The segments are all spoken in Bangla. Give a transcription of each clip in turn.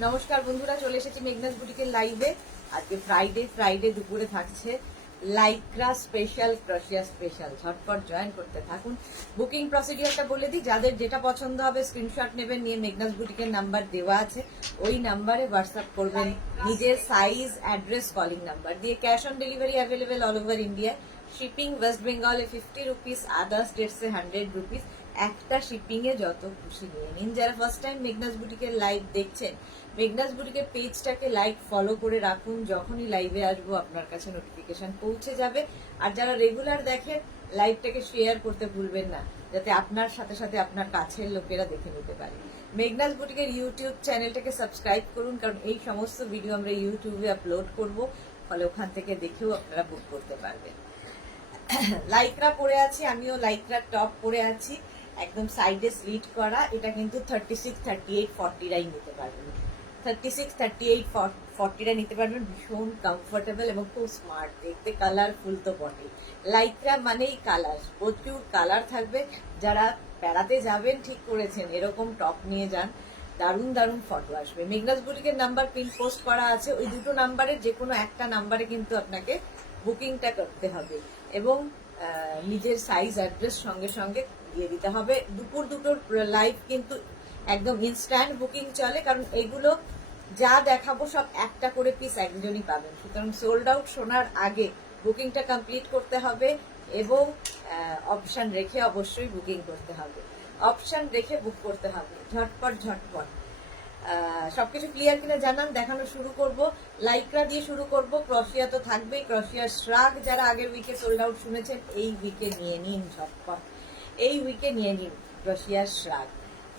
নমস্কার বন্ধুরা, চলে এসেছি মেঘনাস বুটিকের লাইভে। আজকে ফ্রাইডে দুপুরে থাকছে লাইক্রা স্পেশাল, ক্রোশিয়া স্পেশাল। ঝটপট জয়েন করতে থাকুন। বুকিং প্রসিডিওরটা বলে দিই, যাদের যেটা পছন্দ হবে স্ক্রিনশট নেবেন, নিয়ে মেঘনাস বুটিকের নাম্বার দেওয়া আছে, ওই নাম্বারে হোয়াটসঅ্যাপ করবেন নিজের সাইজ, অ্যাড্রেস, কলিং নাম্বার দিয়ে। Cash on delivery available all over India. Shipping West বেঙ্গলে 50 রুপিস, আদার স্টেটসে 100 রুপিস। একটা শিপিং এ যত খুশি নিয়ে নিন। যারা ফার্স্ট টাইম মেঘনাস বুটিকের লাইভ দেখছেন, মেঘনাস বুটিকের পেজটাকে লাইক ফলো করে রাখুন। যখনই লাইভে আসবো আপনার কাছে নোটিফিকেশন পৌঁছে যাবে। আর যারা রেগুলার দেখেন, লাইভটাকে শেয়ার করতে ভুলবেন না, যাতে আপনার সাথে সাথে আপনার কাছের লোকেরা দেখে নিতে পারে। মেঘনাস বুটিকের ইউটিউব চ্যানেলটাকে সাবস্ক্রাইব করুন, কারণ এই সমস্ত ভিডিও আমরা ইউটিউবে আপলোড করব, ফলে ওখান থেকে দেখেও আপনারা বুক করতে পারবেন। লাইক্রা পরে আছি, আমিও লাইক্রা টপ পরে আছি, একদম সাইডে স্লিট করা। এটা কিন্তু 36, 38, 40রাই নিতে পারবেন। 36, 38, 40রা নিতে পারবেন। ভীষণ কমফোর্টেবল এবং খুব স্মার্ট দেখতে, কালারফুল তো বটে। লাইক্রা মানেই কালার, প্রচুর কালার থাকবে। যারা বেড়াতে যাবেন ঠিক করেছেন, এরকম টপ নিয়ে যান, দারুণ দারুণ ফটো আসবে। মেঘনাস বুটিকের নাম্বার পিন পোস্ট করা আছে, ওই দুটো নাম্বারের যে কোনো একটা নাম্বারে কিন্তু আপনাকে বুকিংটা করতে হবে এবং নিজের সাইজ, অ্যাড্রেস সঙ্গে সঙ্গে দিয়ে দিতে হবে। দুটোর লাইভ কিন্তু একদম ইনস্ট্যান্ট বুকিং চলে, কারণ এগুলো যা দেখাবো সব একটা করে পিস একজনই পাবেন। সুতরাং সোল্ড আউট শোনার আগে বুকিংটা কমপ্লিট করতে হবে এবং অপশন রেখে অবশ্যই বুকিং করতে হবে। অপশন রেখে বুক করতে হবে। ঝটপট ঝটপট সবকিছু ক্লিয়ার কিনা জানান, দেখানো শুরু করব। লাইক্রা দিয়ে শুরু করব। ক্রোশিয়া তো থাকবেই। ক্রোশিয়ার শ্রাগ যারা আগের উইকে সোল্ড আউট শুনেছেন, এই উইকে নিয়ে নিন ঝটপট, এই উইকে নিয়ে নিন ক্রোশিয়ার শ্রাগ।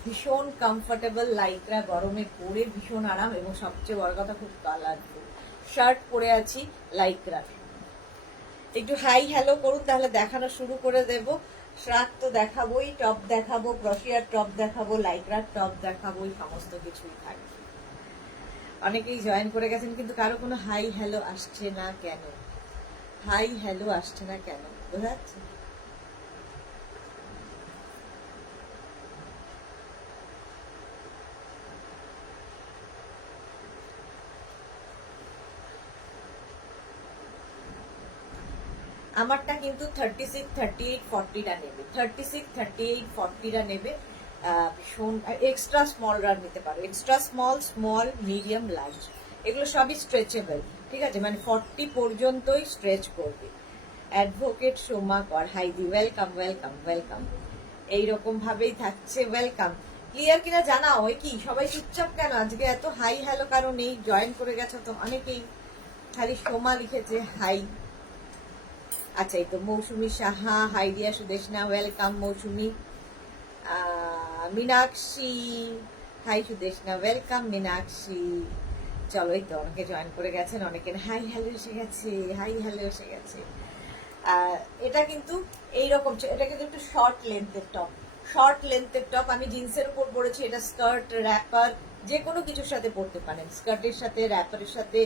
ভীষণ কমফোর্টেবল লাইক্রা, গরমে পরে ভীষণ আরাম এবং সবচেয়ে বড় কথা খুব কালারফুল। শার্ট পরে আছি লাইক্রা। একটু হাই হ্যালো করুন, তাহলে দেখানো শুরু করে দেব। শ্রাগ তো দেখাবোই, টপ দেখাবো, ক্রোশিয়ার টপ দেখাবো, লাইক্রার টপ দেখাবো, সমস্ত কিছুই থাকবে। অনেকেই জয়েন করে গেছেন, কিন্তু কারো কোনো হাই হ্যালো আসছে না কেন? হাই হ্যালো আসছে না কেন বোঝা যাচ্ছে? আমারটা কিন্তু 36, 38, 40টা নেবে। 36, 38, 40টা নেবে। ভীষণ এক্সট্রা স্মলরা নিতে পারো। Extra small, small, medium, large, এগুলো সবই স্ট্রেচেবল। ঠিক আছে, মানে 40 পর্যন্তই স্ট্রেচ করবে। অ্যাডভোকেট সোমা কর, হাইদি, ওয়েলকাম ওয়েলকাম ওয়েলকাম। এইরকম ভাবেই থাকছে। ওয়েলকাম। ক্লিয়ার কিনা জানাও। ওই কি সবাই চুপচাপ কেন আজকে? এত হাই হ্যালো কারণ এই জয়েন করে গেছো তো অনেকেই, খালি সোমা লিখেছে হাই। আচ্ছা, এই তো মৌসুমী সাহা, হাইডিয়া Sudeshna, welcome Mousumi. Meenakshi, hi Sudeshna, welcome Meenakshi. চলো, এই তো অনেকে জয়েন করে গেছেন, অনেকের হাই হ্যালো এসে গেছে, হাই হ্যালো এসে গেছে। এটা কিন্তু এইরকম, এটা কিন্তু একটু শর্ট লেন্থের টপ। শর্ট লেন্থের টপ আমি জিন্সের উপর পরেছি। এটা স্কার্ট, র্যাপার, যে কোনো কিছুর সাথে পরতে পারেন। স্কার্টের সাথে, র্যাপারের সাথে,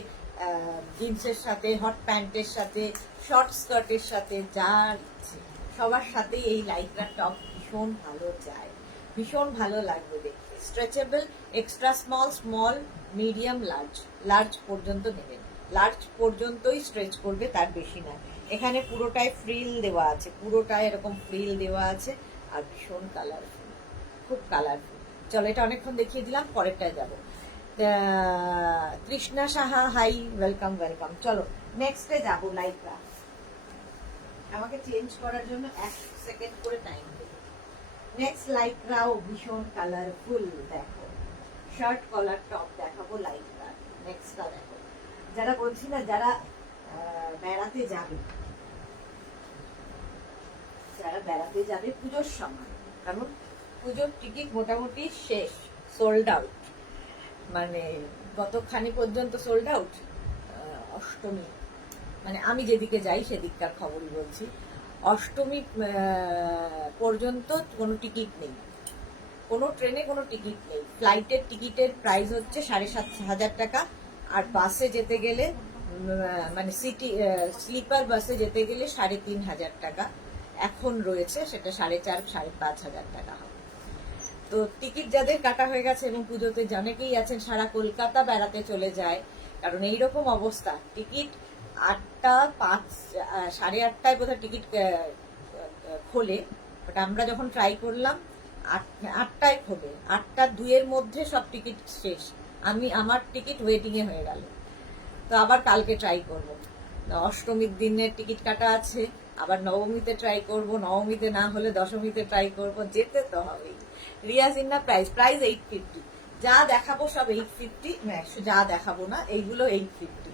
জিন্সের সাথে, হট প্যান্টের সাথে, শর্ট স্কার্টের সাথে, যা ইচ্ছে সবার সাথেই এই লাইক্রা টপ ভীষণ ভালো যায়, ভীষণ ভালো লাগবে দেখতে। Stretchable, extra small, small, medium, large. Large পর্যন্ত নেবেন, লার্জ পর্যন্তই স্ট্রেচ করবে, তার বেশি না। এখানে পুরোটায় ফ্রিল দেওয়া আছে, পুরোটায় এরকম ফ্রিল দেওয়া আছে, আর ভীষণ কালারফুল, খুব কালারফুল। চলো, এটা অনেকক্ষণ দেখিয়ে দিলাম, পরেরটায় যাবো। তৃষ্ণা সাহা, হাই, ওয়েলকাম ওয়েলকাম। চলো নেক্সটে যাবো। লাইক্রা আমাকে চেঞ্জ করার জন্য 1 সেকেন্ড করে টাইম দেবো। নেক্সট লাইক্রাও ভীষণ কালারফুল। দেখো, শার্ট কলার টপ দেখাবো লাইক্রা। নেক্সটটা দেখো। যারা বলছি না, যারা বেড়াতে যাবে, যারা বেড়াতে যাবে পুজোর সময়, কারণ পুজোর টিকিট মোটামুটি শেষ, সোল্ড আউট, মানে গতখানি পর্যন্ত সোল্ড আউট। অষ্টমী, মানে আমি যেদিকে যাই সেদিককার খবরই বলছি, অষ্টমী পর্যন্ত কোনো টিকিট নেই, কোনো ট্রেনে কোনো টিকিট নেই। ফ্লাইটের টিকিটের প্রাইস হচ্ছে 7,500 টাকা, আর বাসে যেতে গেলে, মানে সিটি স্লিপার বাসে যেতে গেলে 3,500 টাকা এখন রয়েছে, সেটা 4,500, 5,500 টাকা হবে। তো টিকিট যাদের কাটা হয়ে গেছে এবং পুজোতে অনেকেই আছেন সারা কলকাতা বেড়াতে চলে যায়, কারণ এইরকম অবস্থা। টিকিট 8:05 8:30 বোধহয় টিকিট খোলে, বাট আমরা যখন ট্রাই করলাম 8টায় খোলে, 8:02 মধ্যে সব টিকিট শেষ। আমার টিকিট ওয়েটিং এ হয়ে গেল। তো আবার কালকে ট্রাই করব। অষ্টমীর দিনের টিকিট কাটা আছে, আবার নবমীতে ট্রাই করব, নবমীতে না হলে দশমীতে ট্রাই করব, যেতে তো হবেই। রিয়া সিনহা প্রাইস 850, যা দেখাবো সব 850, যা দেখাবো না এইগুলো 850।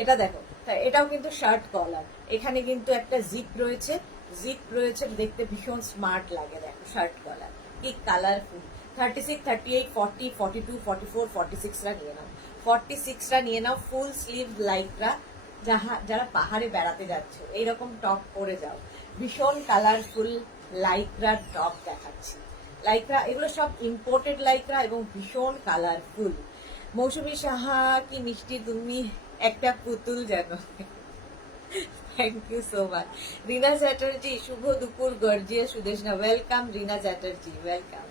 এটা দেখো, এটাও কিন্তু শার্ট কলার, এখানে কিন্তু একটা জিপ রয়েছে, দেখতে ভীষণ স্মার্ট লাগে। দেখো শার্ট কলার কি কালারফুল। 36, 38, 40, 42, 44, 46রা নিয়ে নাও, 46রা নিয়ে নাও। ফুল স্লিভ লাইকরা, যারা পাহাড়ে বেড়াতে যাচ্ছ এইরকম টপ পরে যাও, ভীষণ কালারফুল লাইকরার টপ দেখাচ্ছি। লাইকরা এগুলো সব ইম্পোর্টেড লাইকরা এবং ভীষণ কালারফুল। মৌসুমী সাহা, কি মিষ্টি তুমি, একটা পুতুল যেন। Thank you so much. Rina Chatterjee, শুভ দুপুর gorgeous Sudeshna, welcome Rina Chatterjee, welcome.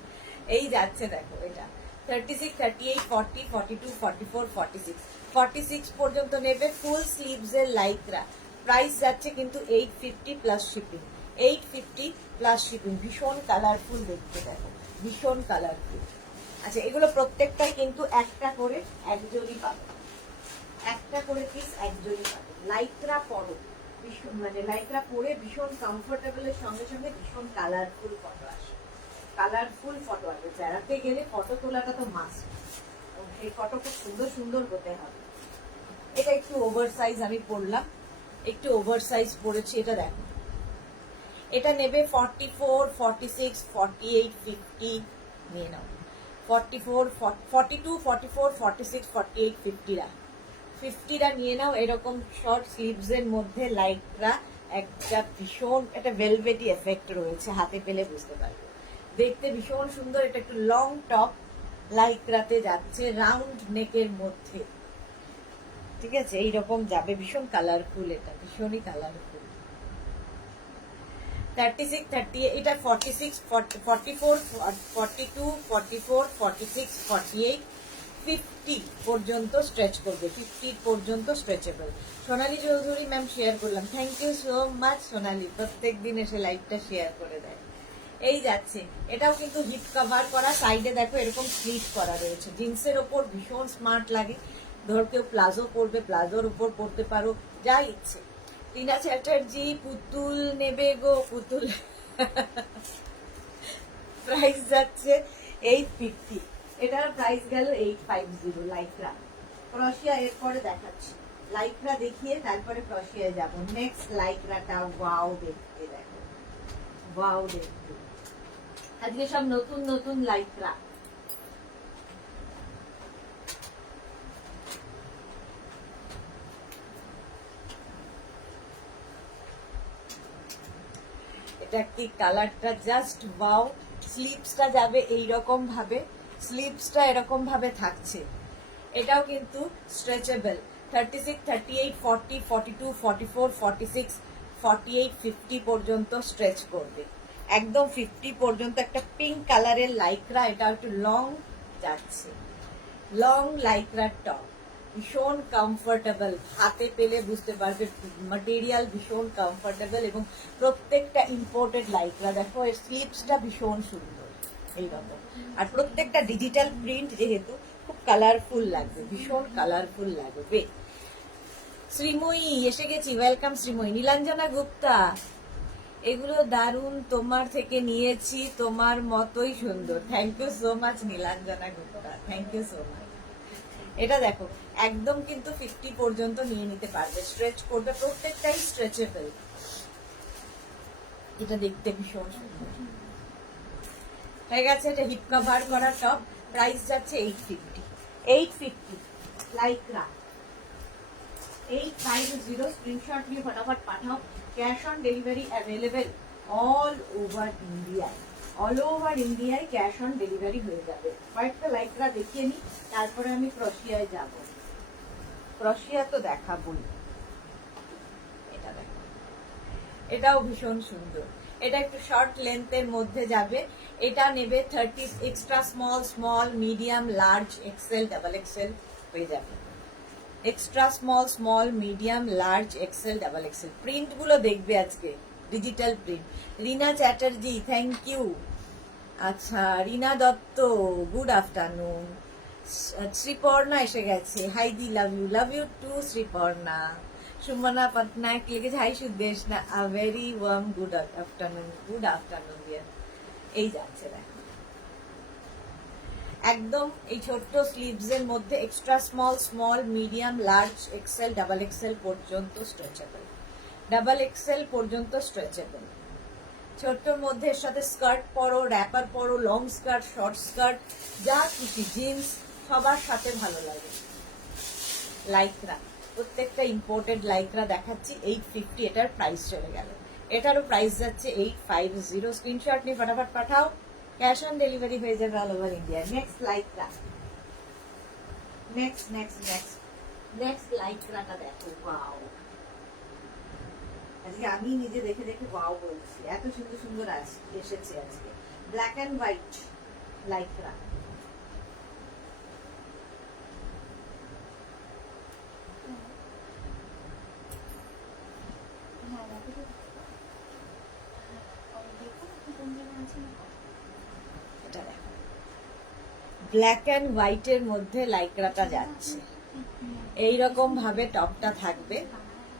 এই যাচ্ছে দেখো, এটা 36, 38, 40, 42, 44, 46, 46 পর্যন্ত নেবে। ফুল স্লিভস এর লাইকরা, প্রাইস যাচ্ছে কিন্তু 850 প্লাস শিপিং, 850 প্লাস শিপিং। ভীষণ কালারফুল দেখতে, দেখো ভীষণ কালারফুল। আচ্ছা, এগুলো প্রত্যেকটাই কিন্তু একটা করে একজনই পাবে, একটা করে পিস একজনই পাবে। লাইকরা পরো, ভীষণ মানে লাইকরা পরে ভীষণ কমফোর্টেবলের সঙ্গে সঙ্গে ভীষণ কালারফুল ফটো আসে, কালারফুল ফটো আসে। বেড়াতে গেলে ফটো তোলাটা তো মাস্ট, সেই ফটো খুব সুন্দর সুন্দর হতে হবে। এটা একটু ওভার সাইজ আমি পরলাম, একটু ওভার সাইজ পরেছি। এটা দেখো, এটা নেবে 44, 46, 48, 50 নিয়ে নাও। 44, 42, 44, 46, 48, 50রা নিয়ে নাও। এরকম শর্ট স্লিভস এর মধ্যে লাইকরা, একটা ভীষণ একটা ভেলভেটি এফেক্ট রয়েছে, হাতে পেলে বুঝতে পারবে, দেখতে ভীষণ সুন্দর। এটা একটু লং টপ লাইকরাতে যাচ্ছে, রাউন্ড নেকের মধ্যে, ঠিক আছে, এইরকম যাবে, ভীষণ কালারফুল, এটা ভীষণই কালারফুল। 36, 30, এটা 46, 44, 42, 44, 46, 48, 50 পর্যন্ত স্ট্রেচ করবে, 50 পর্যন্ত স্ট্রেচেবল। সোনালী চৌধুরী ম্যাম শেয়ার করলাম, থ্যাংক ইউ সো মাচ সোনালী, প্রত্যেক দিন এসে লাইভটা শেয়ার করে দেয়। এই যাচ্ছে, এটাও কিন্তু হিপ কভার করা, সাইডে দেখো এরকম স্লিট করা রয়েছে, জিন্সের ওপর ভীষণ স্মার্ট লাগে। ধর কেউ প্লাজো পরবে, প্লাজোর উপর পরতে পারো, যা ইচ্ছে। রিনা চ্যাটার্জি, পুতুল নেবে গো পুতুল। প্রাইস যাচ্ছে 850, এটার প্রাইস গেল 850। লাইকরা ক্রশিয়া এরপরে দেখাচ্ছি, লাইকরা দেখিয়ে তারপরে ক্রশিয়ায় যাব। নেক্সট লাইকরাটা ওয়াও দেখতে, দেখো ওয়াও দেখতে, আজকে সব নতুন নতুন লাইকরা। এটা কি কালারটা জাস্ট ওয়াও। স্লিভসটা যাবে এইরকম ভাবে, স্লিভসটা এরকম ভাবে থাকছে, এটাও কিন্তু স্ট্রেচেবল। 36, 38, 40, 42, 44, 46, 48, 50 পর্যন্ত স্ট্রেচ করবে, একদম 50 পর্যন্ত। একটা পিঙ্ক কালারের লাইকরা, এটা একটু লং যাচ্ছে, লং লাইকরা টপ, ভীষণ কমফোর্টেবল, হাতে পেলে বুঝতে পারবে ম্যাটেরিয়াল ভীষণ কমফোর্টেবল এবং প্রত্যেকটা ইম্পোর্টেড লাইকরা। দেখো এর স্লিভসটা ভীষণ সুন্দর এইরকম, আর প্রত্যেকটা ডিজিটাল প্রিন্ট, যেহেতু খুব কালারফুল লাগবে, ভীষণ কালারফুল লাগবে। শ্রীময়ী এসে গেছি, ওয়েলকাম শ্রীময়ী। নীলাঞ্জনা গুপ্তা, এগুলো দারুণ, তোমার থেকে নিয়েছি, তোমার মতোই সুন্দর। Thank you so much Nilanjana Gupta, thank you so much. এটা দেখো একদম কিন্তু 50 পর্যন্ত নিয়ে নিতে পারবে, স্ট্রেচ করবে, প্রত্যেকটাই স্ট্রেচেবল। এটা দেখতে ভীষণ সুন্দর হয়ে গেছে। এটা হিপ কভার করা টপ, প্রাইস যাচ্ছে 850, 850 লাইকরা 850। স্ক্রিনশট নিয়ে ফটাফট পাঠাও। Cash on delivery available all over ইন্ডিয়ায়, অল ওভার ইন্ডিয়ায় ক্যাশ অন ডেলিভারি হয়ে যাবে। কয়েকটা লাইকরা দেখিয়ে নি, তারপরে আমি ক্রশিয়ায় যাব। ক্রশিয়া তো দেখাবই। এটা দেখো, এটাও ভীষণ সুন্দর। এটা একটু শর্ট লেন্থের মধ্যে যাবে। এটা নেবে 30, extra small, small, medium, large, XL, double XL হয়ে যাবে। Extra small, small, medium, large, XL, double XL. Print গুলো দেখবে আজকে, digital print. Rina Chatterjee, thank you. আচ্ছা, রিনা দত্ত, গুড আফটারনুন। শ্রীপর্ণা এসে গেছে, হাই দি, love you too Sriparna. Sumana Patnaik লিখেছে, হাই সুদেশ না, a very warm good afternoon dear. এই যাচ্ছে দেখো, একদম এই ছোট্ট স্লিভস এর মধ্যে extra small, small, medium, large, XL, double XL পর্যন্ত স্ট্রেচেবল। ডাবল এক্সেল পর্যন্ত স্ট্রেচেবল। ছোট্টর মধ্যে এর সাথে স্কার্ট পরো, র্যাপার পরো, লং স্কার্ট, শর্ট স্কার্ট, যা খুশি, জিন্স, সবার সাথে ভালো লাগে। লাইক্রা, প্রত্যেকটা ইম্পোর্টেড লাইক্রা দেখাচ্ছি। 850, এটার প্রাইস চলে গেল। এটারও প্রাইস যাচ্ছে 850। স্ক্রিনশট নিয়ে ফটাফট পাঠাও, ক্যাশ অন ডেলিভারি হয়ে যাবে all over India. Next lycra, next লাইক্রাটা দেখো, ওয়াও। আজকে আমি নিজে দেখে দেখে ওয়াও বলছি, এত সুন্দর সুন্দর এসেছে আজকে। Black and white Lycra, black and হোয়াইটের মধ্যে লাইক্রাটা যাচ্ছে। এইরকম ভাবে টপটা থাকবে।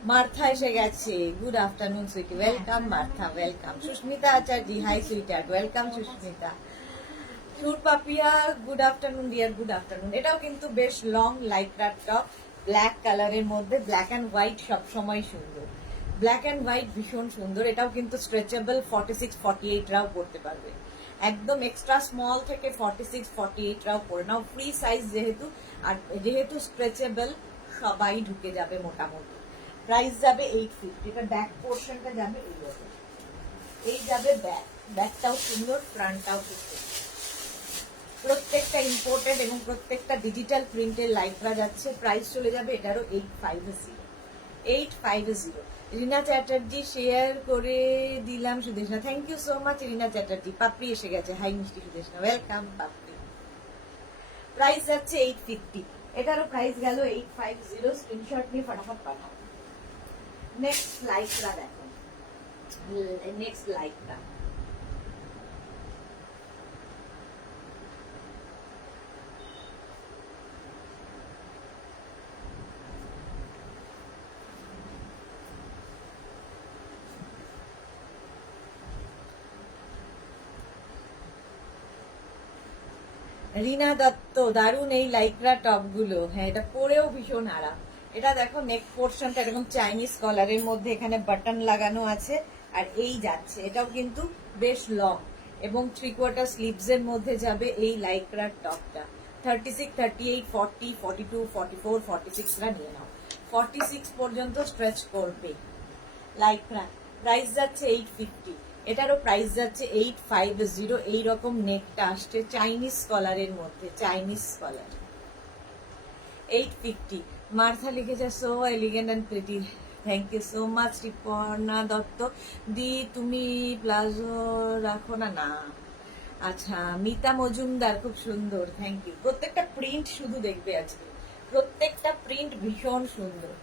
মার্থা এসে গেছে, good afternoon sweetie, welcome Martha, welcome. Susmita Acharya, hi sweetheart, welcome Susmita. Sur Papiya, good afternoon dear, good afternoon. এটাও কিন্তু বেশ লং লাইক্রার টপ, ব্ল্যাক কালারের মধ্যে। ব্ল্যাক অ্যান্ড হোয়াইট সবসময় সুন্দর, ব্ল্যাক অ্যান্ড হোয়াইট ভীষণ সুন্দর। এটাও কিন্তু স্ট্রেচেবল, 46, 48 রাও পড়তে পারবে। একদম এক্সট্রা স্মল থেকে 46, 48 রাও পরে নাও, ফ্রি সাইজ যেহেতু। আর যেহেতু স্ট্রেচেবল, সবাই ঢুকে যাবে মোটামুটি। প্রাইস যাবে 850। এটা ব্যাক পোর্শনটা যাবে এইরকম, এই যাবে ব্যাক, ব্যাকটাও সুন্দর, ফ্রন্টটাও সুন্দর। প্রত্যেকটা ইম্পোর্টেড এবং প্রত্যেকটা ডিজিটাল প্রিন্টের লাইক্রা যাচ্ছে। প্রাইস চলে যাবে এটারও 850। রিনা চ্যাটার্জি শেয়ার করে দিলাম Sudeshna, thank you so much Rina Chatterjee. Papri এসে গেছে, হাই মিষ্টি সুদেশনা, ওয়েলকাম পাপড়ি। প্রাইস যাচ্ছে 850, এটারও প্রাইস গেল 850। স্ক্রিনশট নিয়ে ফটাফট পাঠাও। নেক্সট লাইক্রা দেখো, নেক্সট লাইক্রা, রিনা দত্ত, দারুন এই লাইক্রা টপ গুলো। হ্যাঁ, এটা পরেও ভীষণ আরাম। এটা দেখো, নেক পোর্শনটা এরকম চাইনিজ কলারের মধ্যে, এখানে বাটন লাগানো আছে, আর এই যাচ্ছে। এটাও কিন্তু বেশ লং এবং 3/4 স্লিভস এর মধ্যে যাবে এই লাইক্রার টপটা। 36, 38, 40, 42, 44, 46 রা নিয়ে নাও। 46 পর্যন্ত স্ট্রেচ করবে লাইক্রা। প্রাইস যাচ্ছে 850, এটারও প্রাইস যাচ্ছে 850। এইরকম নেকটা আসছে চাইনিজ কলারের মধ্যে, চাইনিজ কলার। 850। মার্থা লিখেছে, so elegant and pretty, thank you so much. Riparna Dutta, di তুমি প্লাজো রাখো না? না, আচ্ছা। মিতা মজুমদার, খুব সুন্দর, থ্যাংক ইউ। প্রত্যেকটা প্রিন্ট শুধু দেখবে আজকে, প্রত্যেকটা প্রিন্ট ভীষণ সুন্দর।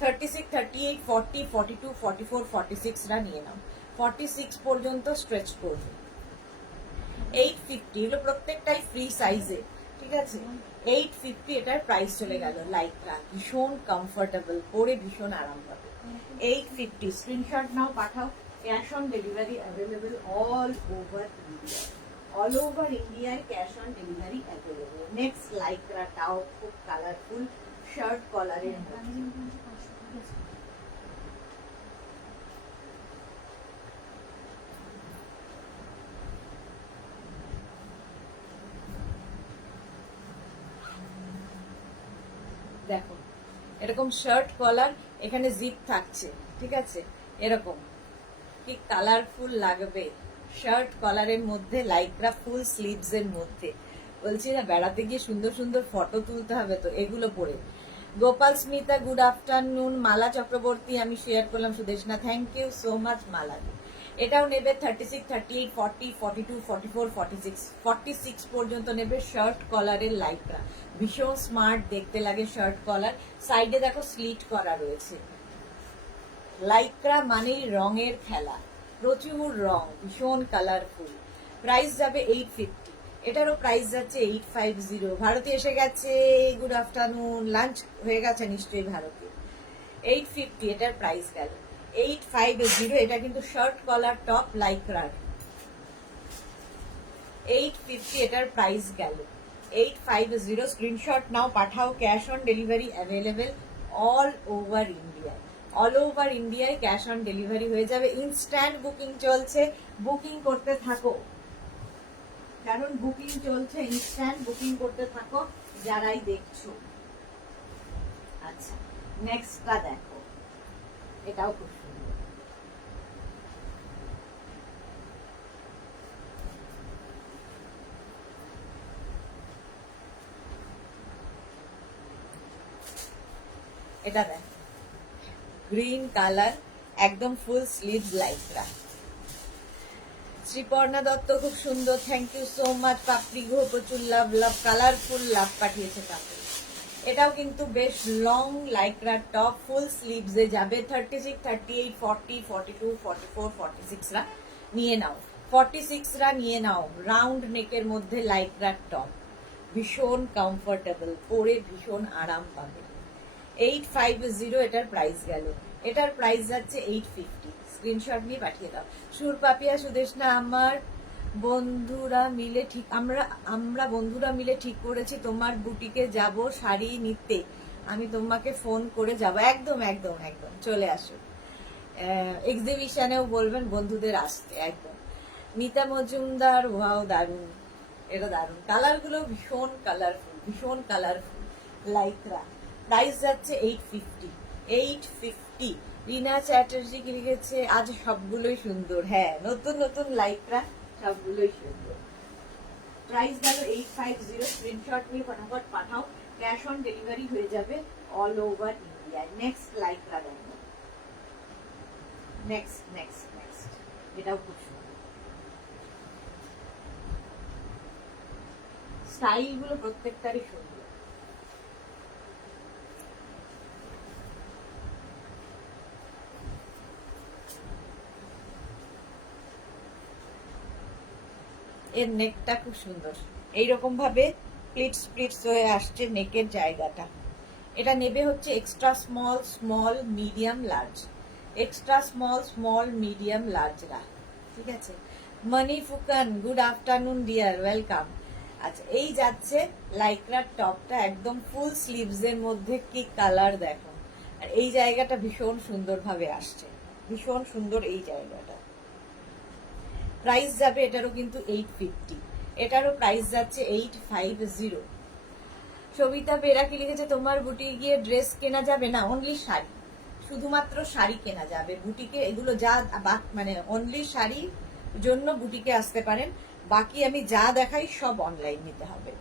36, 38, 40, 42, 44, 46 রা নিয়ে নাও। 46 পর্যন্ত স্ট্রেচ করবে। 850 হলো, প্রত্যেকটাই ফ্রি সাইজে, ঠিক আছে। 850 এটার প্রাইস চলে গেল। লাইক্রা ভীষণ কমফোর্টেবল, পরে ভীষণ আরাম পাবে। 850। স্ক্রিনশট নাও, পাঠাও। Cash on delivery available all over India, all over ইন্ডিয়ায় cash on delivery available. Next লাইক্রাটাও খুব কালারফুল, শার্ট কলারের মধ্যে। দেখো, এরকম শার্ট কলার, এখানে জিপ থাকছে, ঠিক আছে। এরকম কি কালারফুল লাগবে, শার্ট কলারের মধ্যে, লাইক্রা ফুল স্লিভস এর মধ্যে। বলছি না, বেড়াতে গিয়ে সুন্দর সুন্দর ফটো তুলতে হবে তো এগুলো পরে। Gopal Smita, good afternoon. মালা চক্রবর্তী, আমি শেয়ার করলাম Sudeshna, thank you so much Mala. এটাও নেবে 36, 38, 40, 42, 44, 46, 46 পর্যন্ত নেবে। শার্ট কলারের লাইকরা, ভীষণ স্মার্ট দেখতে লাগে শার্ট কলার। সাইডে দেখো স্লিট করা রয়েছে। লাইকরা মানেই রঙের খেলা, প্রচুর রং, ভীষণ কালারফুল। প্রাইস যাবে 850। এটারও প্রাইস যাচ্ছে 850। ভারতে এসে গেছে, গুড আফটারনুন, লাঞ্চ হয়ে গেছে নিশ্চয়ই ভারতে। 850 এটার প্রাইস গেল। 850। এটা কিন্তু শার্ট কলার টপ লাইক্রার। 850 এটার প্রাইস গেল। 850 স্ক্রিনশট নাও, পাঠাও। Cash on delivery available all over India. All over ইন্ডিয়ায় ক্যাশ অন ডেলিভারি হয়ে যাবে। ইনস্ট্যান্ট বুকিং চলছে, বুকিং করতে থাকো, কারণ বুকিং চলছে। ইনস্ট্যান্ট বুকিং করতে থাকো যারাই দেখছো। আচ্ছা, নেক্সটটা দেখো, এটাও খুব সুন্দর। এটা দেখ, গ্রিন কালার, একদম ফুল স্লিভ লাইকরা। শ্রীপর্ণা দত্ত খুব সুন্দর, থ্যাংক ইউ সো মাচ। পাপড়ি ঘো, প্রচুর লাভ, লাভ, কালারফুল লাভ পাঠিয়েছে পাপড়ি। এটাও কিন্তু বেশ long lycra top, full sleeves এ যাবে। 36, 38, 40, 42, 44, 46 রা নিয়ে নাও। 46 রা নিয়ে নাও। রাউন্ড নেকের মধ্যে লাইক্রা টপ, ভীষণ কমফোর্টেবল, পরে ভীষণ আরাম পাবে। 850 এটার প্রাইস গেল। এটার প্রাইস যাচ্ছে 850। স্ক্রিনশট নিয়ে পাঠিয়ে দাও। সুর পাপিয়া সুদেশনা, আমার বন্ধুরা মিলে ঠিক আমরা বন্ধুরা মিলে ঠিক করেছি তোমার বুটিকে যাব শাড়ি নিতে। আমি তোমাকে ফোন করে যাব। একদম একদম একদম চলে আসো। এক্সিবিশনেও বলবেন বন্ধুদের আসতে। একদম। মিতা মজুমদার, ওয়াও দারুন, এটা দারুন। কালারগুলো ভীষণ কালারফুল, ভীষণ কালারফুল লাইকরা। প্রাইস যাচ্ছে 850। 850। রিনা চ্যাটার্জি কি লিখেছে, আজ সবগুলোই সুন্দর। হ্যাঁ, নতুন নতুন লাইকরা সবগুলোই সুন্দর। প্রাইস গেল 850। স্ক্রিনশট নিয়ে ফটাফট পাঠাও, ক্যাশ অন ডেলিভারি হয়ে যাবে অল ওভার ইন্ডিয়া। নেক্সট লাইকরা দেখো, নেক্সট নেক্সট নেক্সট, এটাও খুব সুন্দর। স্টাইল গুলো প্রত্যেকটারই সুন্দর। এর নেকটা খুব সুন্দর, এইরকম ভাবে প্লিটস প্লিটস হয়ে আসছে নেকের জায়গাটা। এটা নেবে হচ্ছে extra small, small, medium, large. Extra small, small, medium, লার্জরা। ঠিক আছে। Moni Phukan, good afternoon dear, welcome. আচ্ছা, এই যাচ্ছে লাইক্রার টপটা, একদম ফুল স্লিভস এর মধ্যে, কি কালার দেখো। আর এই জায়গাটা ভীষণ সুন্দর ভাবে আসছে, ভীষণ সুন্দর এই জায়গাটা। প্রাইস যাবে এটারও কিন্তু 850। এটারও প্রাইস যাচ্ছে 850। সবিতা বেরা কি লিখেছে, তোমার বুটিকে গিয়ে ড্রেস কেনা যাবে না, অনলি শাড়ি, শুধুমাত্র শাড়ি কেনা যাবে বুটিকে। এগুলো যা মানে অনলি শাড়ি জন্য বুটিকে আসতে পারেন, বাকি আমি যা দেখাই সব অনলাইন নিতে হবে।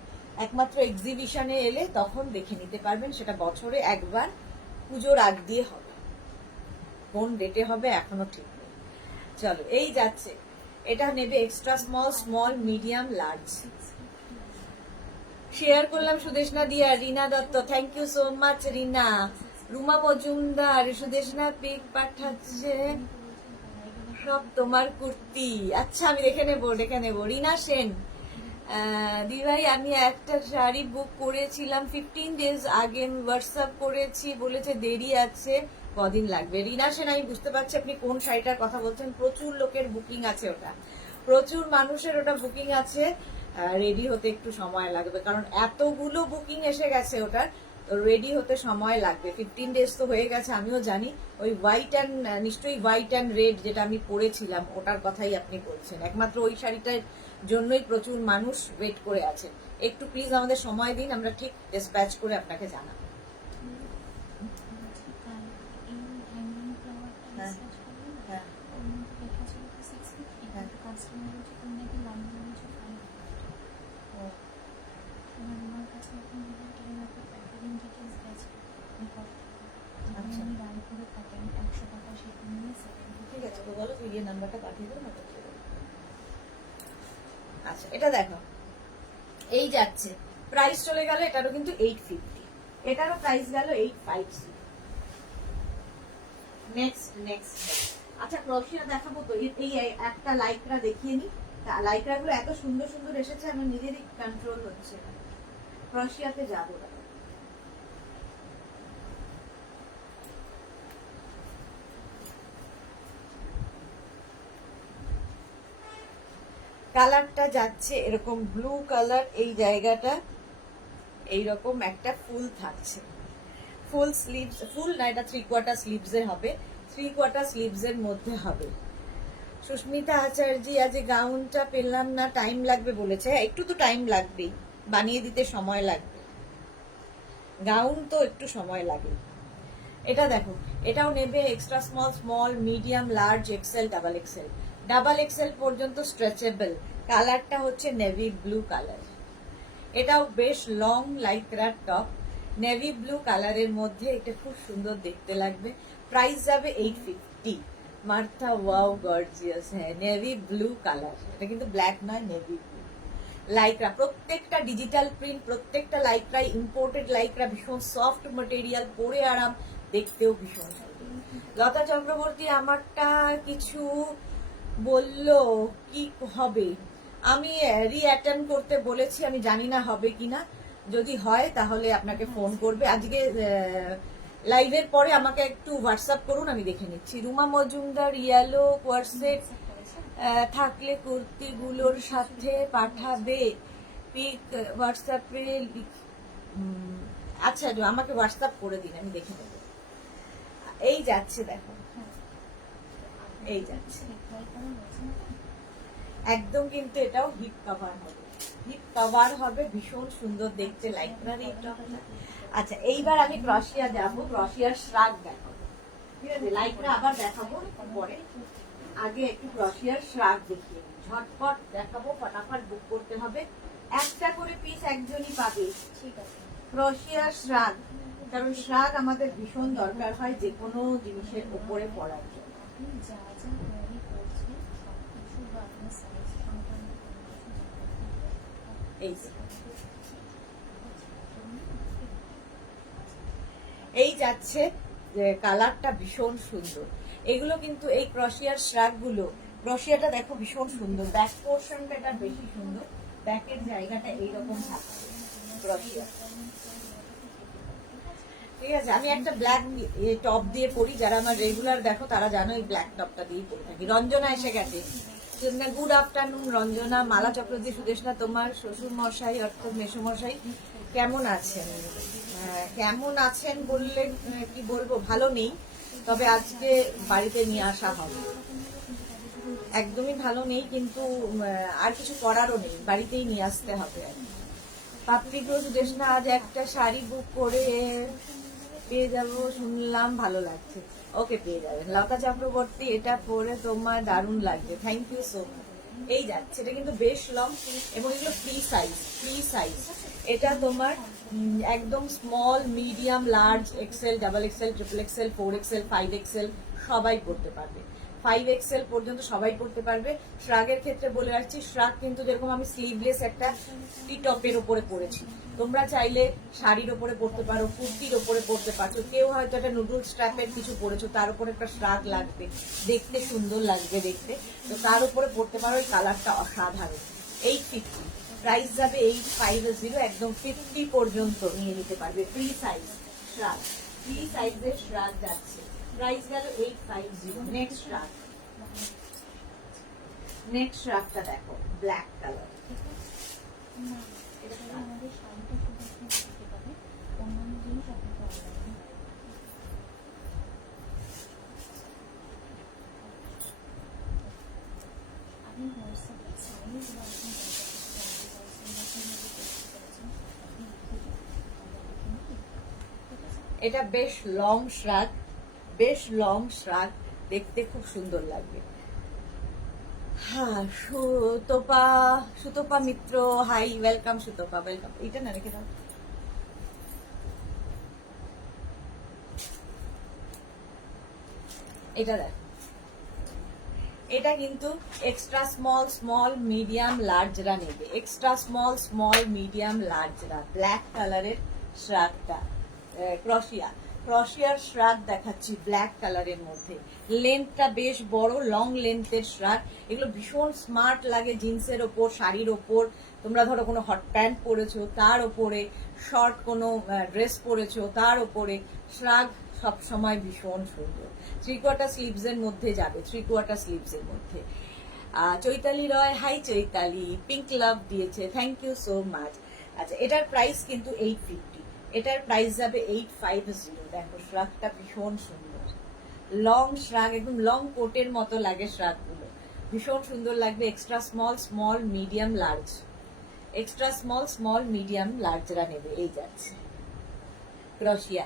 একমাত্র এক্সিবিশনে এলে তখন দেখে নিতে পারবেন, সেটা বছরে একবার পুজোর আগ দিয়ে হবে। কোন ডেটে হবে এখনো ঠিক নেই। চলো, এই যাচ্ছে, এটা নেবে extra small, small, medium, large. Share করলাম Sudeshna Diya. Rina Dutta, thank you so much Rina. Ruma Majumdar, Sudeshna pic পাঠাচ্ছে, সব তোমার কুর্তি। আচ্ছা, আমি দেখে নেবো, দেখে নেবো। রিনা সেন, দিভাই আমি একটা শাড়ি বুক করেছিলাম 15 ডেজ আগে, হোয়াটসঅ্যাপ করেছি, বলেছে দেরি আছে, কদিন লাগবে। রিনা সেন, আমি বুঝতে পারছি আপনি কোন শাড়িটার কথা বলছেন। প্রচুর লোকের বুকিং আছে ওটা, প্রচুর মানুষের ওটা বুকিং আছে। রেডি হতে একটু সময় লাগবে, কারণ এতগুলো বুকিং এসে গেছে ওটার, রেডি হতে সময় লাগবে। 15 ডেজ তো হয়ে গেছে, আমিও জানি। ওই হোয়াইট অ্যান্ড, নিশ্চয়ই হোয়াইট অ্যান্ড রেড যেটা আমি পরেছিলাম ওটার কথাই আপনি বলছেন। একমাত্র ওই শাড়িটার জন্যই প্রচুর মানুষ ওয়েট করে আছে। একটু প্লিজ আমাদের সময় দিন, আমরা ঠিক ডিসপ্যাচ করে আপনাকে জানাবো। ঠিক আছে, তো বলো তুই নাম্বারটা পাঠিয়ে আচ্ছা এটা দেখো, এই যাচ্ছে, প্রাইস চলে গেল এটারও কিন্তু 850, এটারও প্রাইস গেল 850। নেক্সট নেক্সট আচ্ছা ক্রোশিয়া দেখাবো তো, এই একটা লাইকরা দেখিয়ে নি। লাইকরা গুলো এত সুন্দর সুন্দর এসেছে, আমার নিজেরই কন্ট্রোল হচ্ছে না। ক্রোশিয়াতে যাবো না। কালারটা যাচ্ছে এরকম ব্লু কালার, এই জায়গাটা এইরকম একটা ফুল থাকছে, ফুল স্লিভস, ফুল না এটা 3/4 স্লিভস এ হবে, 3/4 স্লিভস এর মধ্যে হবে। সুস্মিতা আচার্য আজ গাউনটা পেলাম না, টাইম লাগবে বলেছে। একটু তো টাইম লাগবেই, বানিয়ে দিতে সময় লাগবে, গাউন তো একটু সময় লাগে। এটা দেখো, এটাও নেবে extra small, small, medium, large, XL, double XL, double XL পর্যন্ত স্ট্রেচেবল। কালারটা হচ্ছে নেভি ব্লু কালার, এটাও বেশ লং লাইক্রার টপ, নেভি ব্লু কালারের মধ্যে, এটা খুব সুন্দর দেখতে লাগবে। প্রাইস যাবে 850। মার্থা ওয়াও গর্জিয়াস, হ্যাঁ নেভি ব্লু কালার, এটা কিন্তু ব্ল্যাক নয়, নেভি ব্লু। লাইক্রা প্রত্যেকটা ডিজিটাল প্রিন্ট, প্রত্যেকটা লাইক্রা ইম্পোর্টেড লাইক্রা, ভীষণ সফট ম্যাটেরিয়াল, পরে আরাম, দেখতেও ভীষণ সুন্দর। লতা চক্রবর্তী আমারটা কিছু বললো কি হবে, আমি রিঅ্যাটেম্প করতে বলেছি, আমি জানি না হবে কিনা, যদি হয় তাহলে আপনাকে ফোন করবে। আজকে লাইভের পরে আমাকে একটু হোয়াটসঅ্যাপ করুন, আমি দেখে নিচ্ছি। রুমা মজুমদার ইয়েলো কোয়ারসেট থাকলে কুর্তিগুলোর সাথে পাঠাবে পিক হোয়াটসঅ্যাপে। আচ্ছা আমাকে হোয়াটসঅ্যাপ করে দিন, আমি দেখে নেব। এই যাচ্ছে দেখো, এই যাচ্ছে একদম, কিন্তু এটাও হিপ কভার হবে, হিপ কভার হবে, ভীষণ সুন্দর দেখতে লাইক্রার এই টপটা। আচ্ছা এইবার আমি ক্রোশিয়া যাব, ক্রোশিয়ার শ্রাগ দেখাবো, ঠিক আছে, লাইক্রা আবার দেখাবো পরে, আগে একটু ক্রোশিয়ার শ্রাগ দেখিয়ে ঝটপট দেখাবো, ফটাফট বুক করতে হবে, একটা করে পিস একজনই পাবে, ঠিক আছে। ক্রোশিয়ার শ্রাগ, কারণ শ্রাগ আমাদের ভীষণ দরকার হয় যে কোনো জিনিসের উপরে পড়ার জন্য। এই যাচ্ছে, কালারটা ভীষণ সুন্দর, এগুলো কিন্তু এই ক্রোশিয়ার শ্রাগ গুলো, ক্রোশিয়াটা দেখো ভীষণ সুন্দর, ব্যাক পোর্শনটা এটা বেশি সুন্দর, ব্যাকের জায়গাটা এইরকম থাকছে ক্রোশিয়া, ঠিক আছে। আমি একটা ব্ল্যাক টপ দিয়ে পরি, যারা আমার রেগুলার দেখো তারা জানো এই ব্ল্যাক টপটা দিয়ে পরে থাকি। রঞ্জনা এসে গেছে, গুড আফটারনুন রঞ্জনা। মালা চক্রবর্তী সুদেশনা, তোমার শ্বশুর মশাই অর্থাৎ মেসোমশাই কেমন আছেন? কেমন আছেন বললে কি বলবো, ভালো নেই, তবে আজকে বাড়িতে নিয়ে আসা হবে। একদমই ভালো নেই, কিন্তু আর কিছু করারও নেই, বাড়িতেই নিয়ে আসতে হবে। পাপড়ি ঘোষ সুদেশনা, আজ একটা শাড়ি বুক করে পেয়ে যাবো শুনলাম, ভালো লাগছে, ওকে পেয়ে যাবেন। লতা চক্রবর্তী, এটা পরে তোমার দারুণ লাগছে, থ্যাংক ইউ সো মাচ। এই যাচ্ছে, এটা কিন্তু বেশ লং এবং এগুলো ফ্রি সাইজ, ফ্রি সাইজ। এটা তোমার একদম small, medium, large, XL, double XL, triple XL, 4XL, 5XL সবাই পড়তে পারবে, 5XL পর্যন্ত সবাই পড়তে পারবে। শ্রাগের ক্ষেত্রে বলে রাখছি, শ্রাগ কিন্তু যেরকম আমি স্লিভলেস একটা টি টপের ওপরে পরেছি, তোমরা চাইলে শাড়ির ওপরে পড়তে পারো, কুর্তির ওপরে পড়তে পারছো, কেউ হয়তো একটা নুডল স্ট্র্যাপের কিছু পরেছো, তার উপরে একটা শ্রাগ লাগবে, দেখতে সুন্দর লাগবে দেখতে, তো তার উপরে পড়তে পারো। এই কালারটা অসাধারণ, 850, প্রাইস যাবে 850, একদম 50 পর্যন্ত নিয়ে নিতে পারবে, ফ্রি সাইজ শ্রাগ, ফ্রি সাইজের শ্রাগ যাচ্ছে, প্রাইস গেল 850। নেক্সট শ্রাগ, নেক্সট শ্রাগটা দেখো, ব্ল্যাক কালার, এটা বেশ লং শ্রাগ, বেশ লং শ্রাগ, দেখতে খুব সুন্দর লাগবে। হ্যাঁ, Sutapa, Sutapa Mitra, hi, welcome Sutapa, welcome. এটা না রেখে দাও, এটা দেখ, এটা কিন্তু এক্সট্রা স্মল স্মল মিডিয়াম লার্জরা নেবে, এক্সট্রা স্মল স্মল মিডিয়াম লার্জরা। ব্ল্যাক কালারের শ্রাগটা, ক্রশিয়ার শ্রাগ দেখাচ্ছি ব্ল্যাক কালারের মধ্যে। লেন্থটা বেশ বড়, লং লেন্থের শ্রাগ। এগুলো ভীষণ স্মার্ট লাগে জিন্সের ওপর, শাড়ির ওপর। তোমরা ধরো কোনো হট প্যান্ট পরেছো তার ওপরে, শর্ট কোনো ড্রেস পরেছো তার ওপরে, শ্রাগ সব সময় ভীষণ সুন্দর। 3/4 স্লিভস এর মধ্যে যাবে, 3/4 স্লিভস এর মধ্যে। চৈতালি রয়, হাই চৈতালি, পিঙ্ক লাভ দিয়েছে, থ্যাংক ইউ সো মাচ। আচ্ছা, এটার প্রাইস কিন্তু 850, এটার প্রাইস যাবে 850। দেখো শ্রাগটা ভীষণ সুন্দর, লং শ্রাগ, একদম লং কোটের মতো লাগে শ্রাগগুলো, ভীষণ সুন্দর লাগবে। Extra small small medium large, extra small small medium লার্জরা নেবে। এই যাচ্ছে ক্রশিয়া,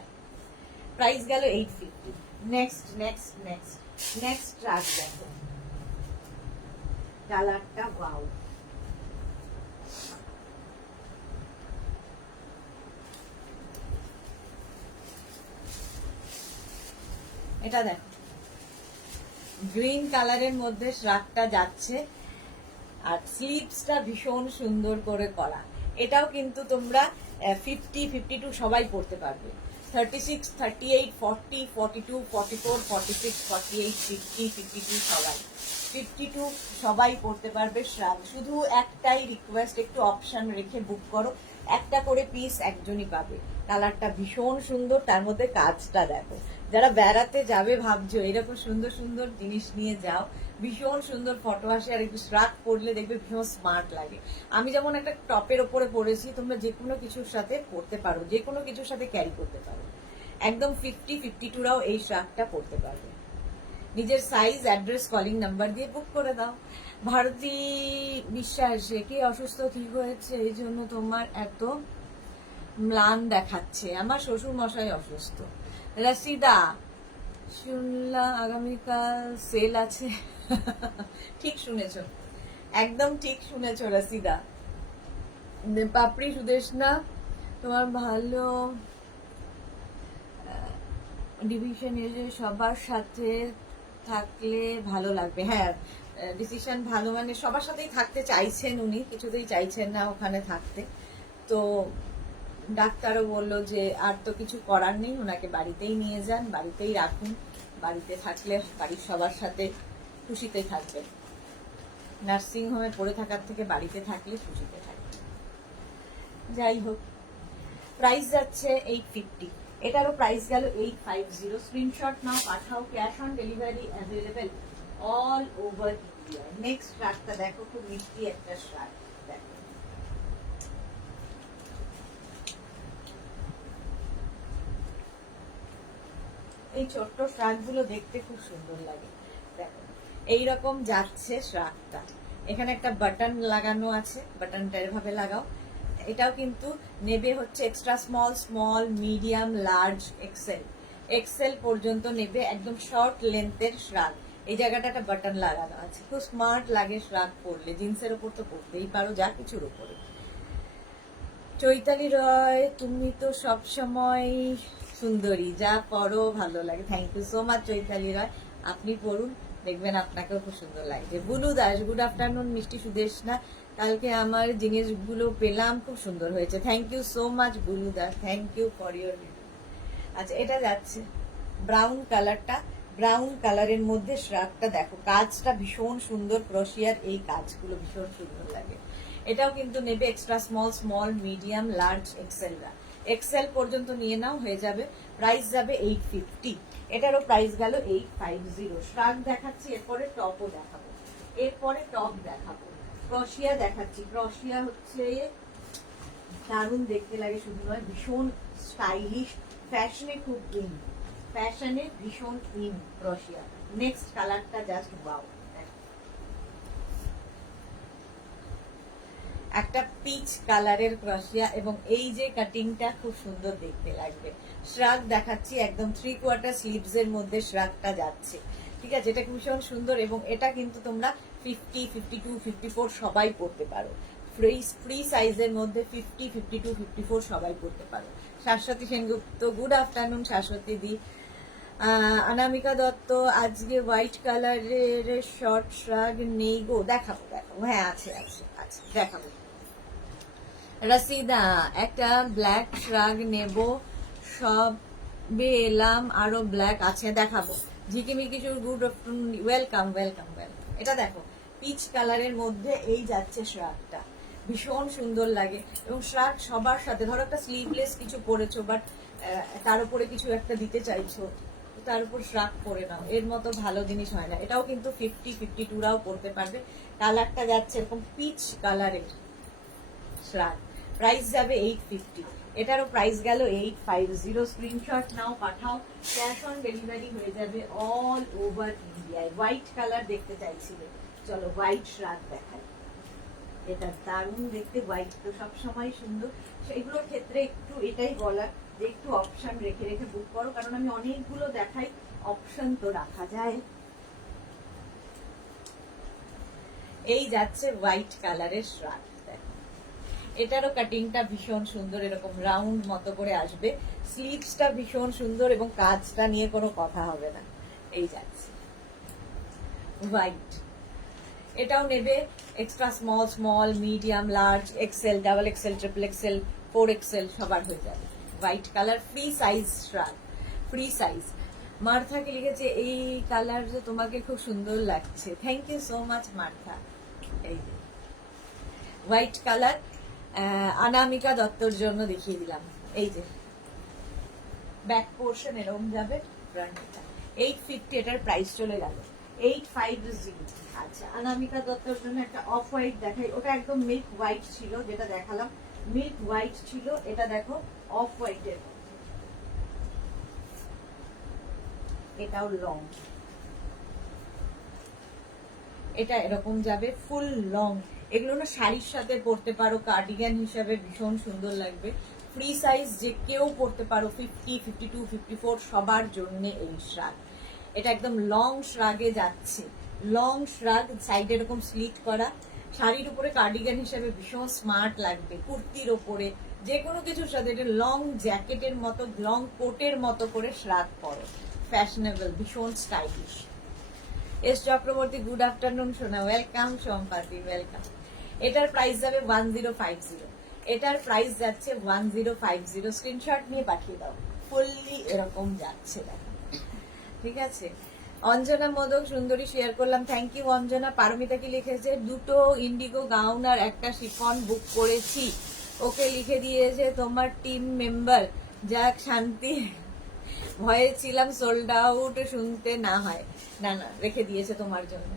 প্রাইস গেল 850। Next next next next shrug দেখো, কালারটা ওয়াও, এটা দেখো গ্রিন কালারের মধ্যে শ্রাগটা যাচ্ছে, আর স্লিভসটা ভীষণ সুন্দর করে করা। এটাও কিন্তু তোমরা 50, 52 সবাই পড়তে পারবে। 36, 38, 40, 42, 44, 46, 48, 50, 52 সবাই, 52 সবাই পড়তে পারবে শ্রাগ। শুধু একটাই রিকোয়েস্ট, একটু অপশন রেখে বুক করো, একটা করে পিস একজনই পাবে। কালারটা ভীষণ সুন্দর, তার মধ্যে কাজটা দেখো। যারা বেড়াতে যাবে ভাবছো এরকম সুন্দর সুন্দর জিনিস নিয়ে যাও, ভীষণ সুন্দর ফটো আসে, আর একটু শ্রাগ পরলে দেখবে ভীষণ স্মার্ট লাগে। আমি যেমন একটা টপের ওপরে পরেছি, তোমরা যে কোনো কিছুর সাথে পরতে পারো, যে কোনো কিছুর সাথে ক্যারি করতে পারো। একদম 50, 52রাও এই শ্রাগটা পরতে পারবে। নিজের সাইজ, অ্যাড্রেস, কলিং নাম্বার দিয়ে বুক করে দাও। ভারতী বিশ্বাস, কি অসুস্থ ঠিক হয়েছে এই জন্য তোমার এত ম্লান দেখাচ্ছে? আমার শ্বশুর মশাই অসুস্থ। রাশিদা, শুনলাম আগামীকাল সেল আছে। ঠিক শুনেছ, একদম ঠিক শুনেছ রাশিদা। পাপড়ি সুদেশনা, তোমার ভালো ডিভিশন এসে সবার সাথে থাকলে ভালো লাগবে। হ্যাঁ, ডিসিশন ভালো, মানে সবার সাথেই থাকতে চাইছেন উনি, কিছুতেই চাইছেন না ওখানে থাকতে। তো ডাক্তারও বললো যে আর তো কিছু করার নেই, ওনাকে বাড়িতেই নিয়ে যান, বাড়িতেই রাখুন, বাড়িতে থাকলে বাড়ির সবার সাথে খুশিতে থাকবে। নার্সিং হোমে পড়ে থাকার থেকে বাড়িতে থাকলে খুশিতে থাকবে। যাই হোক, প্রাইস যাচ্ছে 850, এটারও প্রাইস গেল 850। স্ক্রিনশট নাও, পাঠাও, cash on delivery available all over India. Next শ্রাগটা দেখো, খুব মিষ্টি একটা শ্রাগ দেখো। এই ছোট্ট শ্রাগগুলো দেখতে খুব সুন্দর লাগে। দেখো এইরকম যাচ্ছে শ্রাগটা, এখানে একটা বাটন লাগানো আছে, বাটনটা এভাবে লাগাও। এটাও কিন্তু নেবে হচ্ছে extra small small medium large XL, XL পর্যন্ত নেবে। একদম শর্ট লেন্থের শ্রাগ, এই জায়গাটা একটা বাটন লাগানো আছে, খুব স্মার্ট লাগে শ্রাগ পরলে। জিন্সের উপর তো পরতেই পারো, যা কিছুর উপরে। চৈতালি রয়, তুমি তো সব সময় সুন্দরী, যা পরো ভালো লাগে। Thank you so much Chaitali Roy, আপনি পড়ুন, দেখবেন আপনাকেও খুব সুন্দর লাগছে। Bulu Das, good afternoon. মিষ্টি সুদেশনা, কালকে আমার জিনিসগুলো পেলাম, খুব সুন্দর হয়েছে। Thank you so much Bulu Das, thank you for your video. আচ্ছা, এটা যাচ্ছে ব্রাউন কালারটা, ব্রাউন কালারের মধ্যে শ্রাগটা দেখো, কাজটা ভীষণ সুন্দর। ক্রোশিয়ার এই কাজগুলো ভীষণ সুন্দর লাগে। এটাও কিন্তু নেবে extra small small medium large এক্সেলরা, এক্সেল পর্যন্ত নিয়ে নাও, হয়ে যাবে। প্রাইস যাবে 850, এটারও প্রাইস গেল 850। শ্রাগ দেখাচ্ছি, এরপরে টপও দেখাবো, এরপরে টপ দেখাবো। ক্রোশিয়া দেখাচ্ছি, ক্রোশিয়া হচ্ছে দারুণ দেখতে লাগে, শুধু নয় ভীষণ স্টাইলিশ, ফ্যাশনে খুব ইন, ফ্যাশনে ভীষণ ইন ক্রোশিয়া। নেক্সট কালারটা জাস্ট ওয়াও, একটা পিচ কালারের ক্রোশিয়া, এবং এই যে কাটিংটা খুব সুন্দর দেখতে লাগবে। শ্রাগ দেখাচ্ছি, একদম 3/4 স্লিভস এর মধ্যে শ্রাগটা যাচ্ছে, ঠিক আছে। এটা ভীষণ সুন্দর, এবং এটা কিন্তু তোমরা 50, 52, 54 সবাই পড়তে পারো। ফ্রি সাইজের মধ্যে 50, 52, 54 সবাই পড়তে পারো। শাশ্বতী সেনগুপ্ত, গুড আফটারনুন শাশ্বতী দি। অনামিকা দত্ত, আজকে হোয়াইট কালারের শর্ট শ্রাগ নেই গো, দেখাবো দেখাবো, হ্যাঁ আছে আছে আছে, দেখাবো। রসিদা, একটা ব্ল্যাক শ্রাগ নেব, সবে এলাম, আরো ব্ল্যাক আছে, দেখাবো। Jhikimiki good afternoon, welcome welcome welcome. এটা দেখো পিচ কালারের মধ্যে এই যাচ্ছে শ্রাগটা, ভীষণ সুন্দর লাগে। এবং শ্রাগ সবার সাথে, ধরো একটা স্লিভলেস কিছু পরেছো, বাট তার উপরে কিছু একটা দিতে চাইছো, তার উপর শ্রাগ পরে নাও, এর মতো ভালো জিনিস হয় না। এটাও কিন্তু 50-52রাও পরতে পারবে। কালারটা যাচ্ছে এরকম পিচ কালারের শ্রাগ, প্রাইস যাবে 850। এটারও প্রাইস গেল 850। স্ক্রিনশট নাও, পাঠাও, ক্যাশ অন ডেলিভারি হয়ে যাবে অল ওভার ইন্ডিয়ায়। হোয়াইট কালার দেখতে চাইছিলে, চলো হোয়াইট শ্রাগ দেখাই। এটা দারুণ দেখতে, হোয়াইট তো সবসময় সুন্দর, সেগুলোর ক্ষেত্রে একটু এটাই বলার যে একটু অপশন রেখে রেখে বুক করো, কারণ আমি অনেকগুলো দেখাই, অপশন তো রাখা যায়। এই যাচ্ছে হোয়াইট কালারের শ্রাগ, এটারও কাটিংটা ভীষণ সুন্দর, এরকম রাউন্ড মতো করে আসবে, স্লিভসটা ভীষণ সুন্দর এবং কাজটা নিয়ে কোনো কথা হবে না। এই যাচ্ছে হোয়াইট, এটাও নেবে extra small, small, medium, large, XL, double XL, triple XL, 4XL সবার হয়ে যাবে। White colour, free size shrug, free size. মার্থাকে লিখেছে এই কালার যে তোমাকে খুব সুন্দর লাগছে, thank you so much Martha. এই যে হোয়াইট কালার, অনামিকা দত্তর জন্য দেখিয়ে দিলাম। এই যে ব্যাক পোর্শন এরকম যাবে, ফ্রন্টটা 850, এটার প্রাইস চলে গেল 850। আচ্ছা, অনামিকা দত্তর জন্য একটা অফ হোয়াইট দেখাই, ওটা একদম মিল্ক হোয়াইট ছিল যেটা দেখালাম, মিল্ক হোয়াইট ছিল, এটা দেখো অফ হোয়াইটের, এটাও লং, এটা এরকম যাবে ফুল লং। এগুলো না শাড়ির সাথে পরতে পারো, কার্ডিগান হিসাবে ভীষণ সুন্দর লাগবে। ফ্রি সাইজ, যে কেউ পরতে পারো, 50, 52, 54 সবার জন্য এই শ্রাগ। এটা একদম লং শ্রাগে যাচ্ছে, লং শ্রাগ, সাইডে এরকম স্লিট করা, শাড়ির উপরে কার্ডিগান হিসাবে ভীষণ স্মার্ট লাগবে, কুর্তির ওপরে যে কোনো কিছুর সাথে। এটা লং জ্যাকেটের মতো, লং কোটের মতো করে শ্রাগ পরো, ফ্যাশনেবল, ভীষণ stylish. S Chakraborty, good afternoon সোনা, ওয়েলকাম। সম্পাতি, ওয়েলকাম। এটার প্রাইস যাবে 1050, এটার প্রাইস যাচ্ছে 1050। স্ক্রিনশট নিয়ে পাঠিয়ে দাও, ফুললি এরকম যাচ্ছে, ঠিক আছে। অঞ্জনা মোদক সুন্দরী শেয়ার করলাম, থ্যাংক ইউ অঞ্জনা। পারমিতা কি লিখেছে, দুটো ইন্ডিগো গাউন আর একটা শিফন বুক করেছি, ওকে লিখে দিয়েছে তোমার টিম মেম্বার, যাক শান্তি, ভয়ে ছিলাম সোল্ড আউট শুনতে না হয়। না না, রেখে দিয়েছে তোমার জন্য,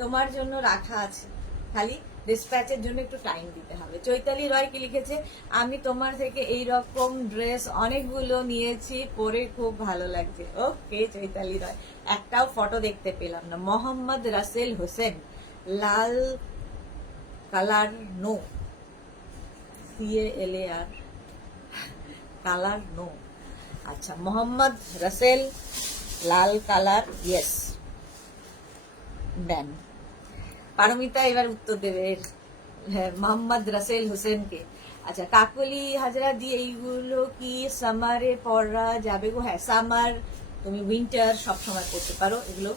তোমার জন্য রাখা আছে, খালি ডিসপ্যাচের জন্য একটু টাইম দিতে হবে। চৈতালি রয় কি লিখেছে, আমি তোমার থেকে এই রকম ড্রেস অনেকগুলো নিয়েছি, পরে খুব ভালো লাগছে। ওকে চৈতালি রয়, একটাও ফটো দেখতে পেলাম না। মোহাম্মদ রাসেল হোসেন, লাল colour, no, CALAR colour, no. আচ্ছা, মোহাম্মদ রাসেল, লাল কালার, ইয়েস, দেন। পারমিতা এবার উত্তর দেবে মোহাম্মদ রাসেল হোসেনকে। আচ্ছা, কাকলি হাজরা দিয়ে এইগুলো কি সামারে পরা যাবে গো? হ্যাঁ, সামার, তুমি উইন্টার সব সময় করতে পারো এগুলো,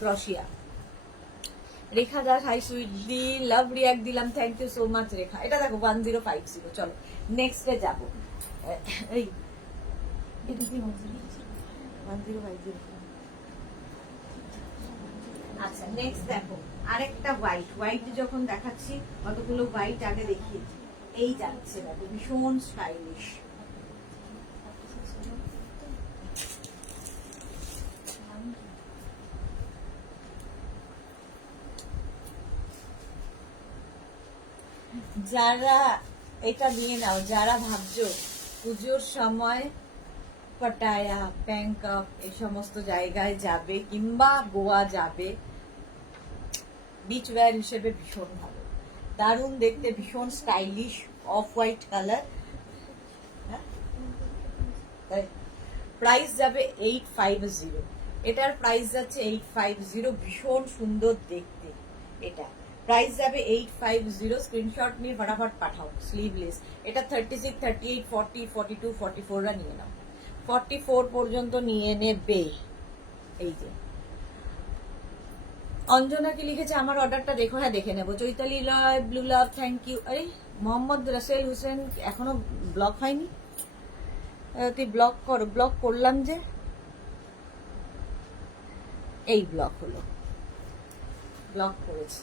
ক্রশিয়া। Rekha Das, hi sweetly, love react দিলাম, thank you so much Rekha. এটা দেখো 1050। চলো নেক্সটে যাবো। এই 1050। আচ্ছা, নেক্সট দেখো আরেকটা হোয়াইট, হোয়াইট যখন দেখাচ্ছি কতগুলো হোয়াইট আগে দেখিয়েছি। এই যাচ্ছে দেখো, ভীষণ স্টাইলিশ, যারা এটা নিয়ে নাও, যারা ভাবছো পুজোর সময় পাটায়া, ব্যাংকক এই সমস্ত জায়গায় যাবে কিংবা গোয়া যাবে, বিচ ওয়্যার হিসেবে ভীষণ ভালো, দারুণ দেখতে, ভীষণ stylish, off white colour. Price যাবে 850, এটার প্রাইস যাচ্ছে 850, ভীষণ সুন্দর দেখতে। এটা প্রাইস যাবে 850। স্ক্রিনশট নিয়ে ফটাফট পাঠাও। স্লিভলেস, এটা 36, 38, 40, 42, 44রা নিয়ে নাও। 44 পর্যন্ত নিয়ে নেবে। এই যে অঞ্জনা কি লিখেছে আমার অর্ডারটা দেখো। হ্যাঁ দেখে নেবো। চৈতালি রয় ব্লু লাভ থ্যাংক ইউ। আরে মোহাম্মদ রাসেল হোসেন এখনো ব্লক হয়নি? তুই ব্লক কর। ব্লক করলাম যে, এই ব্লক হলো, ব্লক করেছি।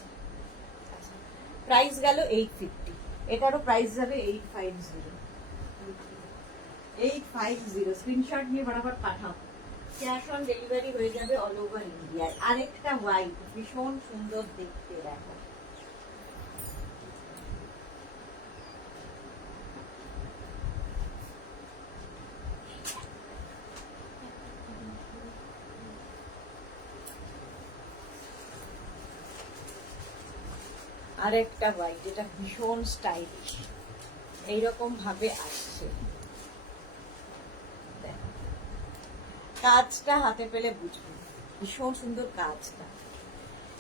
প্রাইস গেল 850, এটারও প্রাইস যাবে 850। 850 স্ক্রিনশট নিয়ে বরাবর পাঠাও। ক্যাশ অন ডেলিভারি হয়ে যাবে অল ওভার ইন্ডিয়ায়। আরেকটা হোয়াইট ভীষণ সুন্দর দেখতে, দেখো আরেকটা হোয়াইট যেটা ভীষণ স্টাইলিশ, এইরকম ভাবে আসছে। কাজটা হাতে পেলে বুঝবে, ভীষণ সুন্দর কাজটা।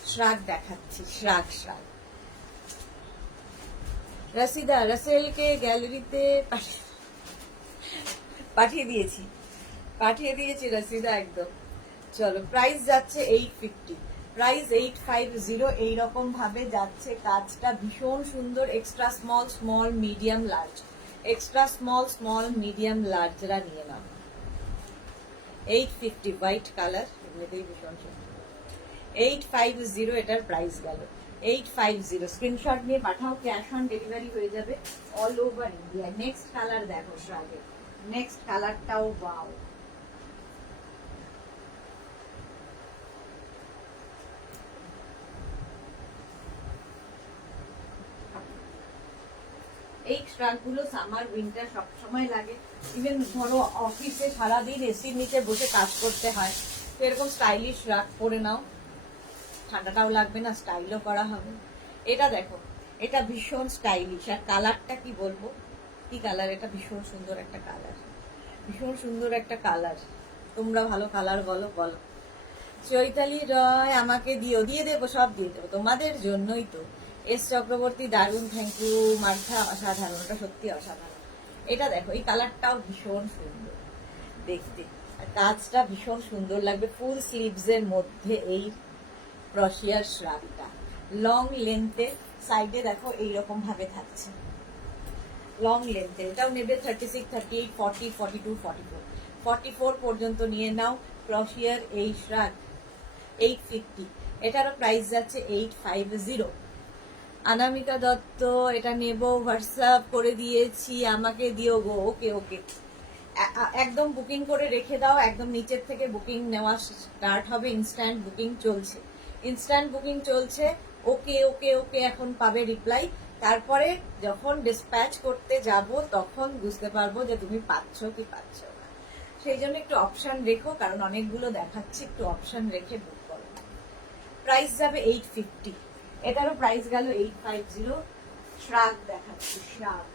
শ্রাগ দেখাচ্ছি, শ্রাগ শ্রাগ। রসিদা রাসেলকে গ্যালারিতে পাঠিয়ে দিয়েছি রসিদা একদম। চলো প্রাইস যাচ্ছে 850, প্রাইস 850। এইরকম ভাবে যাচ্ছে কাজটা, ভীষণ সুন্দর। Extra small small medium large, extra small small medium লার্জরা নিয়ে নাও। 850 হোয়াইট কালার, এমনিতেই ভীষণ সুন্দর। 850 এটার প্রাইস গেল 850। স্ক্রিনশট নিয়ে পাঠাও, ক্যাশ অন ডেলিভারি হয়ে যাবে all over India. Next colour দেখো শ্রাগে, নেক্সট কালারটাও ওয়াও। এই শ্রাগগুলো সামার উইন্টার সব সময় লাগে। ইভেন ধরো অফিসে সারাদিন এসির নিচে বসে কাজ করতে হয়, তো এরকম স্টাইলিশ শ্রাগ পরে নাও, ঠান্ডাটাও লাগবে না, স্টাইলও করা হবে। এটা দেখো, এটা ভীষণ স্টাইলিশ। আর কালারটা কি বলবো, কি কালার এটা, ভীষণ সুন্দর একটা কালার, ভীষণ সুন্দর একটা কালার। তোমরা ভালো কালার বলো বলো। চৈতালি রয় আমাকে দিও, দিয়ে দেবো, সব দিয়ে দেবো, তোমাদের জন্যই তো। এস চক্রবর্তী দারুণ, থ্যাংক ইউ। মার্থা অসাধারণ, ওটা সত্যি অসাধারণ। এটা দেখো, এই কালারটাও ভীষণ সুন্দর দেখতে, কাজটা ভীষণ সুন্দর লাগবে। ফুল স্লিভস এর মধ্যে এই ক্রশিয়ার শ্রাগটা, লং লেন্থে, সাইডে দেখো এইরকম ভাবে থাকছে, লং লেন্থে। এটাও নেবে 36, 38, 40, 42, 44, 44 পর্যন্ত নিয়ে নাও। ক্রশিয়ার এই শ্রাগ 850, এটারও প্রাইস যাচ্ছে 850। অনামিকা দত্ত এটা নেব, হোয়াটসঅ্যাপ করে দিয়েছি, আমাকে দিও গো। ওকে ওকে, একদম বুকিং করে রেখে দাও, একদম নিচের থেকে বুকিং নেওয়া স্টার্ট হবে। ইনস্ট্যান্ট বুকিং চলছে, ইনস্ট্যান্ট বুকিং চলছে। ওকে ওকে ওকে, এখন পাবে রিপ্লাই। তারপরে যখন ডিসপ্যাচ করতে যাব তখন বুঝতে পারবো যে তুমি পাচ্ছ কি পাচ্ছ না। সেই জন্য একটু অপশন রেখো, কারণ অনেকগুলো দেখাচ্ছি, একটু অপশন রেখে বুক করো। প্রাইস যাবে 850, এটারও প্রাইস গেল 850। শ্রাগ দেখাচ্ছি, শ্রাগ।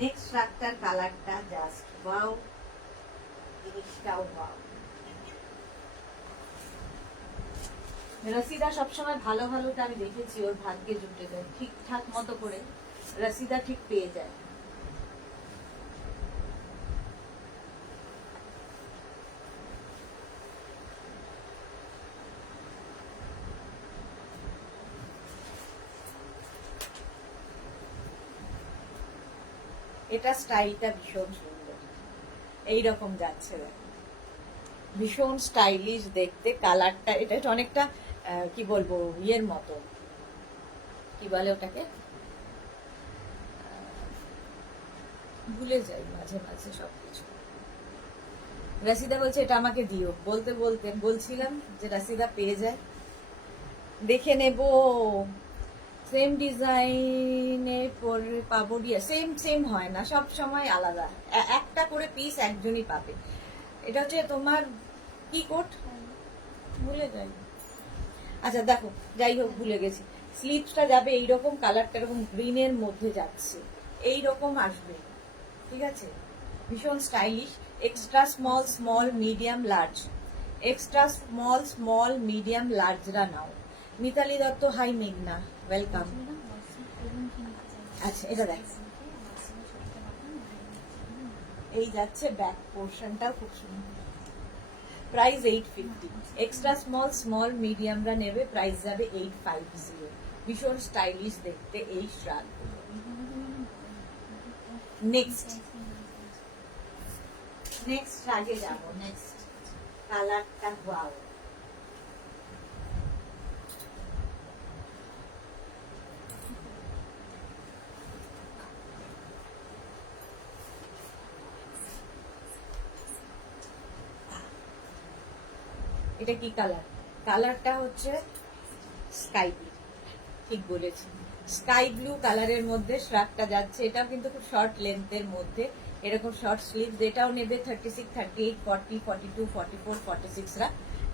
নেক্সট শ্রাগটার কালারটা জাস্ট ওয়াও, জিনিসটাও ওয়াও। রসিদা সবসময় ভালো ভালোটা আমি দেখেছি ওর ভাগ্যে জুটে যায়, ঠিকঠাক মতো করে রসিদা ঠিক পেয়ে যায়। এটা স্টাইলটা ভীষণ সুন্দর, এইরকম যাচ্ছে দেখো, ভীষণ স্টাইলিশ দেখতে। কালারটা এটা অনেকটা কি বলবো, ইয়ের মতো, কি বলে ওটাকে, ভুলে যাই মাঝে মাঝে সবকিছু। রাশিদা বলছে এটা আমাকে দিও, বলতে বলতে বলছিলাম যে রাশিদা পেয়ে যায়, দেখে নেব। সেম ডিজাইনে পরে পাবো, সেম সেম হয় না, সব সময় আলাদা, একটা করে পিস একজনই পাবে। এটা হচ্ছে তোমার কি কোট, ভুলে যাই। আচ্ছা দেখো, যাই হোক ভুলে গেছি। স্লিভসটা যাবে এইরকম, কালারটা এরকম গ্রিনের মধ্যে যাচ্ছে, এইরকম আসবে, ঠিক আছে। ভীষণ stylish. Extra small small medium large, extra small small medium লার্জরা নাও। মিতালি দত্ত হাই মেঘনা, ওয়েলকাম। আচ্ছা এটা দেখ, এই যাচ্ছে ব্যাক পোর্শনটা খুব সুন্দর। প্রাইস 850। এক্সট্রা স্মল স্মল মিডিয়ামরা নেবে, প্রাইস যাবে 850। ভীষণ স্টাইলিশ দেখতে এই শ্রাগ। নেক্সট শ্রাগে যাব। নেক্সট কালারটা ওয়াও, এটা কি কালার? কালারটা হচ্ছে স্কাই ব্লু, ঠিক বলেছি, স্কাই ব্লু কালারের মধ্যে শ্রাগটা যাচ্ছে। এটাও কিন্তু খুব শর্ট লেন্থের মধ্যে, এরকম শর্ট স্লিভস। এটাও নেবে 36, 38, 40, 42, 44, 46 রা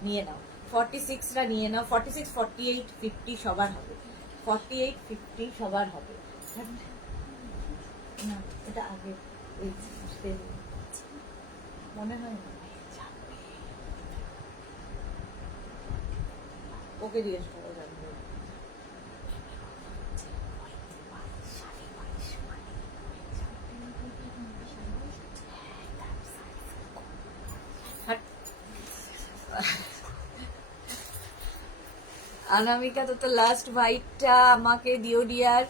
নিয়ে নাও। 46 রা নিয়ে নাও। 46, 48, 50 সবার হবে। 48, 50 সবার হবে। না এটা আগে মনে হয় না, ওকে জিজ্ঞেস করো জানবে। অনামিকা তো লাস্ট হোয়াইটটা আমাকে দিও ডিয়ার,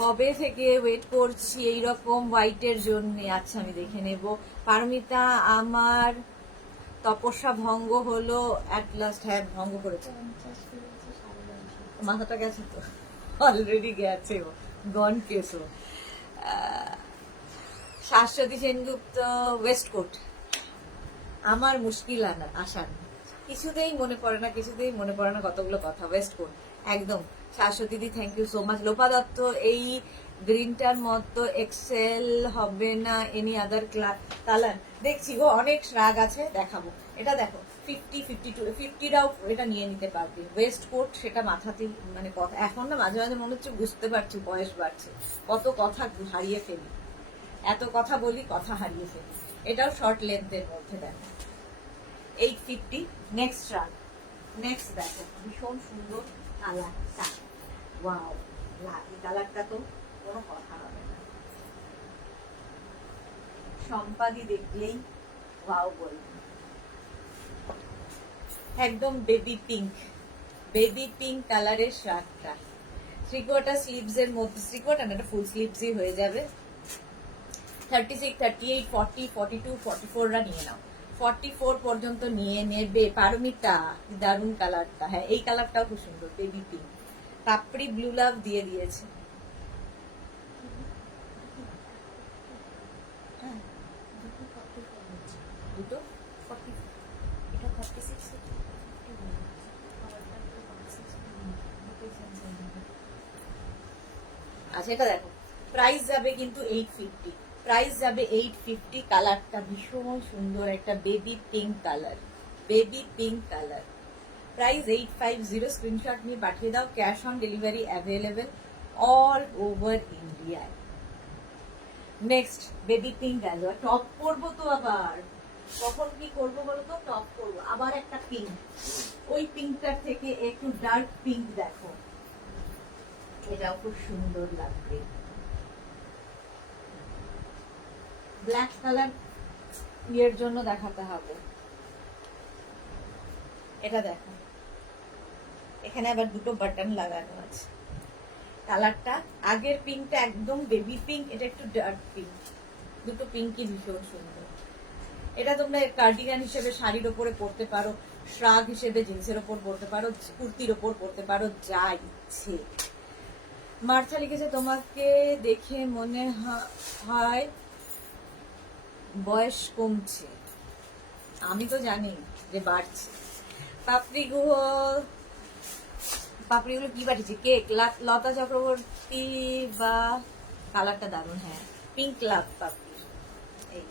কবে থেকে ওয়েট করছি এইরকম হোয়াইটের জন্য। আচ্ছা আমি দেখে নেব। পারমিতা আমার তপস্যা ভঙ্গ হলো অ্যাট লাস্ট। হ্যাঁ ভঙ্গ করেছে, মাথাটা গেছে তো, অলরেডি গেছে, গন কেসো। শাশ্বতী সেনগুপ্ত ওয়েস্টকোট আমার মুশকিল আসার, কিছুতেই মনে পড়ে না কতগুলো কথা। ওয়েস্টকোট একদম। Shashwati di thank you so much. Lopa Dutta এই গ্রিনটার মতো এক্সেল হবে না এনি আদার কালার? দেখছি গো, অনেক রাগ আছে, দেখাবো। এটা দেখো 50, 52, 50রাও এটা নিয়ে নিতে পারবে। ওয়েস্ট কোট সেটা মাথাতেই মানে কথা, এখন না মাঝে মাঝে মনে হচ্ছে বুঝতে পারছি বয়স বাড়ছে, কত কথা হারিয়ে ফেলি, এত কথা বলি, কথা হারিয়ে ফেলি। এটাও শর্ট লেন্থের মধ্যে দেখো 850। নেক্সট রাগ, নেক্সট দেখো ভীষণ সুন্দর কালারটা, ওয়াও, এই কালারটা তো কোনো কথা হবে না, সম্পাদি দেখলেই ওয়াও বলবে। একদম বেবি পিঙ্ক কালারের শার্টটা, 3/4 স্লিভস এর মধ্যে, 3/4 না, এটা ফুল স্লিভসই হয়ে যাবে। 36, 38, 40, 42, 44 রা নিয়ে নাও। 44 পর্যন্ত নিয়ে নেবে। পারমিতা দারুন কালারটা, হ্যাঁ এই কালারটাও খুব সুন্দর, বেবি পিঙ্ক। কাপড়ি ব্লু লাভ দিয়ে দিয়েছে। দুটো 40, এটা 36, আচ্ছা এটা দেখো প্রাইস যাবে কিন্তু 850, প্রাইস যাবে 850। কালারটা ভীষণ সুন্দর, একটা baby pink colour, price 850। Screenshot নিয়ে পাঠিয়ে দাও। Cash on delivery available all over ইন্ডিয়ায়। নেক্সট বেবি পিঙ্ক গেল। টপ করবো তো আবার, কখন কি করবো বলো তো? টপ করবো আবার একটা পিঙ্ক, ওই পিঙ্কটার থেকে একটু ডার্ক পিঙ্ক দেখো, এটাও খুব সুন্দর লাগবে। ব্ল্যাক কালার ইয়ের জন্য দেখাতে হবে। এটা দেখো, এখানে আবার দুটো বাটন লাগানো আছে। কালারটা আগের পিঙ্কটা একদম বেবি পিঙ্ক, এটা একটু ডার্ক পিঙ্ক, দুটো পিঙ্কই ভীষণ সুন্দর। এটা তোমরা কার্ডিগান হিসেবে শাড়ির ওপরে পরতে পারো, শ্রাগ হিসেবে জিন্সের ওপর পরতে পারো, কুর্তির ওপর পরতে পারো, যা ইচ্ছে। মার্থা লিখেছে তোমাকে দেখে মনে হয় বয়স কমছে, আমি তো জানি যে বাড়ছে। পাপড়িগুলো কি পাঠিয়েছে? কেক। লতা চক্রবর্তী বা কালারটা দারুণ, হ্যাঁ পিঙ্ক লাভ পাপড়ি। এই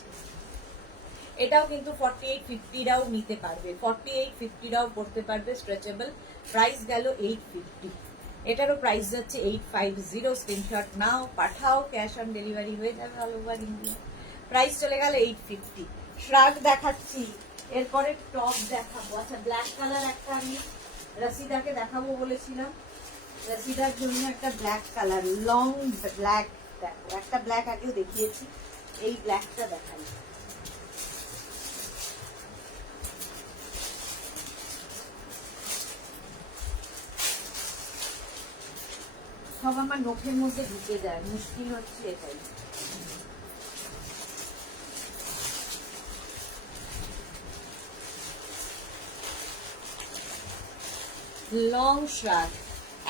এটাও কিন্তু 48, 50রাও নিতে পারবে, 48, 50রাও পড়তে পারবে, স্ট্রেচেবল। প্রাইস গেল 850, এটারও প্রাইস যাচ্ছে 850। স্ক্রিনশট নাও, পাঠাও, ক্যাশ অন ডেলিভারি হয়ে যাবে অল ওভার ইন্ডিয়া। প্রাইস চলে গেল 850। শ্রাগ দেখাচ্ছি, এরপরে টপ দেখাবো। আচ্ছা ব্ল্যাক কালার একটা আমি রসিদাকে দেখাবো বলেছিলাম, রসিদার জন্য একটা ব্ল্যাক কালার লং ব্ল্যাক দেখো, একটা ব্ল্যাক আগেও দেখিয়েছি, এই ব্ল্যাকটা দেখাই। সব আমার নখের মধ্যে ঢুকে যায়, মুশকিল হচ্ছে এটাই। লং শার্ট,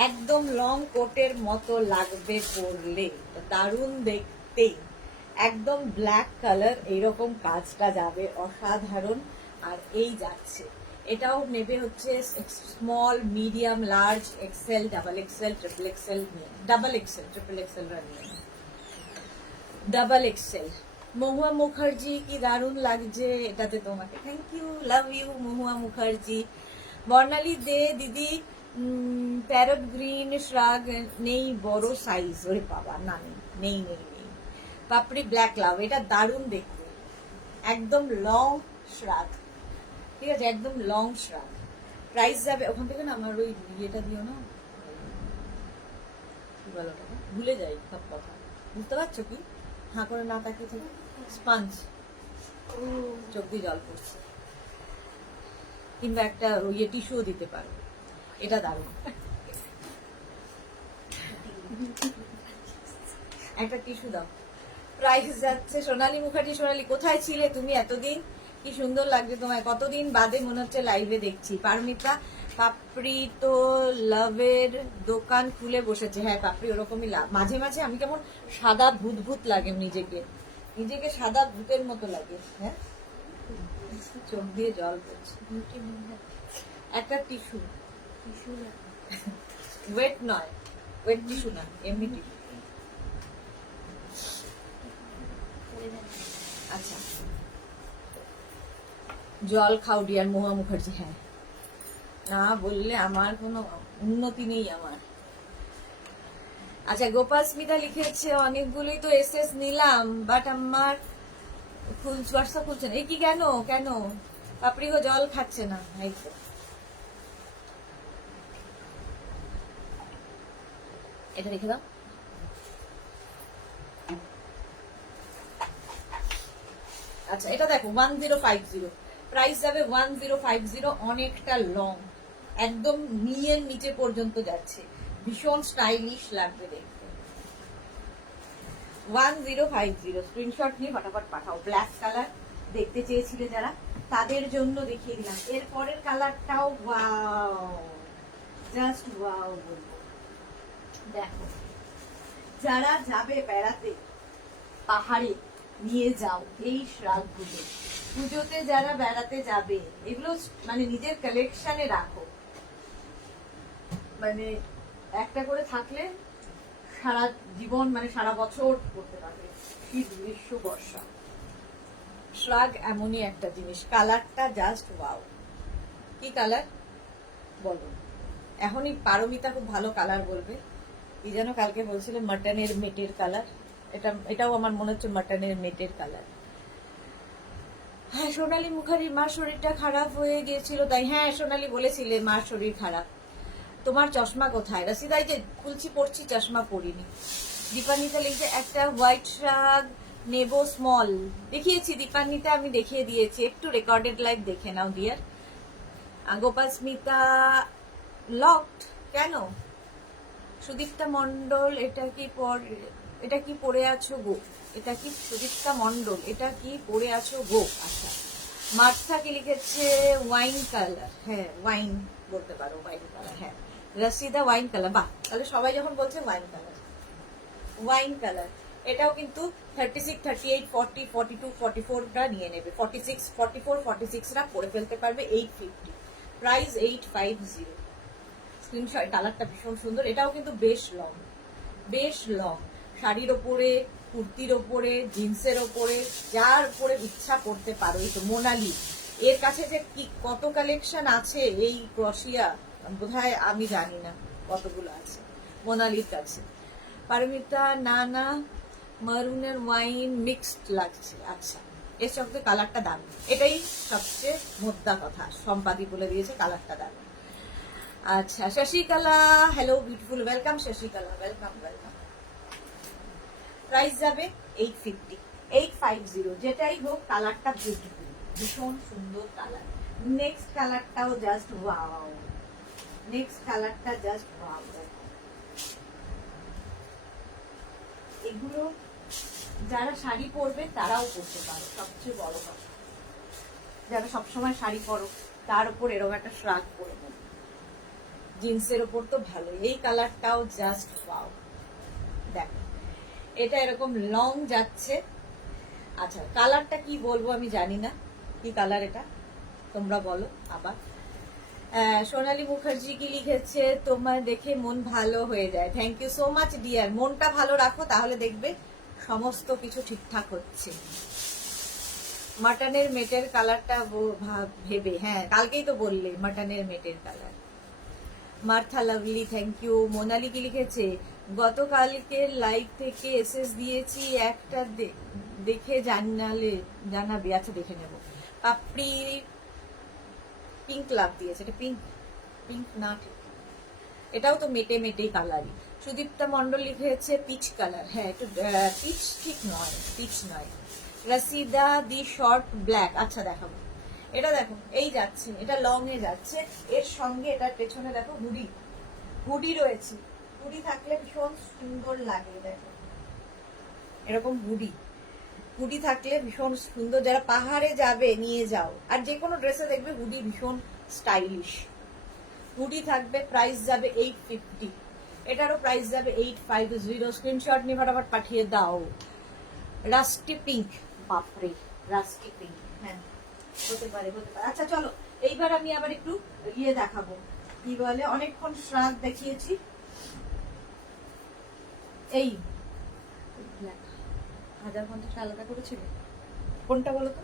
একদম লং কোটের মতো লাগবে পরলে, দারুণ দেখতে। একদম ব্ল্যাক কালার, এইরকম কাজটা যাবে অসাধারণ। আর এই যাচ্ছে, এটাও নেবে হচ্ছে small, medium, large, XL, double XL, triple XL নিয়ে, ডাবল এক্সেল, ট্রিপল এক্সেল নিয়ে, ডাবল এক্সেল। মহুয়া মুখার্জি, কি দারুণ লাগছে এটাতে তোমাকে, thank you, love you Mahua Mukherjee. Barnali De দিদি, প্যারট গ্রিন শ্রাগ নেই, বড় সাইজ, ওরে বাবা না, নেই নেই নেই। পাপড়ি ব্ল্যাক লাভ, এটা দারুণ দেখতে, একদম লং শ্রাগ, ঠিক আছে, একদম লং শ্রাগ। প্রাইস যাবে ওখান থেকে না, আমার ওই ইয়েটা দিও না, কি বলো ওটা, ভুলে যাই সব কথা, বুঝতে পারছো কি? হাঁ করে না তাকিয়ে থেকে, স্পঞ্জ, চোখ দিয়ে জল পড়ছে, কিংবা একটা ইয়ে টিস্যুও দিতে পারো, এটা দারুণ। একটা টিস্যু দাও। প্রাইস যাচ্ছে সোনালী মুখার্জি, সোনালী কোথায় ছিলে তুমি এতদিন, কি সুন্দর লাগছে তোমায়, কতদিন বাদে মনে হচ্ছে লাইভে দেখছি। পারমিতা, পাপড়ি তো লাভের দোকান খুলে বসেছে, হ্যাঁ পাপড়ি ওরকমই লাভ, মাঝে মাঝে আমি কেমন সাদা ভূত ভূত লাগে, নিজেকে নিজেকে সাদা ভূতের মতো লাগে, হ্যাঁ চোখ দিয়ে জল পড়ছে। একটা টিস্যু, ওয়েট নয়, ওয়েট টিস্যু না, এমনি টিস্যু। আচ্ছা, জল খাও ডিয়ার মহুয়া মুখার্জি, হ্যাঁ না বললে আমার কোনো উন্নতি নেই আমার। আচ্ছা, গোপাল স্মিতা লিখেছে অনেকগুলোই তো এসএস নিলাম, বাট আমার হোয়াটসঅ্যাপ খুলছে না, এই কি কেন কেন? পাপড়ি গো জল খাচ্ছে না, এই তো এটা রেখে দাও। আচ্ছা, এটা দেখো 1050, প্রাইস যাবে 1050, অনেকটা লং, একদম নিয়ের নিচে পর্যন্ত যাচ্ছে, ভীষণ স্টাইলিশ লাগবে দেখতে। 1050, স্ক্রিনশট নিয়ে ফটাফট পাঠাও। ব্ল্যাক কালার দেখতে চেয়েছিলে যারা, তাদের জন্য দেখিয়ে দিলাম। এর পরের কালারটাও ওয়াও, জাস্ট ওয়াও বলবো। দেখো, যারা যাবে বেড়াতে পাহাড়ে, নিয়ে যাও এই শ্রাগগুলো। পুজোতে যারা বেড়াতে যাবে, এগুলো মানে নিজের কালেকশনে রাখো, মানে একটা করে থাকলে সারা জীবন, মানে সারা বছর করতে পারবে, শীত গ্রীষ্ম বর্ষা। শ্রাগ এমনই একটা জিনিস, কালারটা জাস্ট ওয়াও। কি কালার বলো? এখনই পারমিতা খুব ভালো কালার বলবে, কি যেন কালকে বলছিল মাটনের মেটের কালার, এটাও আমার মনে হচ্ছে মাটনের মেটের কালার। হ্যাঁ, সোনালী মুখার্জি, মার শরীরটা খারাপ হয়ে গিয়েছিল তাই, হ্যাঁ সোনালী বলেছিলে মার শরীর খারাপ। তোমার চশমা কোথায়? রাশিদাই যে খুলছি পড়ছি, চশমা পরিনি। দীপান্বিতা লিখছে একটা হোয়াইট শাগ নেব স্মল, দেখিয়েছি দীপান্বিতা, আমি দেখিয়ে দিয়েছি, একটু রেকর্ডেড লাইভ দেখে নাও ডিয়ার। গোপাল স্মিতা লকড কেন? সুদীপ্তা মন্ডল, এটা কি পরে আছো গো? এটা কি সুদীপ্তা মন্ডল, এটা কি পরে আছো গো? আচ্ছা, মার্থাকে লিখেছে ওয়াইন কালার, হ্যাঁ ওয়াইন বলতে পারো, ওয়াইন কালার, হ্যাঁ রাশিদা ওয়াইন কালার, বাহ, তাহলে সবাই যখন বলছে ওয়াইন কালার, ওয়াইন কালার। এটাও কিন্তু 36, 38, 40, 42, 44টা নিয়ে নেবে, 46, 44, 46টা পরে ফেলতে পারবে, 850, প্রাইস 850। স্ক্রিনশট, কালারটা ভীষণ সুন্দর, এটাও কিন্তু বেশ লং, বেশ লং, শাড়ির ওপরে, কুর্তির ওপরে, জিন্সের ওপরে, যার উপরে ইচ্ছা করতে পারো। এই তো মোনালি, এর কাছে যে কি কত কালেকশন আছে এই ক্রশিয়া, বোধহয় আমি জানি না কতগুলো আছে মোনালির কাছে। পারমিতা, না না মারুনের ওয়াইন মিক্সড লাগছে, আচ্ছা এর সঙ্গে কালারটা দারুণ, এটাই সবচেয়ে মোদ্দা কথা, সম্পাদি বলে দিয়েছে কালারটা দারুণ। আচ্ছা, Shashikala, hello beautiful, welcome Shashikala, welcome welcome. Price যাবে 850, 850, যেটাই হোক কালারটা বিউটিফুল, ভীষণ সুন্দর কালার। নেক্সট কালারটাও জাস্ট ওয়াও, নেক্সট কালারটা জাস্ট ওয়াও। এগুলো যারা শাড়ি পরবে তারাও পরতে পারে, সবচেয়ে বড় কথা। যারা সবসময় শাড়ি পরো তার উপর এরকম একটা শ্রাগ পরে নেবে, জিন্সের ওপর তো ভালো। এই কালারটাও জাস্ট ওয়াও, দেখো এটা এরকম লং যাচ্ছে। আচ্ছা কালারটা কি বলবো আমি জানি না, কি কালার এটা তোমরা বলো। আবার সোনালী মুখার্জি কি লিখেছে, তোমার দেখে মন ভালো হয়ে যায়। Thank you so much dear. মনটা ভালো রাখো, তাহলে দেখবে সমস্ত কিছু ঠিকঠাক হচ্ছে। মাটনের মেটের কালারটা ভেবে, হ্যাঁ কালকেই তো বললে মাটনের মেটের colour. Martha lovely thank you. Monali কি লিখেছে, গতকালকে লাইভ থেকে এসএস দিয়েছি, একটা দেখে জানাবে। আচ্ছা দেখে নেব। পাপড়ি পিঙ্ক লাভ দিয়েছে, এটা পিঙ্ক পিঙ্ক না, ঠিক এটাও তো মেটে মেটেই কালারই। সুদীপ্তা মন্ডল লিখেছে পিচ কালার, হ্যাঁ একটু পিচ ঠিক নয়, পিচ নয়। রাসিদা দি শর্ট ব্ল্যাক, আচ্ছা দেখাবো। এটা দেখো এই যাচ্ছে, এটা লং এ যাচ্ছে, এর সঙ্গে এটার পেছনে দেখো হুডি, হুডি রয়েছে। হুডি থাকলে ভীষণ সুন্দর লাগে, দেখো এরকম হুডি, হুডি থাকলে ভীষণ সুন্দর। যারা পাহাড়ে যাবে নিয়ে যাও, আর যে কোনো ড্রেসে দেখবে হুডি ভীষণ স্টাইলিশ। হুডি থাকবে, প্রাইস যাবে 850, এটারও প্রাইস যাবে 850। স্ক্রিনশট নিয়ে ফটাফট পাঠিয়ে দাও। রাস্টি পিঙ্ক, বাপরে রাস্টি পিঙ্ক, হ্যাঁ হতে পারে হতে পারে। আচ্ছা চলো এইবার আমি আবার একটু ইয়ে দেখাবো, কি বলে, অনেকক্ষণ শ্রাগ দেখিয়েছি। এই 1050 আলাদা করেছিল, কোনটা বলো তো?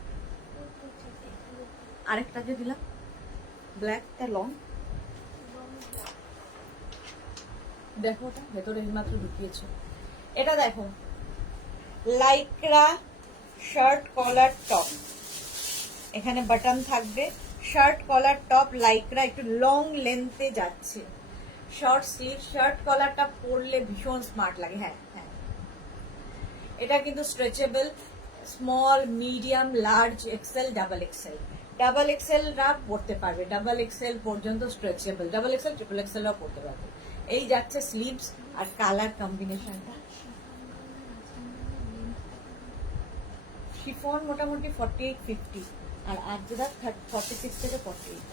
আরেকটা যে দিলাম ব্ল্যাকটা লং, দেখো ওটা ভেতরে মাত্র ঢুকিয়েছো। এটা দেখো লাইক্রা শার্ট কলার টপ, এখানে বাটন থাকবে, শার্ট কলার টপ লাইক্রা, একটু লং লেন্থে যাচ্ছে, শর্ট স্লিভ। শার্ট কলারটা পরলে ভীষণ স্মার্ট লাগে, হ্যাঁ হ্যাঁ। এটা কিন্তু stretchable, small medium large XL double XL, double এক্সেলরা পরতে পারবে, ডাবল এক্সেল পর্যন্ত স্ট্রেচেবল, ডাবল এক্সেল ট্রিপল এক্সেলরাও পরতে পারবে। এই যাচ্ছে স্লিভস আর কালার কম্বিনেশনটা। শিফন মোটামুটি 48-50 আর আজরাক 46 থেকে 48।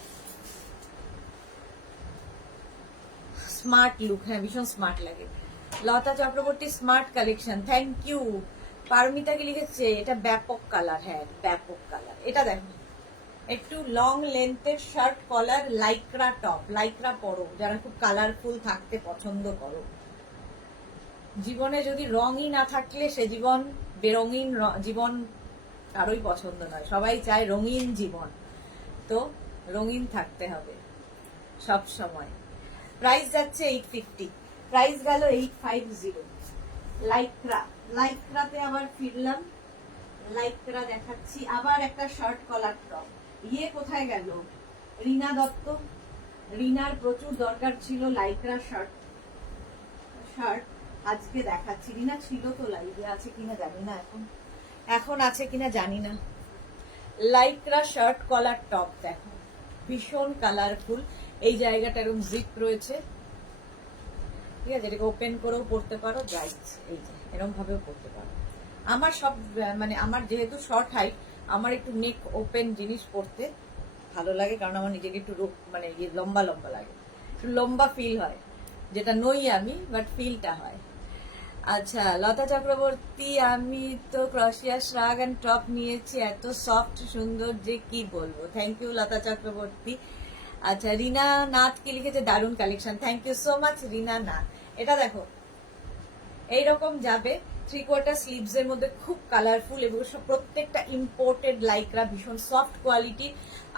স্মার্ট লুক, হ্যাঁ ভীষণ স্মার্ট লাগে। Lata Chakraborty smart collection, thank you. Paromita কি লিখেছে, এটা ব্যাপক কালার, হ্যাঁ ব্যাপক কালার। এটা দেখো একটু লং লেন্থের shirt collar lycra top, lycra পরো যারা খুব কালারফুল থাকতে পছন্দ করো। জীবনে যদি রঙই না থাকলে সে জীবন বেরঙিন জীবন কারোই পছন্দ নয়, সবাই চায় রঙিন জীবন, তো রঙিন থাকতে হবে সব সময়। প্রাইস যাচ্ছে 850, প্রাইস গেল 850। লাইক্রা, লাইক্রাতে আবার ফিরলাম, লাইক্রা দেখাচ্ছি। আবার একটা শার্ট কলার টপ, ইয়ে কোথায় গেল রিনা দত্ত? রিনার প্রচুর দরকার ছিল লাইক্রা শার্ট, শার্ট আজকে দেখাচ্ছি। রিনা ছিল তো লাইভে, আছে কিনা জানি না, এখন আছে কিনা জানি না। লাইক্রা শার্ট কলার টপ দেখো ভীষণ কালারফুল, এই জায়গাটা এরকম জিপ রয়েছে, ঠিক আছে, এটাকে ওপেন করেও পরতে পারো, গাইস এই যে এরকম ভাবেও পরতে পারো। আমার সব মানে আমার যেহেতু শর্ট হাইট, আমার একটু নেক ওপেন জিনিস পরতে ভালো লাগে, কারণ আমার নিজেকে একটু মানে লম্বা লম্বা লাগে, একটু লম্বা ফিল হয়, যেটা নই আমি, বাট ফিলটা হয়। আচ্ছা লতা চক্রবর্তী, আমি তো ক্রশিয়া শ্রাগ অ্যান্ড টপ নিয়েছি, এত সফট সুন্দর যে কি বলবো। Thank you Lata Chakraborty. আচ্ছা রিনা নাথ কি লিখেছে, দারুণ collection, thank you so much Rina Nath. এটা দেখো এইরকম যাবে, 3/4 স্লিভস এর মধ্যে খুব কালারফুল, এবং প্রত্যেকটা ইম্পোর্টেড লাইক্রা, ভীষণ সফট কোয়ালিটি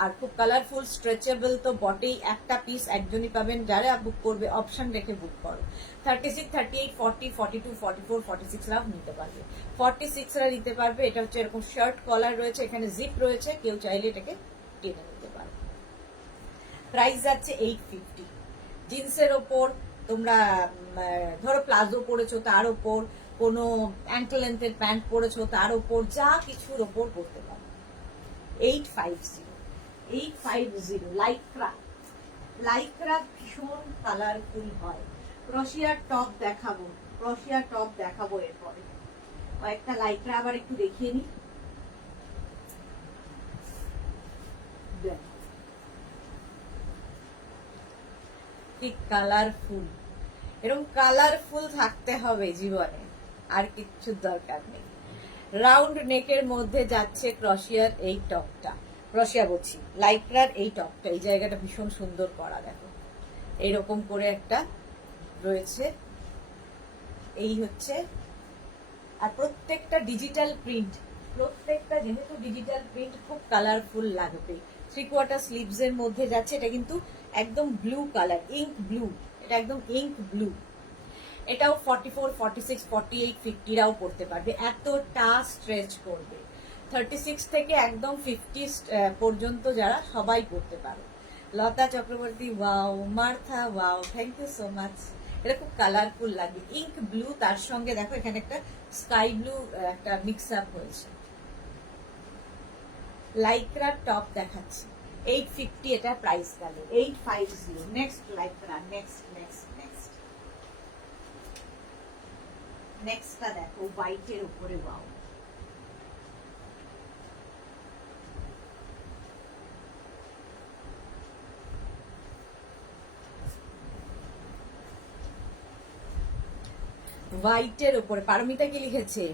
আর খুব কালারফুল, স্ট্রেচেবল তো বটেই। একটা পিস একজনই পাবেন, যারা বুক করবে অপশন রেখে বুক করো। 36, 38, 40, 42, 44, 46 রাও নিতে পারবে, 46 রা নিতে পারবে। এটা হচ্ছে এরকম শার্ট কলার রয়েছে, এখানে জিপ রয়েছে, কেউ চাইলে এটাকে টেনে নিতে পারবে। প্রাইস যাচ্ছে 850। জিন্সের ওপর তোমরা ধরো প্লাজো পরেছো, তার ওপর কোনো অ্যাঙ্কেল লেন্থের প্যান্ট পরেছো, তার ওপর যা কিছুর ওপর পরতে পারো। 850 লাইক্রা, লাইক্রা ভীষণ কালারফুল হয়। ক্রশিয়ার টপ দেখাবো, ক্রশিয়া টপ দেখাবো এরপরে। কয়েকটা লাইকরা আবার একটু দেখিয়ে নি। কি কালারফুল, এরকম কালারফুল থাকতে হবে জীবনে, আর কিচ্ছু দরকার নেই। রাউন্ড নেকের মধ্যে যাচ্ছে ক্রশিয়ার এই টপটা, ক্রশিয়া বলছি লাইক্রার এই টপটা, এই জায়গাটা ভীষণ সুন্দর করা, দেখো এইরকম করে একটা রয়েছে, এই হচ্ছে। আর প্রত্যেকটা ডিজিটাল প্রিন্ট, প্রত্যেকটা যেহেতু ডিজিটাল প্রিন্ট খুব কালারফুল লাগবে। 3/4 স্লিভস এর মধ্যে যাচ্ছে, এটা কিন্তু একদম ব্লু কালার, ইঙ্ক ব্লু, এটা একদম ইঙ্ক ব্লু। এটাও 44, 46, 48, 50রাও পড়তে পারবে, এতটা স্ট্রেচ করবে। 36 থেকে একদম 50 পর্যন্ত যারা সবাই পড়তে পারো। Lata Chakraborty wow, Martha wow, thank you so much. এটা খুব কালারফুল লাগবে, ইঙ্ক ব্লু, তার সঙ্গে দেখো এখানে একটা স্কাই ব্লু একটা মিক্স আপ হয়েছে। লাইক্রা টপ দেখাচ্ছি 850, এটা প্রাইস গেল 850। Next lycra, next next next নেক্সটটা দেখো হোয়াইটের উপরে, ওয়াও হোয়াইটের উপরে। পারমিতা কি লিখেছে?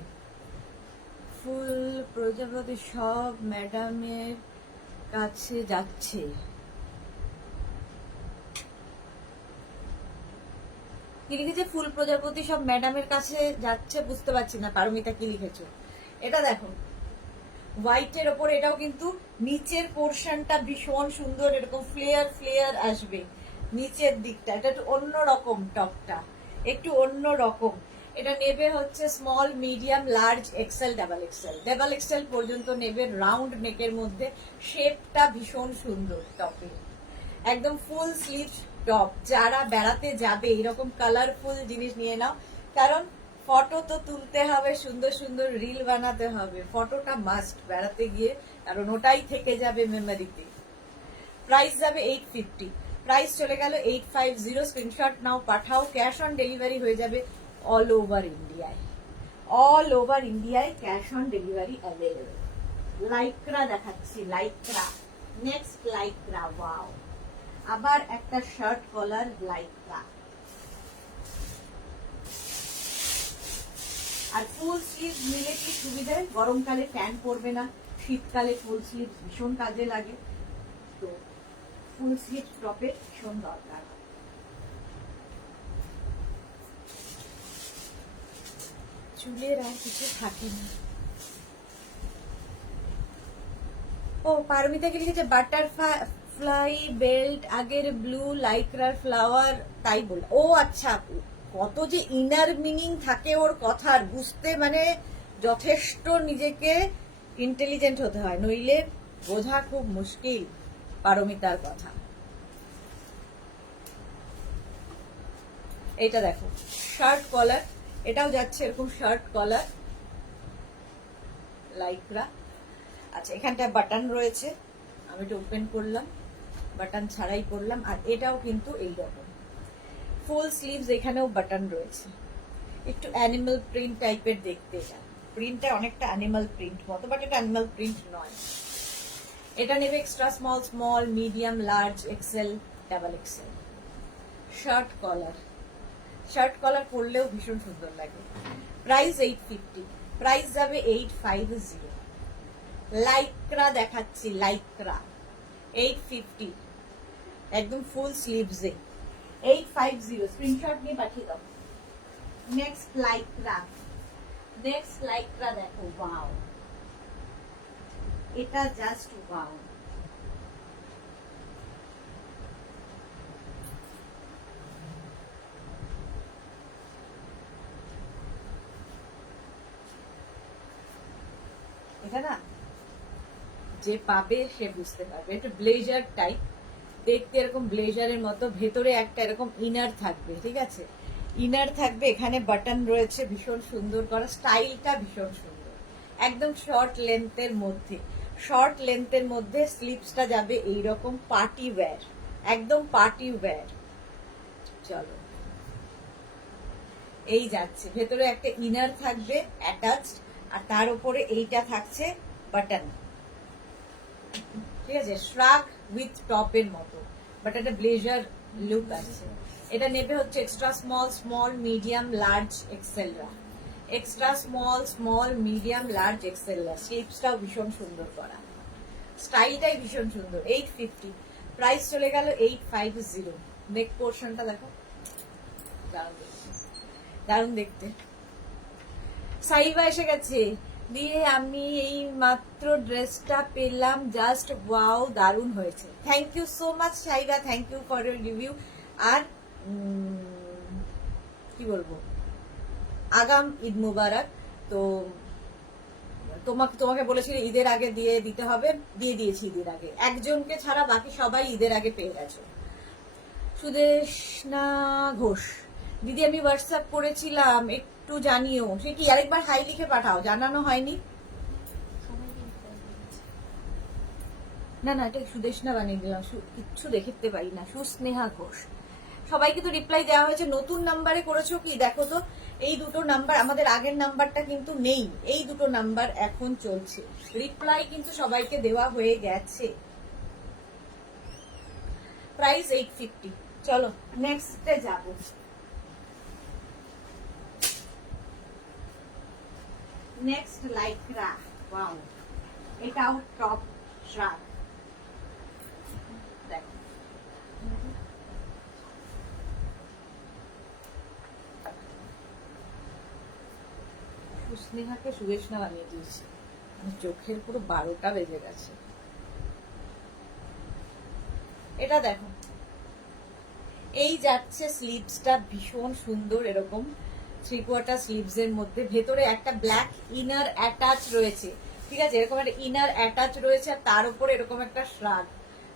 ফুল প্রজাপতি সব ম্যাডামের কাছে যাচ্ছে। কি লিখেছে? ফুল প্রজাপতি সব ম্যাডামের কাছে যাচ্ছে, বুঝতে পারছি না পারমিতা কি লিখেছো। এটা দেখো হোয়াইটের ওপর, এটাও কিন্তু নিচের পোর্শনটা ভীষণ সুন্দর, এরকম ফ্লেয়ার ফ্লেয়ার আসবে নিচের দিকটা, এটা একটু অন্যরকম, টপটা একটু অন্যরকম। এটা নেবে হচ্ছে small, medium, large, XL, double XL, double XL পর্যন্ত নেবে। রাউন্ড নেকের মধ্যে, শেপটা ভীষণ সুন্দর টপের, একদম ফুল স্লিভ টপ। যারা বেড়াতে যাবে এরকম কালারফুল জিনিস নিয়ে নাও, কারণ ফটো তো তুলতে হবে, সুন্দর সুন্দর রিল বানাতে হবে, ফটোটা মাস্ট বেড়াতে গিয়ে, কারণ ওটাই থেকে যাবে মেমোরিতে। প্রাইস যাবে 850, প্রাইস চলে গেল 850। স্ক্রিনশট নাও, পাঠাও, ক্যাশ অন ডেলিভারি হয়ে যাবে অল ওভার ইন্ডিয়ায়, অল ওভার ইন্ডিয়ায় cash on delivery available. Lycra দেখাচ্ছি, লাইক্রা, নেক্সট লাইক্রা, ওয়াও, আবার একটা শার্ট কলার লাইক্রা। আর ফুল স্লিভ নিলে কি সুবিধা, গরমকালে প্যান্ট পরবে না, শীতকালে ফুল স্লিভ ভীষণ কাজে লাগে, তো ফুল স্লিভ টপের ভীষণ দরকার। চুলের আর কিছু থাকে না। ও পারমিতাকে লিখেছে বাটারফ্লাই বেল্ট, আগের ব্লু লাইক্রার ফ্লাওয়ার, তাই বল। ও আচ্ছা, কত যে ইনার মিনিং থাকে ওর কথার, বুঝতে মানে যথেষ্ট নিজেকে ইন্টেলিজেন্ট হতে হয়, নইলে বোঝা খুব মুশকিল পারমিতার কথা। এটা দেখো শার্ট কলার, এটাও যাচ্ছে এরকম শার্ট কলার লাইক্রা। আচ্ছা, এখানটা বাটন রয়েছে, আমি এটা ওপেন করলাম, বাটন ছাড়াই করলাম। আর এটাও কিন্তু এইরকম ফুল স্লিভস, এখানেও বাটন রয়েছে, একটু অ্যানিমাল প্রিন্ট টাইপের দেখতে। এটা প্রিন্টটা অনেকটা অ্যানিমাল প্রিন্ট মতো, বাট এটা অ্যানিমাল প্রিন্ট নয়। এটা নেবে extra small, small, medium, large, XL, double XL. Shirt collar, shirt collar পরলেও ভীষণ সুন্দর লাগে। প্রাইস 850, প্রাইস যাবে 850। লাইক্রা দেখাচ্ছি, লাইক্রা 850, একদম ফুল স্লিভসে 850। স্ক্রিনশট নিয়ে পাঠিয়ে দাও। নেক্সট লাইক্রা, নেক্সট লাইক্রা দেখো, ওয়াও, এটা জাস্ট ওয়াও। এটা না, যে পাবে সে বুঝতে পারবে। এটা ব্লেজার টাইপ দেখতে, এরকম ব্লেজারের মতো, ভেতরে একটা এরকম ইনার থাকবে, ঠিক আছে, ইনার থাকবে, এখানে বাটন রয়েছে, ভীষণ সুন্দর করা, স্টাইলটা ভীষণ সুন্দর, একদম শর্ট লেন্থের মধ্যে, শর্ট লেন্থের মধ্যে স্লিভসটা যাবে এইরকম পার্টি ওয়্যার, একদম পার্টি ওয়্যার। চলো এই যাচ্ছে, ভেতরে একটা ইনার থাকবে অ্যাটাচড, আর তার উপরে এইটা থাকছে বাটন, ঠিক আছে, শ্রাগ উইথ টপের মতো, বাট একটা ব্লেজার লুক আছে। এটা নেবে হচ্ছে extra small, small, medium, large, এক্সেলরা। Extra small, small, medium, large, এক্সেলরা। শেপসটাও ভীষণ সুন্দর করা, স্টাইলটাই ভীষণ সুন্দর। 850, প্রাইস চলে গেল 850। নেক পোর্শনটা দেখো, দারুণ দেখতে, দারুণ দেখতে। সাইবা এসে গেছে, দিয়ে আমি এই মাত্র ড্রেসটা পেলাম, জাস্ট ওয়াও, দারুণ হয়েছে। Thank you so much Saiba, thank you for your review. আর কি বলবো, আগাম ঈদ মুবারক। তো তোমাকে বলেছিল ঈদের আগে দিয়ে দিতে হবে, দিয়ে দিয়েছি ঈদের আগে, একজনকে ছাড়া বাকি সবাই ঈদের আগে পেয়ে গেছো। সুদেশনা ঘোষ, দিদি আমি হোয়াটসঅ্যাপ করেছিলাম, একটু জানিও। সে কি আরেকবার হাই লিখে পাঠাও, জানানো হয়নি। না না, এটা সুদেশনা বানিয়ে দিলাম, কিচ্ছু দেখতে পারি না। সুস্নেহা ঘোষ, সবাইকে তো রিপ্লাই দেওয়া হয়েছে। নতুন নাম্বারে করেছো কি দেখো তো, এই দুটো নাম্বার, আমাদের আগের নাম্বারটা কিন্তু নেই, এই দুটো নাম্বার এখন চলছে। রিপ্লাই কিন্তু সবাইকে দেওয়া হয়ে গেছে। প্রাইস 850। চলো নেক্সটে যাব। নেক্সট লাইক্রা, ওয়াও, এটাও টপ শ্রাগ। দেখো সুস্নেহাকে সুদেশনা বানিয়ে দিয়েছি, চোখের পুরো 12টা বেজে গেছে। এটা দেখো, এই যাচ্ছে স্লিভসটা ভীষণ সুন্দর, এরকম 3/4 স্লিভস এর মধ্যে, ভেতরে একটা ব্ল্যাক ইনার অ্যাটাচ রয়েছে, ঠিক আছে, এরকম একটা ইনার অ্যাটাচ রয়েছে, আর তার উপর এরকম একটা শ্রাগ,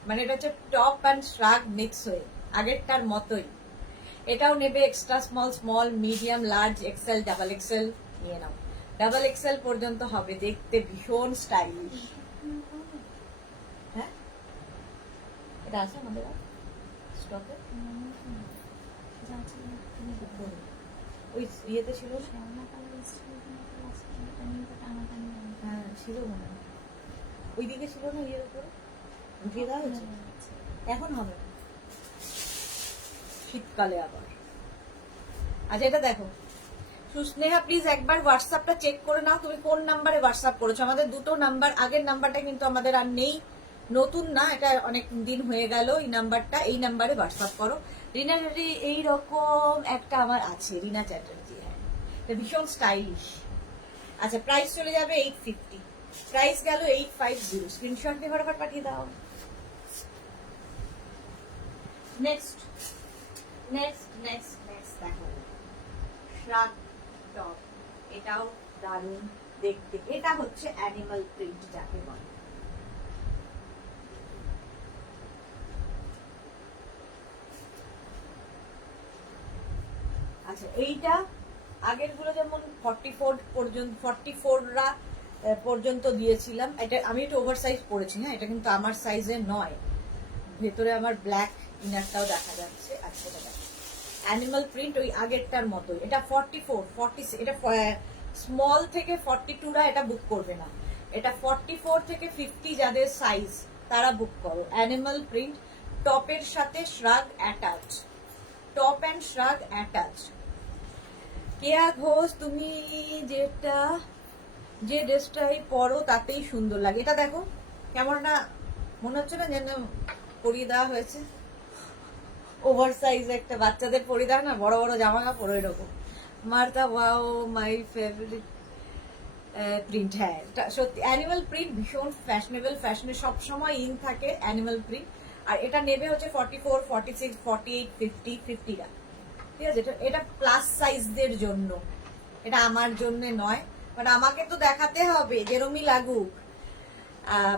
মানে এটা হচ্ছে টপ অ্যান্ড শ্রাগ মিক্স হয়ে, আগেরটার মতোই। এটাও নেবে extra small, small, medium, large, XL, double XL নিয়ে নাও। ডাবল এক্সেল পর্যন্ত হবে, দেখতে ভীষণ স্টাইলিশ। হ্যাঁ, এটা আছে আমাদের স্টকে, ওই ইয়েতে ছিল, হ্যাঁ ছিল মনে হয়, ওই দিকে ছিল না, ইয়ের উপরে উঠিয়ে দেওয়া হয়েছে, এখন হবে না, শীতকালে আবার। আচ্ছা এটা দেখো, সুস্নেহা প্লিজ একবার হোয়াটসঅ্যাপটা চেক করে নাও, তুমি কোন নাম্বারে হোয়াটসঅ্যাপ করেছো। আমাদের দুটো নাম্বার, আগের নাম্বারটা কিন্তু আমাদের আর নেই, নতুন না, এটা অনেক দিন হয়ে গেল এই নাম্বারটা, এই নাম্বারে হোয়াটসঅ্যাপ করো। রিনা চ্যাটার্জি এইরকম একটা আমার আছে, রিনা চ্যাটার্জি, হ্যাঁ, এটা ভীষণ স্টাইলিশ। আচ্ছা প্রাইস চলে যাবে 850, প্রাইস গেল 850, স্ক্রিনশট দিয়ে ফটাফট পাঠিয়ে দাও। নেক্সট নেক্সট নেক্সট নেক্সট দেখো, শ্রাগ টপ, এটাও দারুণ দেখতে। এটা হচ্ছে অ্যানিমাল প্রিন্ট যাকে বলে। আচ্ছা এইটা আগের গুলো যেমন 44 পর্যন্ত, 44রা পর্যন্ত দিয়েছিলাম, এটা আমি একটু ওভার সাইজ পরেছি, হ্যাঁ, এটা কিন্তু আমার সাইজে নয়, ভেতরে আমার ব্ল্যাক ইনারটাও দেখা যাচ্ছে। আচ্ছা এটা অ্যানিমাল প্রিন্ট ওই আগেরটার মতো, এটা 44, 40, এটা স্মল থেকে 42রা এটা বুক করবে না, এটা 44 থেকে 50 যাদের সাইজ তারা বুক করো। অ্যানিমাল প্রিন্ট, টপের সাথে shrug attach, top and shrug attach. Keya Ghosh, তুমি যেটা যে ড্রেসটাই পরো তাতেই সুন্দর লাগে। এটা দেখো কেমন না মনে হচ্ছে না যেন পরিয়ে দেওয়া হয়েছে, ওভার সাইজ একটা বাচ্চাদের পরিয়ে দেয় না বড় বড় জামা কাপড়, এরকম। মার্তা, ওয়াও মাই ফেভারিট প্রিন্ট। হ্যাঁ সত্যি অ্যানিমাল প্রিন্ট ভীষণ ফ্যাশনেবল, ফ্যাশনে সবসময় ইন থাকে অ্যানিমাল প্রিন্ট। আর এটা নেবে হচ্ছে 44, 46, 48, 50, 50টা, ঠিক আছে। এটা প্লাস সাইজদের জন্য, এটা আমার জন্য নয়, বাট আমাকে তো দেখাতে হবে যেরমই লাগুক।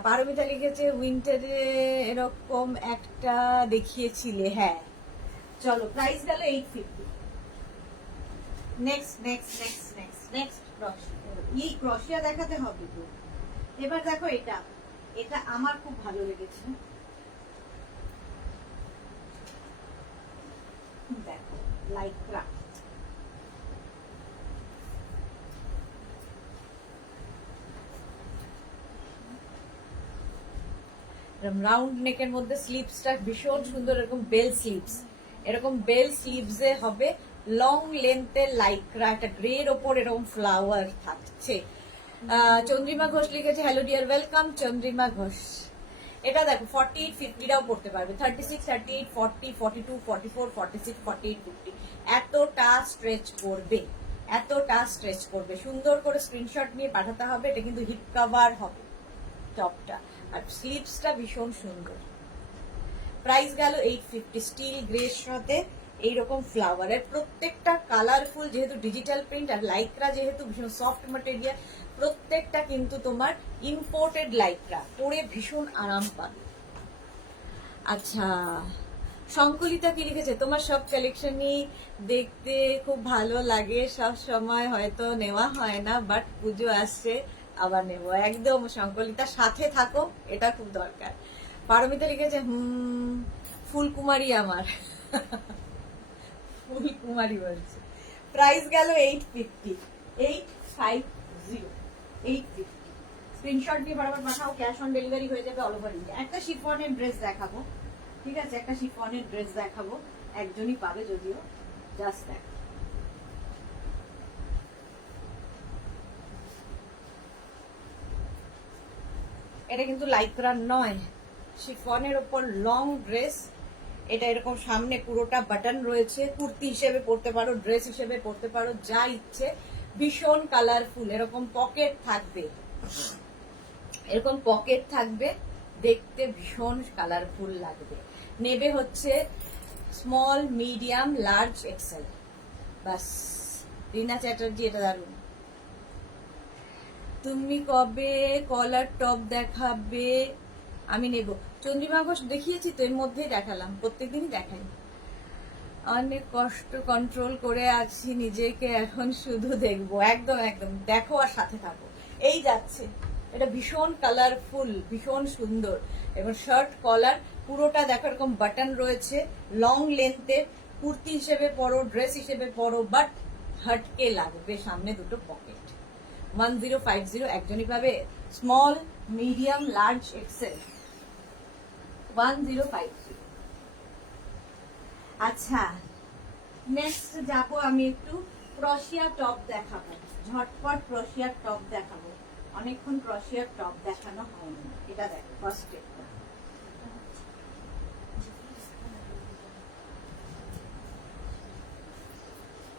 পারমিতা লিখেছে উইন্টারে এরকম একটা দেখিয়েছিলে, হ্যাঁ। চলো প্রাইস গেল 850। Next next next next next এই ক্রশিয়া দেখাতে হবে তো। এবার দেখো এটা, এটা আমার খুব ভালো লেগেছে, দেখো লাইক্রা, রাউন্ড নেকের মধ্যে স্লিভসটা ভীষণ সুন্দর, এরকম বেল স্লিভস, এরকম বেল স্লিভসে হবে, লং লেন্থের লাইক্রা, একটা গ্রের ওপর এরকম ফ্লাওয়ার থাকছে। চন্দ্রিমা ঘোষ লিখেছে, hello dear, welcome Chandrima Ghosh. এটা দেখো 48, 50রাও পড়তে পারবে, 36, 38, 40, 42, 44, 46, 48, 50, এতটা স্ট্রেচ করবে, এতটা স্ট্রেচ করবে। সুন্দর করে স্ক্রিনশট নিয়ে পাঠাতে হবে। এটা কিন্তু হিপ কভার হবে টপটা, আর স্লিভসটা ভীষণ সুন্দর। প্রাইস গেল 850, স্টিল গ্রের সাথে এইরকম ফ্লাওয়ারের, প্রত্যেকটা কালারফুল, যেহেতু ডিজিটাল প্রিন্ট আর লাইক্রা যেহেতু ভীষণ সফট ম্যাটেরিয়াল, প্রত্যেকটা কিন্তু তোমার ইম্পোর্টেড লাইক্রা, পরে ভীষণ আরাম পাবে। আচ্ছা, সংকলিতা কি লিখেছে, তোমার সব কালেকশনই দেখতে খুব ভালো লাগে, সব সময় হয়তো নেওয়া হয় না, বাট পুজো আসছে আবার নেব। একদম সংকলিতা, সাথে থাকো, এটা খুব দরকার। পারমিতা লিখেছে, ফুলকুমারী আমার ফুলকুমারী বলছে। প্রাইস গেল 850, 850, 850। স্ক্রিনশট দিয়ে বরাবর পাঠাও, ক্যাশ অন ডেলিভারি হয়ে যাবে অল ওভার ইন্ডিয়া। একটা শিফনের ড্রেস দেখাবো, ঠিক আছে, একটা শিফনের ড্রেস দেখাবো, একজনই পাবে যদিও, জাস্ট দেখ। এটা কিন্তু লাইক্রা নয়, শিফনের ওপর লং ড্রেস। এটা এরকম সামনে পুরোটা বাটন রয়েছে, কুর্তি হিসেবে পরতে পারো, ড্রেস হিসেবে পরতে পারো, যা ইচ্ছে। ভীষণ কালারফুল, এরকম পকেট থাকবে, এরকম পকেট থাকবে, দেখতে ভীষণ কালারফুল লাগবে। নেবে হচ্ছে স্মল, মিডিয়াম, লার্জ, এক্সেল, বাস। রিনা চ্যাটার্জি, এটা দারুন। তুমি কবে কলার টপ দেখাবে? আমি নেব। চন্দ্রিমা ঘোষ দেখিয়েছি তো, এর মধ্যেই দেখালাম, প্রত্যেকদিনই দেখাই। অনেক কষ্ট কন্ট্রোল করে আছি নিজেকে, এখন শুধু দেখবো। একদম একদম দেখো আর সাথে থাকো। এই যাচ্ছে, এটা ভীষণ কালারফুল, ভীষণ সুন্দর, এবং শার্ট কলার পুরোটা দেখো, এরকম বাটন রয়েছে, লং লেন্থের, কুর্তি হিসেবে পরো, ড্রেস হিসেবে পরো, বাট হটকে লাগবে সামনে দুটো পকেট। 1050 একজনই পাবে, স্মল, মিডিয়াম, লার্জ, এক্সেল, 1050। আচ্ছা, নেক্সট যাবো আমি একটু ক্রোশিয়া টপ দেখাবো, ঝটপট ক্রোশিয়ার টপ দেখাবো, অনেকক্ষণ ক্রোশিয়ার টপ দেখানো হয়নি। এটা দেখো, ফার্স্ট একটা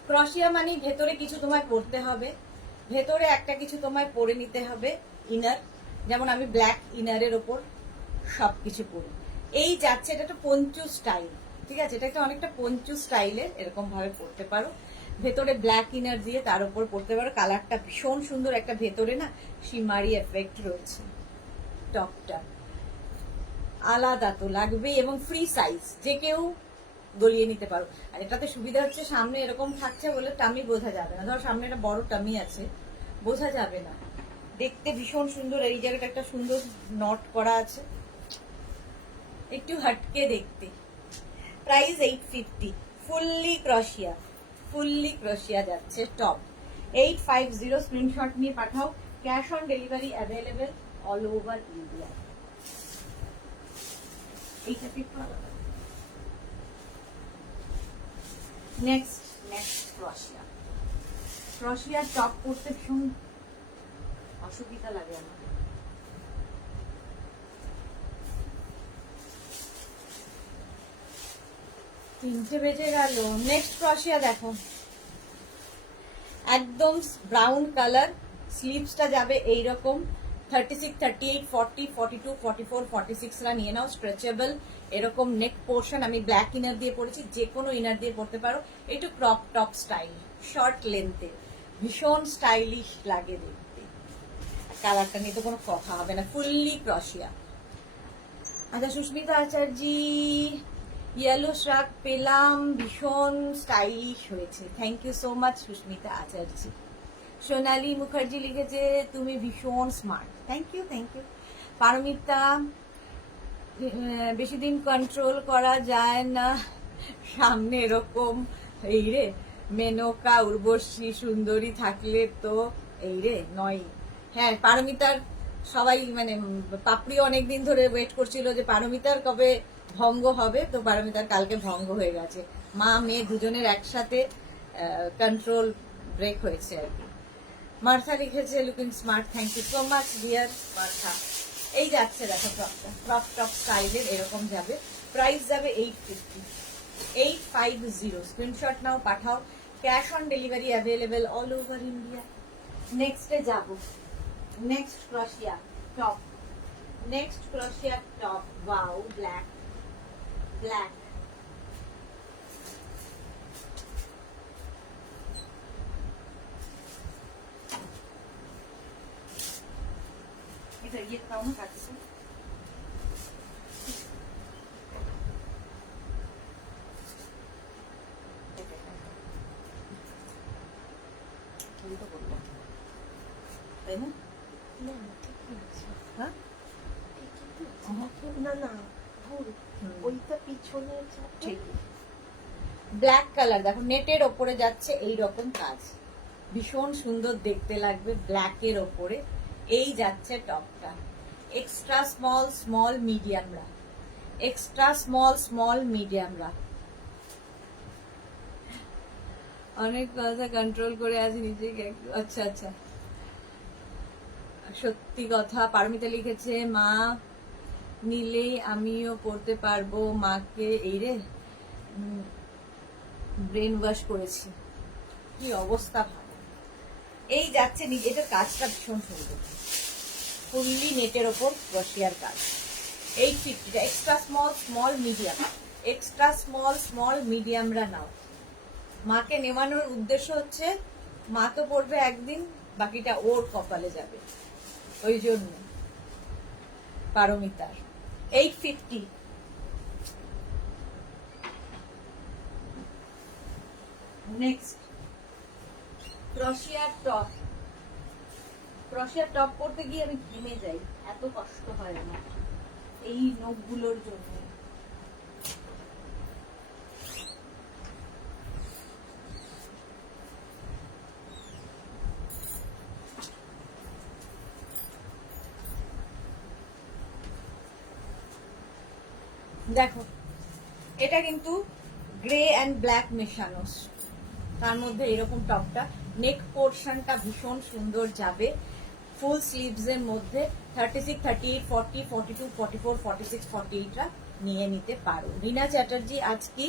ক্রোশিয়া মানে ভেতরে কিছু তোমায় পরতে হবে, ভেতরে একটা কিছু তোমায় পরে নিতে হবে, ইনার। যেমন আমি ব্ল্যাক ইনারের ওপর সবকিছু পরি। এই যাচ্ছে, এটা একটা পঞ্চু স্টাইল, ঠিক আছে, এটা একটা অনেকটা পঞ্চু স্টাইলের, এরকম ভাবে পরতে পারো। ভেতরে ব্ল্যাক ইনার দিয়ে তার উপর পরতে পারো, কালারটা ভীষণ সুন্দর, একটা ভেতরে না শিমারি এফেক্ট রয়েছে। টপটা আলাদা তো লাগবেই, এবং ফ্রি সাইজ, যে কেউ গলিয়ে নিতে পারো। আর এটাতে সুবিধা হচ্ছে সামনে এরকম থাকছে বলে টামি বোঝা যাবে না, ধর সামনে একটা বড় টামি আছে, বোঝা যাবে না, দেখতে ভীষণ সুন্দর। এই জায়গাটা একটা সুন্দর নট করা আছে, একটু হটকে দেখতে। প্রাইস 850, ফুললি ক্রোশিয়া, ফুললি ক্রোশিয়া যাচ্ছে টপ, 850। স্ক্রিনশট নিয়ে পাঠাও, cash on delivery available all over India. এইটাকে একটু আলাদা। নেক্সট ক্রোশিয়া, ক্রোশিয়ার টপ করতে ভীষণ অসুবিধা লাগে আমার। তিনটে বেজে গেল। নেক্সট ক্রোশিয়া দেখো, একদম ব্রাউন কালার, স্লিভসটা যাবে এইরকম, 36, 38, 40, 42, 44, 46রা নিয়ে নাও, স্ট্রেচেবল, এরকম নেক পোর্শন। আমি ব্ল্যাক ইনার দিয়ে পরেছি, যে কোনো ইনার দিয়ে পরতে পারো। একটু ক্রপ টপ স্টাইল, শর্ট লেন্থে, ভীষণ স্টাইলিশ লাগে দেখতে। কালারটা নিয়ে তো কোনো কথা হবে না, ফুললি ক্রোশিয়া। আচ্ছা, সুস্মিতা আচার্যি, ইয়েলো শাক পেলাম, ভীষণ স্টাইলিশ হয়েছে, thank you so much Susmita Acharya. Sonali Mukherjee লিখেছে, তুমি ভীষণ smart, thank you, thank you. Paromita, বেশি দিন কন্ট্রোল করা যায় না, সামনে এরকম এই রে মেনকা, উর্বশী, সুন্দরী থাকলে তো এই রে নয়। হ্যাঁ, পারমিতার সবাই মানে পাপড়ি অনেকদিন ধরে ওয়েট করছিল যে পারমিতার কবে ভঙ্গ হবে, তো পারমিতার কালকে ভঙ্গ হয়ে গেছে। মা মেয়ে দুজনের একসাথে কন্ট্রোল ব্রেক হয়েছে আর কি। মার্থা লিখেছে looking smart, thank you so much dear Martha. এই যাচ্ছে দেখো টপটা, ক্রপ টপ স্টাইলের এরকম যাবে, প্রাইস যাবে 850, 850। স্ক্রিনশট নাও, পাঠাও। Cash on delivery available all over India. নেক্সটে যাব, নেক্সট ক্রোশিয়া টপ, নেক্সট ক্রোশিয়া টপ। Wow, black, black. এটা ইয়ে খাও না, কাটছে তাই না? হ্যাঁ, না না ভুল, ওইটা পিছনে ঠিক। ব্ল্যাক কালার দেখো, নেটের ওপরে যাচ্ছে এই রকম কাজ, ভীষণ সুন্দর দেখতে লাগবে ব্ল্যাকের ওপরে। এই যাচ্ছে টপটা, এক্সট্রা স্মল স্মল মিডিয়ামরা, এক্সট্রা স্মল স্মল মিডিয়ামরা। অনেক কথা কন্ট্রোল করে আছি নিজেকে একটু। আচ্ছা আচ্ছা, সত্যি কথা। পারমিতা লিখেছে মা নিলেই আমিও পড়তে পারবো, মাকে এই রে ব্রেন ওয়াশ করেছি। কি অবস্থা ভালো। এই যাচ্ছে, এটার কাজটা ভীষণ সুন্দর, ফুললি নেটের ওপর ক্রোশিয়ার কাজ। 850, extra small small medium, extra small small মিডিয়ামরা নাও। মাকে নেওয়ানোর উদ্দেশ্য হচ্ছে মা তো পড়বে একদিন, বাকিটা ওর কপালে যাবে, ওই জন্য পারমিতার 850। নেক্সট ক্রোশিয়ার টপ। ক্রোশিয়ার টপ করতে গিয়ে আমি ঘেমে যাই, এত কষ্ট হয় আমার এই নখগুলোর জন্য। দেখো এটা কিন্তু গ্রে অ্যান্ড ব্ল্যাক মেশানো, তার মধ্যে এরকম টপটা, নেক পোর্শনটা ভীষণ সুন্দর যাবে, ফুল স্লিভস এর মধ্যে 36, 38, 40, 42, 44, 46, 48টা নিয়ে নিতে পারো। রিনা চ্যাটার্জি আজ কি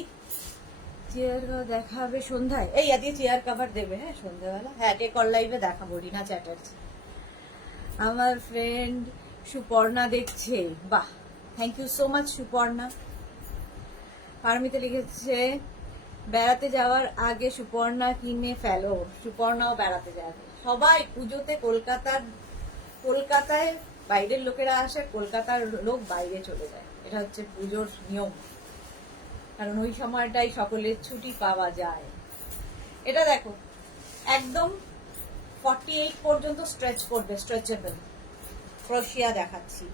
চেয়ার দেখাবে সন্ধ্যায়? এই আজকে চেয়ার কভার দেবে, হ্যাঁ সন্ধ্যাবেলা, হ্যাঁ টেক অন লাইভে দেখাবো। রিনা চ্যাটার্জি আমার ফ্রেন্ড সুপর্ণা দেখছে, বাহ, thank you so much Suparna. Paromita লিখেছে বেড়াতে যাওয়ার আগে সুপর্ণা কিনে ফেলো। সুপর্ণাও বেড়াতে যাবে, সবাই পুজোতে কলকাতায় বাইরের লোকেরা আসে, কলকাতার লোক বাইরে চলে যায়, এটা হচ্ছে পুজোর নিয়ম, কারণ ওই সময়টাই সকলের ছুটি পাওয়া যায়। এটা দেখো একদম 48 পর্যন্ত স্ট্রেচ করবে, স্ট্রেচেবল ক্রোশিয়া দেখাচ্ছি।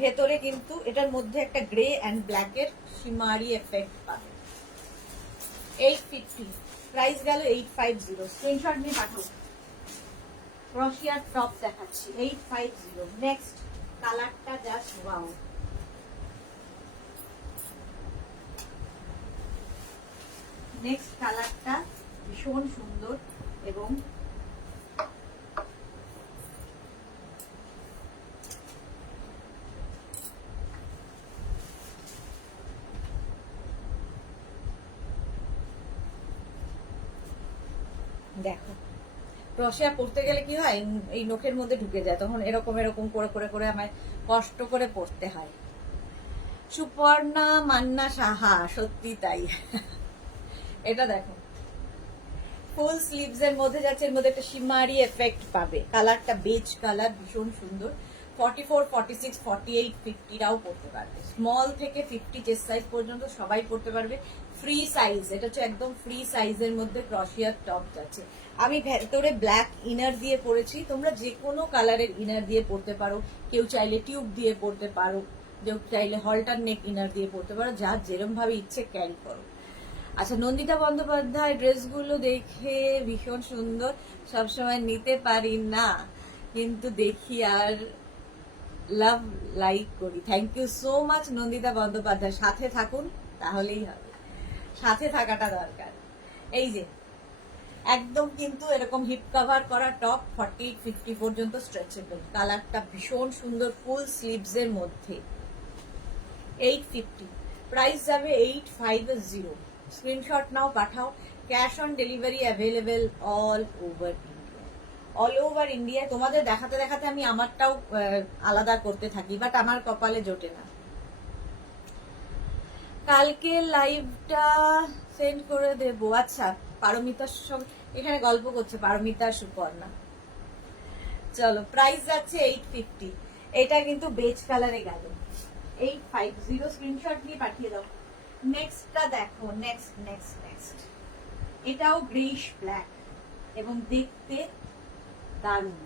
ভেতরে কিন্তু এটার মধ্যে একটা গ্রে অ্যান্ড ব্ল্যাকের শিমারি এফেক্ট পাবে। 850, প্রাইস গেল 850। স্ক্রিনশট নিয়ে পাঠাও। ক্রোশিয়ার টপ দেখাচ্ছি 850। নেক্সট কালারটা জাস্ট ওয়াও, নেক্সট কালারটা ভীষণ সুন্দর এবং দেখো ক্রোশিয়া পড়তে গেলে কি হয়, এই নখের মধ্যে ঢুকে যায়, তখন এরকম এরকম করে করে করে আমায় কষ্ট করে পড়তে হয়। সুপর্ণা মান্না সাহা, সত্যি তাই। এটা দেখো ফুল স্লিভস এর মধ্যে যাচ্ছে, এর মধ্যে একটা শিমারি এফেক্ট পাবে, কালারটা বেজ কালার, ভীষণ সুন্দর। 44, 46, 48, 50রাও পড়তে পারবে, স্মল থেকে 50 চেস্ট সাইজ পর্যন্ত সবাই পড়তে পারবে। ফ্রি সাইজ, এটা হচ্ছে একদম ফ্রি সাইজের মধ্যে ক্রোশিয়ার টপ যাচ্ছে। আমি ভেতরে ব্ল্যাক ইনার দিয়ে পরেছি, তোমরা যে কোনো কালারের ইনার দিয়ে পড়তে পারো, কেউ চাইলে টিউব দিয়ে পড়তে পারো, কেউ চাইলে হলটার নেক ইনার দিয়ে পড়তে পারো, যার যেরম ভাবে ইচ্ছে ক্যারি করো। আচ্ছা, নন্দিতা বন্দ্যোপাধ্যায় ড্রেসগুলো দেখে ভীষণ সুন্দর, সবসময় নিতে পারি না কিন্তু দেখি আর লাভ লাইক করি। Thank you so much Nandita Bandyopadhyay. সাথে থাকুন, তাহলেই হবে, সাথে থাকাটা দরকার। এই যে একদম কিন্তু এরকম হিপ কভার করা টপ, 48-50 পর্যন্ত স্ট্রেচেবল, কালারটা ভীষণ সুন্দর, ফুল স্লিভস এর মধ্যে। 850, প্রাইস যাবে 850। স্ক্রিনশট নাও, পাঠাও। Cash on delivery available all over India. All over India. তোমাদের দেখাতে দেখাতে আমি আমারটাও আলাদা করতে থাকি, বাট আমার কপালে জোটে না। কালকে লাইভটা সেন্ড করে দেবো। আচ্ছা, পারমিতার সব এখানে গল্প করছে, পারমিতা সুপর্ণা। চলো, প্রাইস যাচ্ছে 850। এটা কিন্তু বেজ কালারে গেল। 850, স্ক্রিনশট নিয়ে পাঠিয়ে দাও। নেক্সটটা দেখো, নেক্সট এটাও গ্রেইশ ব্ল্যাক এবং দেখতে দারুণ।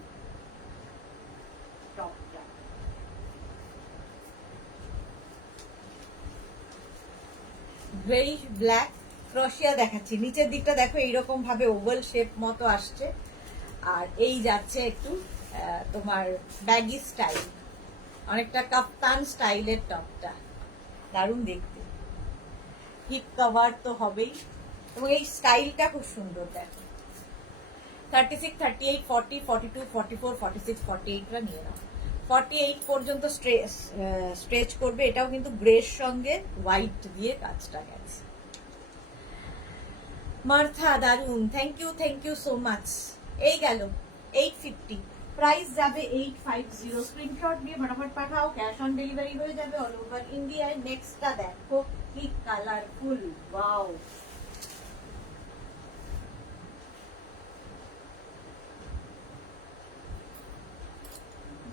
টপটা গ্রেইশ ব্ল্যাক, ক্রোশিয়া দেখাচ্ছি। নিচের দিকটা দেখো এইরকম ভাবে ওভাল শেপ মতো আসছে, আর এই যাচ্ছে একটু তোমার ব্যাগি স্টাইল, অনেকটা কাপ্তান স্টাইলের টপটা, দারুণ দেখতে। হিপ কভার তো হবেই, এবং এই স্টাইলটা খুব সুন্দর। দেখো 36, 38, 40, 42, 44, 46, 48টা নিয়ে নাও। 48 পর্যন্ত স্ট্রেচ করবে। এটাও কিন্তু গ্রের সঙ্গে হোয়াইট দিয়ে কাজটা গেছে। মার্থা, দারুন, থ্যাংক ইউ সো মাচ। এই গেল 850, প্রাইস যাবে 850। স্ক্রিনশট দিয়ে ফটাফট পাঠাও, ক্যাশ অন ডেলিভারি হয়ে যাবে অল ওভার ইন্ডিয়ায়। নেক্সটটা দেখো, কি কালারফুল, ওয়াও।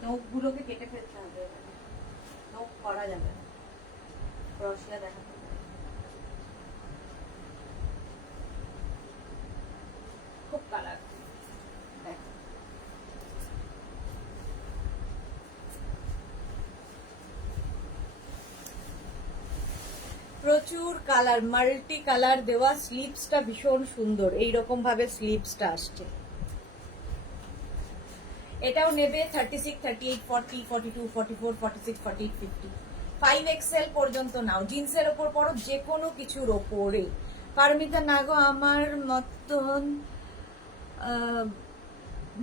নখগুলোকে কেটে ফেলতে হবে, নখ করা যাবে না। ক্রোশিয়া দেখাতে হবে। খুব কালারফুল, দেখো। প্রচুর কালার, মাল্টি কালার দেওয়া। স্লিভসটা ভীষণ সুন্দর, এইরকম ভাবে স্লিভসটা আসছে। এটাও নেবে 36, 38, 40, 42, 44, 46, 48, 50, 5XL পর্যন্ত নাও। জিন্সের ওপর পরো, যে কোনো কিছুর ওপরে। পারমিতা, না গো, আমার মতন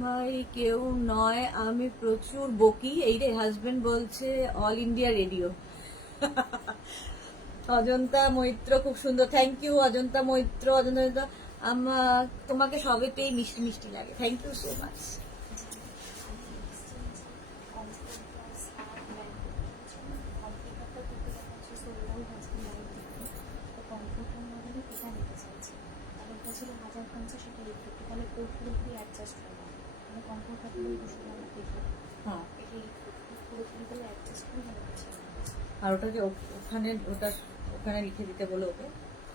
ভাই কেউ নয়, আমি প্রচুর বকি। এই রে, হাজবেন্ড বলছে All India Radio. Ajanta Maitra, খুব সুন্দর, থ্যাংক ইউ অজন্তা মৈত্র। অজন্তা, তোমাকে সবে পেয়ে মিষ্টি মিষ্টি লাগে, থ্যাংক ইউ সো মাচ। আর ওটাকে ওখানে লিখে দিতে বলো ওকে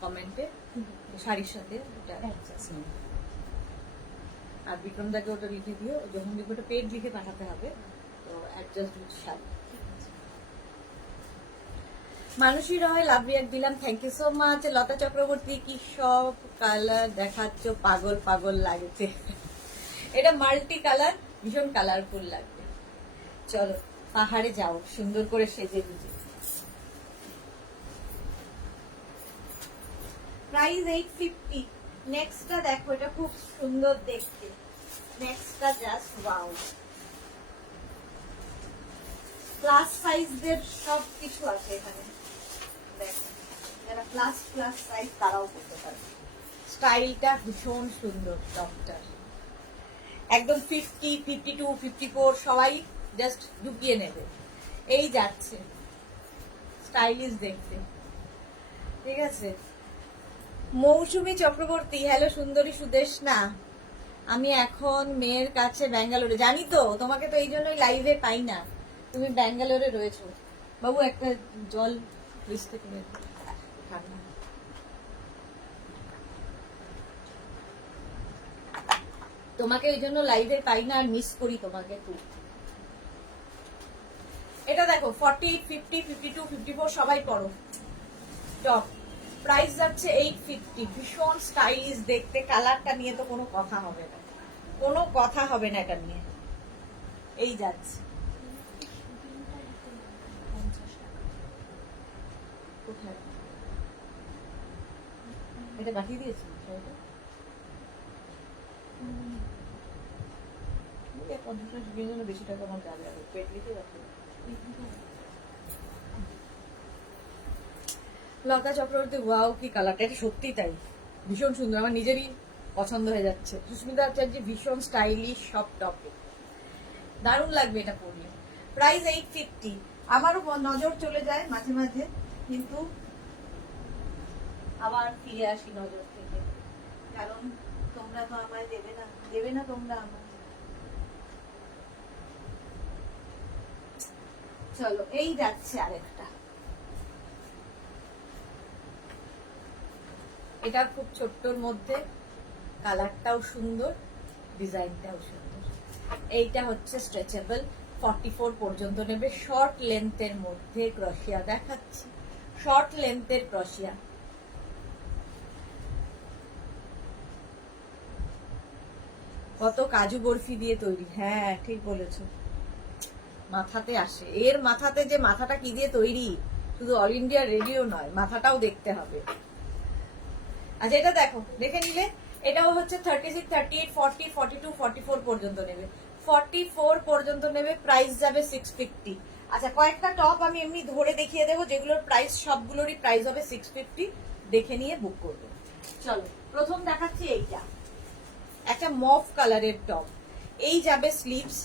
কমেন্টে, শাড়ির সাথে ওটা। আর বিক্রমদাকে ওটা লিখে দিও, যখন লিখবে ওটা পেড লিখে পাঠাতে হবে, তো অ্যাডজাস্ট উইথ শাড়ি। মানুষই রয়, লাভ রিয়াক্ট দিলাম, থ্যাংক ইউ সো মাচ। লতা চক্রবর্তী, কি সব কালার দেখাচ্ছ, পাগল পাগল লাগছে। এটা মাল্টি কালার, ভীষণ কালারফুল লাগবে। চলো, পাহাড়ে যাও সুন্দর করে সেজে গুজে। প্রাইস 850। নেক্সটটা দেখো, এটা খুব সুন্দর দেখতে। নেক্সটটা জাস্ট ওয়াও। প্লাস সাইজদের সব কিছু আছে এখানে, দেখো। যারা প্লাস সাইজ তারাও করতে পারে। স্টাইলটা ভীষণ সুন্দর টপটার, একদম 50, 52, 54 সবাই জাস্ট ঢুকিয়ে নেবে। এই যাচ্ছে, স্টাইলিশ দেখতে, ঠিক আছে। মৌসুমী চক্রবর্তী, হ্যালো সুন্দরী সুদেশনা, আমি এখন মেয়ের কাছে ব্যাঙ্গালোরে। জানি তো, তোমাকে তো এই জন্যই লাইভে পাই না, তুমি ব্যাঙ্গালোরে রয়েছো। বাবু, একটা জল ফ্রিজ থেকে ঠান্ডা। তোমাকে এই জন্য লাইভে পাই না, আর মিস করি তোমাকে খুব। এটা দেখো 48, 50, 52, 54 সবাই পড়ো টপ। প্রাইস যাচ্ছে 850। ভীষণ স্টাইলিশ দেখতে, কালারটা নিয়ে তো কোনো কথা হবে না, কোনো কথা হবে না এটা নিয়ে। এই যাচ্ছে কোথায়? এটা কাটিয়ে দিয়েছি শাড়িটা। এই 50 টাকার জন্য বেশি টাকা আমার যাবে আর পেট লিখে রাখতে লতা চক্রবর্তী, ওয়াও কি কালারটা, এটা সত্যি তাই ভীষণ সুন্দর, আমার নিজেরই পছন্দ হয়ে যাচ্ছে। সুস্মিতা আচার্য ভীষণ স্টাইলিশ সব টপে, দারুণ লাগবে এটা পরলে। প্রাইস 850। আমারও নজর চলে যায় মাঝে মাঝে, কিন্তু আবার ফিরে আসি নজর থেকে, কারণ তোমরা তো আমায় দেবে না তোমরা আমায়। চলো এই যাচ্ছে আরেকটা, এটা খুব ছোট্টর মধ্যে, কালারটাও সুন্দর, ডিজাইনটাও সুন্দর। এইটা হচ্ছে স্ট্রেচেবল, 44 পর্যন্ত নেবে, শর্ট লেন্থের মধ্যে ক্রশিয়া দেখাচ্ছি, শর্ট লেন্থের ক্রশিয়া। কত কাজু বরফি দিয়ে তৈরি, হ্যাঁ ঠিক বলেছো, মাথাতে আসে, এর মাথাতে যে মাথাটা কি দিয়ে তৈরি, শুধু অল ইন্ডিয়া রেডিও নয়, মাথাটাও দেখতে হবে। আচ্ছা এটা দেখো, দেখে নিলে, এটাও হচ্ছে 36, 38, 40, 42, 44 পর্যন্ত নেবে, 44 পর্যন্ত নেবে, প্রাইস যাবে 650। আচ্ছা কয়েকটা টপ আমি এমনি ধরে দেখিয়ে দেবো, যেগুলোর প্রাইস সবগুলোরই প্রাইস হবে 650, দেখে নিয়ে বুক করবে। চলো প্রথম দেখাচ্ছি এইটা, একটা মভ কালারের টপ, এই যাবে স্লিভস,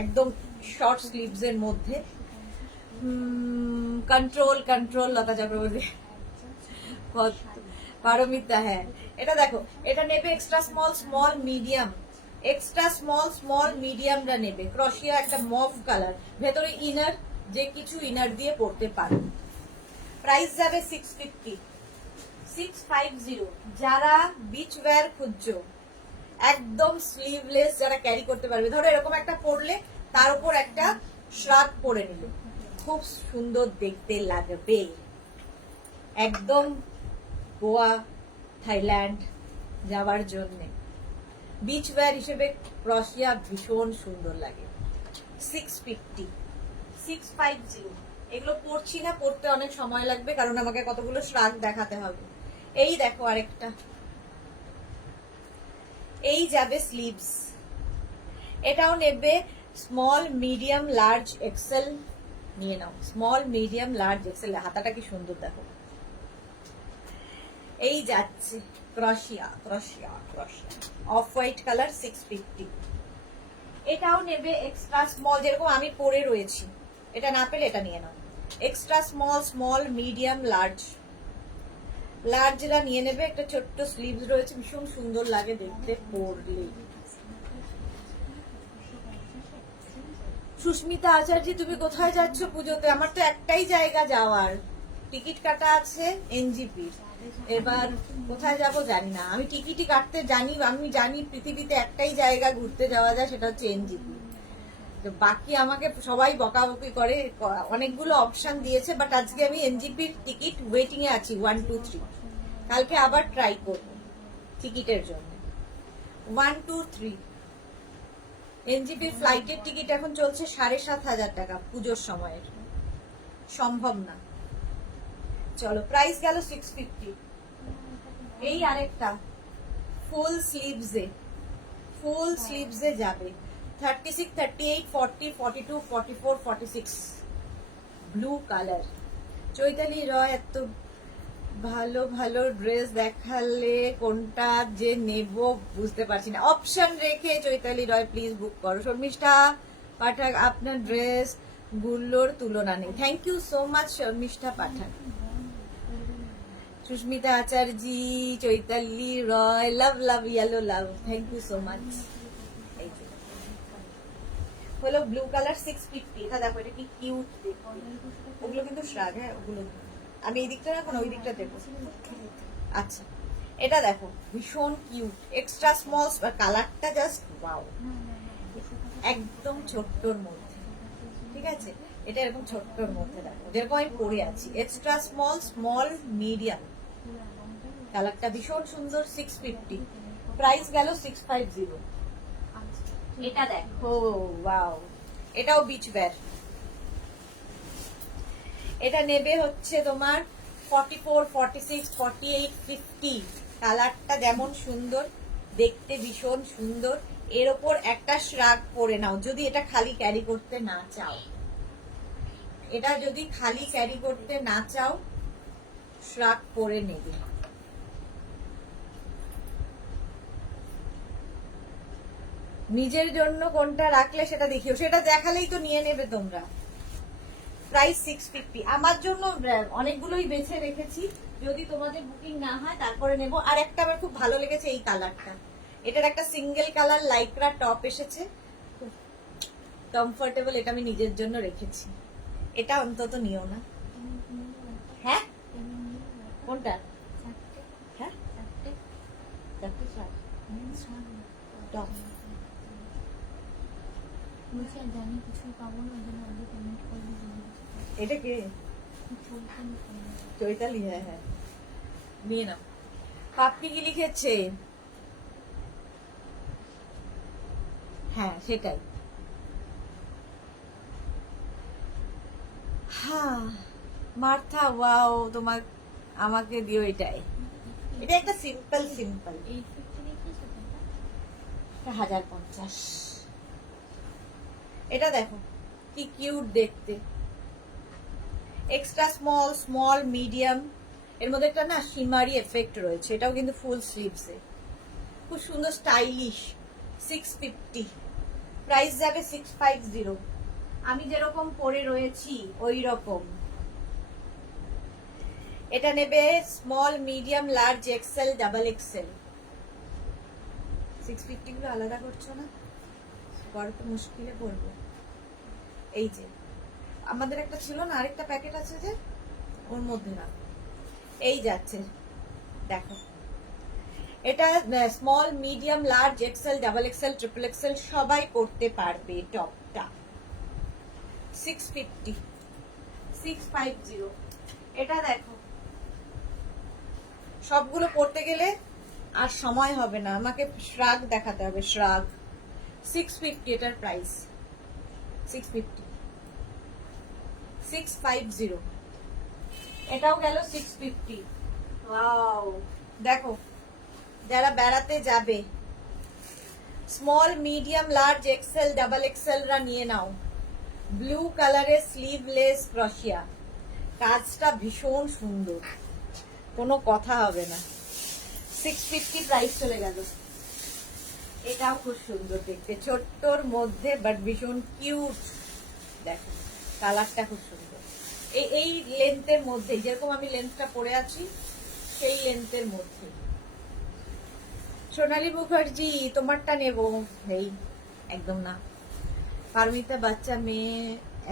একদম শর্ট স্লিভস এর মধ্যে, কন্ট্রোল লতা চক্রবর্তী, পারমিতা, হ্যাঁ এটা দেখো, এটা নেবে extra small medium, extra small মিডিয়ামটা নেবে, ক্রশিয়া, একটা মভ কালার, ভেতরে ইনার, যে কিছু ইনার দিয়ে পরতে পারো। প্রাইস যাবে 650, 650। যারা বিচ ওয়্যার খুঁজছো, একদম স্লিভলেস, যারা ক্যারি করতে পারবে, ধরো এরকম একটা পরলে তার উপর একটা শ্রাগ পরে নিলে খুব সুন্দর দেখতে লাগবে, একদম গোয়া থাইল্যান্ড যাওয়ার জন্য বিচ ওয়্যার হিসেবে ক্রশিয়া ভীষণ সুন্দর লাগে। 650, 650। এগুলো পরছি না, পরতে অনেক সময় লাগবে, কারণ আমাকে কতগুলো শ্রাগ দেখাতে হবে। এই দেখো আরেকটা, এই যাবে স্লিভস, এটাও নেবে স্মল মিডিয়াম লার্জ এক্সেল, নিয়ে নাও স্মল মিডিয়াম লার্জ এক্সেল, হাতাটা কি সুন্দর দেখো। এই যাচ্ছে ক্রশিয়া, অফ হোয়াইট কালার, 650। এটাও নেবে এক্সট্রা স্মল, যেরকম আমি পরে রয়েছি, এটা না পেলে এটা নিয়ে নাও, এক্সট্রা স্মল মিডিয়াম লার্জরা নিয়ে নেবে, একটা ছোট্ট স্লিভস রয়েছে, ভীষণ সুন্দর লাগে দেখতে পরলে। সুস্মিতা আচার্য, তুমি কোথায় যাচ্ছ পুজোতে? আমার তো একটাই জায়গা যাওয়ার, টিকিট কাটা আছে এনজিপি, এবার কোথায় যাব জানি না, আমি টিকিটই কাটতে জানি, আমি জানি পৃথিবীতে একটাই জায়গা ঘুরতে যাওয়া যায়, সেটা হচ্ছে এনজিপি। বাকি আমাকে সবাই বকাবকি করে, অনেকগুলো অপশন দিয়েছে, বাট আজকে আমি এনজিপির টিকিট ওয়েটিং এ আছি, 1, 2, 3, কালকে আবার ট্রাই করব টিকিটের জন্য। 1, 2, 3 এনজিপির ফ্লাইটের টিকিট এখন চলছে 7,500 টাকা, পুজোর সময়ের, সম্ভব না। চলো প্রাইস গেল 650। এই আরেকটা ফুল স্লিভসে যাবে, 36, 38, 40, 42, 44, 46, ব্লু কালার। চৈতালি রয়, এত ভালো ড্রেস দেখালে কোনটা যে নেব বুঝতে পারছি না, অপশন রেখে চৈতালি রয় প্লিজ বুক করো। শর্মিষ্ঠা পাঠাক, আপনার ড্রেস গুলোর তুলনা নেই, thank you so much Sharmistha Pathak. Susmita Acharya, Chaitali Roy, love yellow love, thank you so much. হলো ব্লু কালার, 650। এটা দেখো, এটা কি কিউট দেখো, ওগুলো কিন্তু শ্রাগ, হ্যাঁ ওগুলো আমি এই দিকটা রাখবো না, ওই দিকটা দেবো। আচ্ছা এটা দেখো, ভীষণ কিউট, এক্সট্রা স্মল, কালারটা জাস্ট ওয়াও, একদম ছোট্টর মধ্যে, ঠিক আছে, এটা এরকম ছোট্টর মধ্যে দেখো, যেরকম আমি পরে আছি, এক্সট্রা স্মল মিডিয়াম, কালারটা ভীষণ সুন্দর, 650। প্রাইস গেল 650। এটা দেখো, ওয়াও, এটাও বিচ ওয়্যার, এটা নেবে হচ্ছে তোমার 44, 46, 48, 50 কালারটা যেমন সুন্দর, দেখতে ভীষণ সুন্দর। এর ওপর একটা শ্রাগ পরে নাও যদি এটা খালি ক্যারি করতে না চাও। এটা যদি খালি ক্যারি করতে না চাও, শ্রাগ পরে নেবে। নিজের জন্য কোনটা রাখলে সেটা দেখিও, সেটা দেখালেই তো নিয়ে নেবে তোমরা। প্রাইস 650। আমার জন্য অনেকগুলোই বেছে রেখেছি, যদি তোমাদের বুকিং না হয় তারপরে নেব। আর একটা আমার খুব ভালো লেগেছে এই কালারটা, এটার একটা সিঙ্গেল কালার লাইক্রা টপ এসেছে, খুব কমফোর্টেবল। এটা আমি নিজের জন্য রেখেছি, এটা অন্তত নিও না। হ্যাঁ কোনটা? হ্যাঁ চারটে শার্ট টপ। জানি কিছু পাবো না, ওই জন্য আগে পেমেন্ট করে দিই। এটা কে? চৈতালি? হ্যাঁ হ্যাঁ, নিয়ে নাও। পাপড়ি কি লিখেছে? হ্যাঁ সেটাই। হ্যাঁ মার্থা, ওয়াও, তোমার আমাকে দিও এটাই। এটা একটা সিম্পল সিম্পল, 1050। এটা দেখো কি কিউট দেখতে, এক্সট্রা স্মল, স্মল, মিডিয়াম, এর মধ্যে একটা না শিমারি এফেক্ট রয়েছে। এটাও কিন্তু ফুল স্লিভসে, খুব সুন্দর স্টাইলিশ। 650, প্রাইস যাবে 650। আমি যেরকম পরে রয়েছি ওই রকম। এটা নেবে small, medium, large, XL, double XL. 650 গুলো আলাদা করছো না, বড় তো মুশকিলে পড়বো। এই যে আমাদের একটা ছিল না, আরেকটা প্যাকেট আছে যে, ওর মধ্যে না এই যাচ্ছে, দেখো। এটা small, medium, large, XL, double XL, triple XL সবাই করতে পারবে। টপটা 650, 650। এটা দেখো, সবগুলো পড়তে গেলে আর সময় হবে না, আমাকে শ্রাগ দেখাতে হবে, শ্রাগ। 650 এটার প্রাইস, 650, 650। এটাও গেল 650। ওয়াও, দেখো যারা বেড়াতে যাবে, small, medium, large, XL, double XL রা নিয়ে নাও। ব্লু কালারের স্লিভলেস ক্রশিয়া, কাজটা ভীষণ সুন্দর, কোনো কথা হবে না। 650 প্রাইস চলে গেল। এটাও খুব সুন্দর দেখতে, ছোট্টর মধ্যে বাট ভীষণ কিউট। দেখো কালারটা খুব সুন্দর, এই লেন্থের মধ্যে, যেরকম আমি লেন্থটা পরে আছি সেই লেন্থের মধ্যে। সোনালী মুখার্জি, তোমারটা নেব? এই একদম না। পারমিতা, বাচ্চা মেয়ে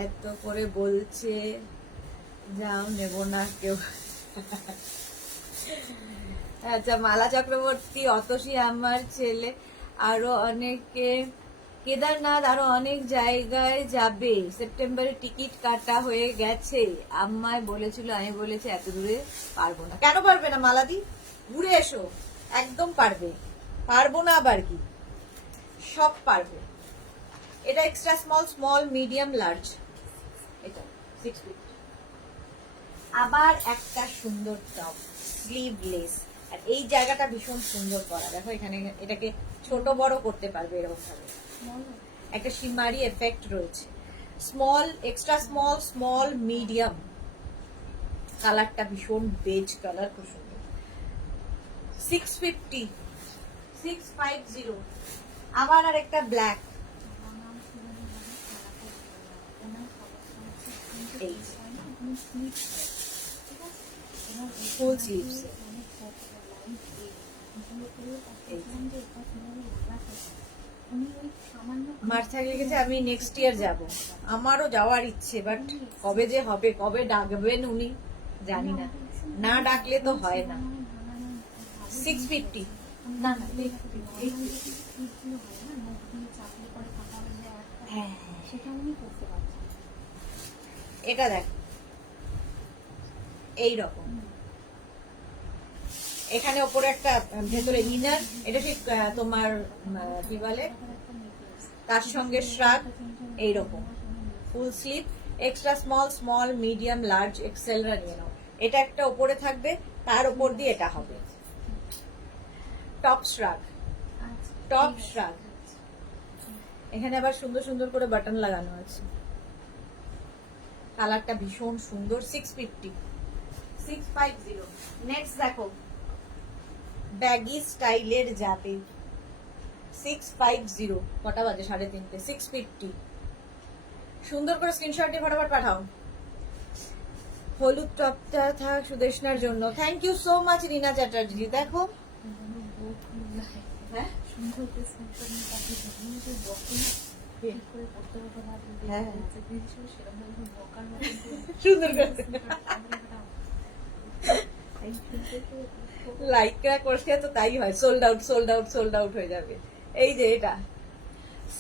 এত করে বলছে, যাও নেব না কেউ। আচ্ছা, মালা চক্রবর্তী, অতসী আমার ছেলে, আরো অনেকে, কেদারনাথ, আরো অনেক জায়গায় যাবে। সেপ্টেম্বরে টিকিট কাটা হয়ে গেছে। আম্মায় বলেছিল, আমি বলেছি এত দূরে পারবো না। কেন পারবে না মালাদি? ঘুরে এসো, একদম পারবে। পারবো না আবার কি, সব পারবে। এটা extra small, small, medium, large. এটা 650। আবার একটা সুন্দর টপ, স্লিভলেস, আর এই জায়গাটা ভীষণ সুন্দর করা। দেখো এখানে এটাকে ছোট বড় করতে পারবে এরকম ভাবে, একটা শিমারি এফেক্ট রয়েছে। Small, extra small, small, medium, কালারটা ভীষণ বেজ কালার, খুব সুন্দর। 650, 650। আবার আর একটা ব্ল্যাক, ফুল স্লিভস। মার্থা লিখেছে আমি নেক্সট ইয়ার যাব। আমারও যাওয়ার ইচ্ছে, বাট কবে যে হবে, কবে ডাকবেন উনি জানি না, না ডাকলে তো হয় না। 650, না না, হ্যাঁ এটা দেখ এইরকম, এখানে ওপরে একটা, ভেতরে ইনার, এটা ঠিক তোমার কি বলে, তার সঙ্গে শ্রাগ, এইরকম full sleeve, extra small, small, medium, large, XL রা নিয়ে নাও। এটা একটা ওপরে থাকবে, তার ওপর দিয়ে এটা হবে টপ শ্রাগ। আচ্ছা, টপ ঠিক আছে। শ্রাগ। এখানে আবার সুন্দর সুন্দর করে বাটন লাগানো আছে। কালারটা ভীষণ সুন্দর। 650 650। নেক্সট দেখো, ব্যাগি স্টাইলের যাবে 650। কটা বাজে? 3:30। 650। সুন্দর করে স্ক্রিনশট দিয়ে ফটাফট পাঠাও। হলুদ টপটা থাক সুদেশনার জন্য। Thank you so much Rina Chatterjee. দেখো যেন বউগুলো লাগে। হ্যাঁ সুন্দর করে স্ক্রিনশট নিয়ে পাঠিয়ে দাও। তুমি যে বকে না, ঠিক করে পড়তে হবে না, যদি হ্যাঁ। হচ্ছে দিয়েছো, সেরকমভাবে বকার মতো করে সুন্দর করে screenshot পাঠিয়ে দাও। এই কিন্তু লাইকরা করছে তো তাই হয়, sold out sold out sold out হয়ে যাবে। এই যে এটা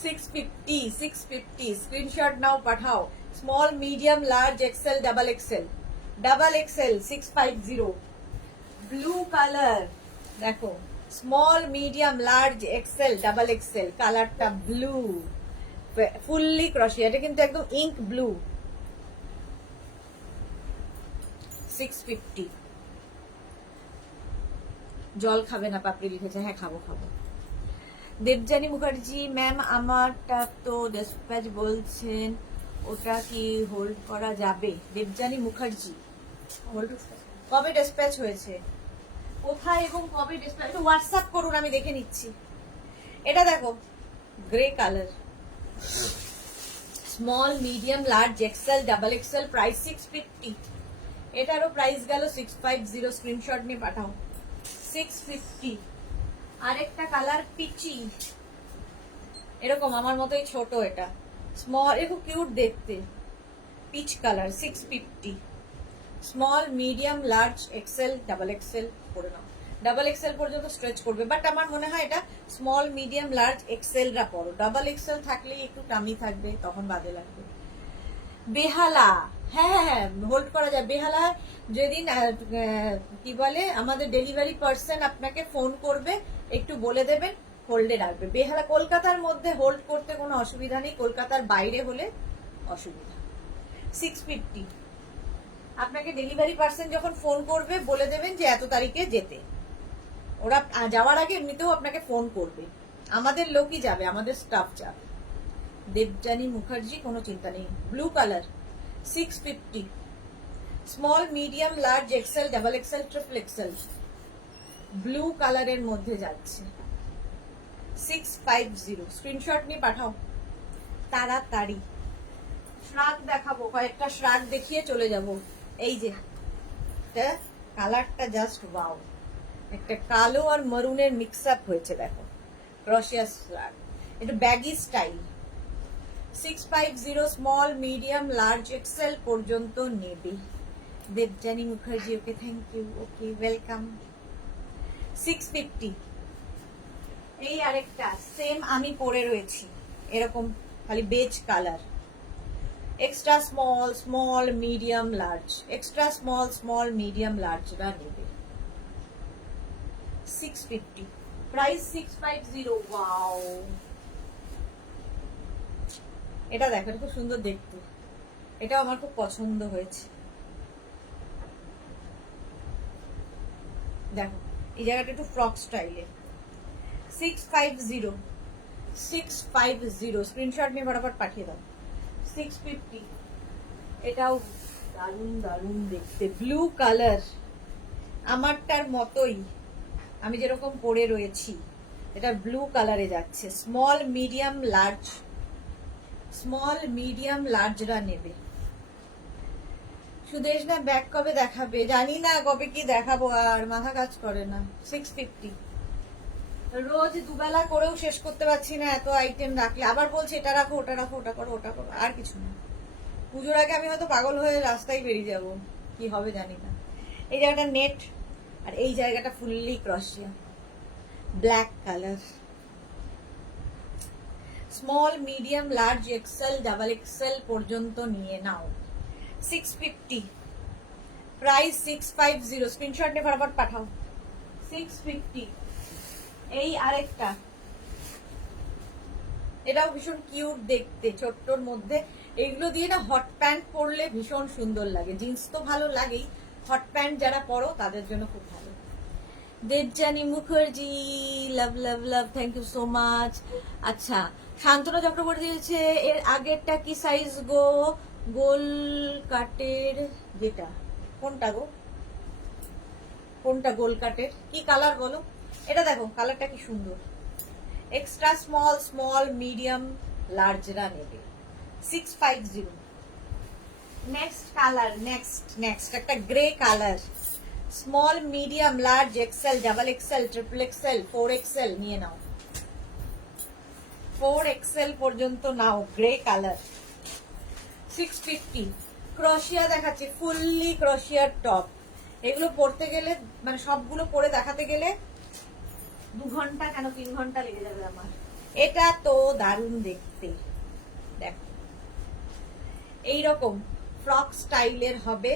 650 স্ক্রিনশট নাও পাঠাও। Small medium large XL double XL 650 blue colour. দেখো small medium large XL double XL, কালারটা ব্লু, ফুললি ক্রশিয়া। এটা কিন্তু একদম ইঙ্ক ব্লু। 650। জল খাবে না পাপড়ি লিখেছে। হ্যাঁ খাবো খাবো। দেবযানী মুখার্জি ম্যাম, আমারটা তো ডিসপ্যাচ বলছেন, ওটা কি হোল্ড করা যাবে? দেবযানী মুখার্জি, হোল্ড কবে ডিসপ্যাচ হয়েছে, কোথায় এবং কবে ডিসপ্যাচ? একটু হোয়াটসঅ্যাপ করুন, আমি দেখে নিচ্ছি। এটা দেখো grey colour, small medium large XL double Excel, price 650। এটারও প্রাইস গেল 650। স্ক্রিনশট নিয়ে পাঠাও। 650। আরেকটা কালার পিচি, এরকম আমার মতোই ছোট, এটা স্মল, এ খুব কিউট দেখতে, peach colour. 650। Small medium large XL double Excel করে নাও। ডাবল এক্সেল পর্যন্ত স্ট্রেচ করবে, বাট আমার মনে হয় এটা স্মল মিডিয়াম লার্জ এক্সেলরা পরো। ডাবল এক্সেল থাকলেই একটু টামি থাকবে, তখন বাদে লাগবে। বেহালা, হ্যাঁ হ্যাঁ হ্যাঁ, হোল্ড করা যায়। বেহালা যেদিন কি বলে আমাদের ডেলিভারি পার্সন আপনাকে ফোন করবে, একটু বলে দেবেন, হোল্ডে রাখবে। বেহালা কলকাতার মধ্যে হোল্ড করতে কোনো অসুবিধা নেই, কলকাতার বাইরে হলে অসুবিধা। 650। আপনাকে ডেলিভারি পার্সন যখন ফোন করবে বলে দেবেন যে এত তারিখে যেতে। ওরা যাওয়ার আগে এমনিতেও আপনাকে ফোন করবে, আমাদের লোকই যাবে, আমাদের স্টাফ যাবে। দেবযানী মুখার্জি, কোনো চিন্তা নেই। Blue colour 650। Small medium large XL double XL triple Excel, blue কালারের মধ্যে যাচ্ছে 650। স্ক্রিনশট নিয়ে পাঠাও তাড়াতাড়ি। শ্রাগ দেখাবো, কয়েকটা শ্রাগ দেখিয়ে চলে যাব। এই যে কালারটা জাস্ট ওয়াও, একটা কালো আর মারুনের মিক্স আপ হয়েছে, দেখো ক্রশিয়া শ্রাগ। এটা baggy style. 650 small medium large XL পর্যন্ত নেবে। Debjani Mukherjee, okay thank you, okay welcome. 650। এই আরেকটা সেম আমি পরে রয়েছি, এরকম খালি beige colour. Extra small small medium large, extra small small medium লার্জরা নেবে। 650 প্রাইস 650। ওয়াও, এটা দেখো, এটা খুব সুন্দর দেখতে, এটা আমার খুব পছন্দ হয়েছে। দেখো এই জায়গাটা একটু ফ্রক স্টাইলে। 650 650। স্ক্রিনশট নিয়ে ফটাফট পাঠিয়ে দাও। 650। এটাও দারুণ দারুণ দেখতে, ব্লু কালার, আমারটার মতোই, আমি যেরকম পরে রয়েছি এটা ব্লু কালারে যাচ্ছে। Small medium large, small medium লার্জরা নেবে। সুদেশ না ব্যাগ কবে দেখাবে? জানি না কবে কি দেখাবো, আর মাথা কাজ করে না। 650। রোজ দুবেলা করেও শেষ করতে পারছি না, এত আইটেম রাখলে আবার বলছে এটা রাখো ওটা রাখো, ওটা করো ওটা করো, আর কিছু না। পুজোর আগে আমি হয়তো পাগল হয়ে রাস্তায় বেরিয়ে যাব, কি হবে জানি না। এই জায়গাটা নেট, আর এই জায়গাটা ফুললি ক্রশিয়া, black colour. Small medium large XL double XL পর্যন্ত নিয়ে নাও। 650 প্রাইস 650। স্ক্রিনশট নিয়ে ফটাফট পাঠাও। 650। এই আরেকটা, এটাও ভীষণ কিউট দেখতে, ছোট্টর মধ্যে। এগুলো দিয়ে না হট প্যান্ট পরলে ভীষণ সুন্দর লাগে, জিন্স তো ভালো লাগেই, হট প্যান্ট যারা পরো তাদের জন্য খুব ভালো। দেবযানী মুখার্জি, লাভ লাভ লাভ, থ্যাংক ইউ সো মাচ। আচ্ছা, শান্তনা চক্রবর্তী হচ্ছে এর আগেরটা কি সাইজ গো? গোল কাটের যেটা, কোনটা গো, কোনটা গোল কাটের, কি কালার বলো? এটা দেখো কালারটা কি সুন্দর। এক্সট্রা স্মল, স্মল, মিডিয়াম, লার্জরা নেবে 650। নেক্সট কালার, নেক্সট একটা grey colour, small, medium, large, XL, double XL, triple XL, 4XL নিয়ে নাও, 4XL পর্যন্ত নাও। Grey colour 650। ক্রোশিয়া দেখাচ্ছে, ফুললি ক্রোশিয়ার টপ। এগুলো পরতে গেলে মানে সবগুলো পরে দেখাতে গেলে 2 ঘন্টা কেন 3 ঘন্টা লেগে যাবে আমার। এটা তো দারুণ দেখতে, দেখো এইরকম ফ্রক স্টাইলের হবে,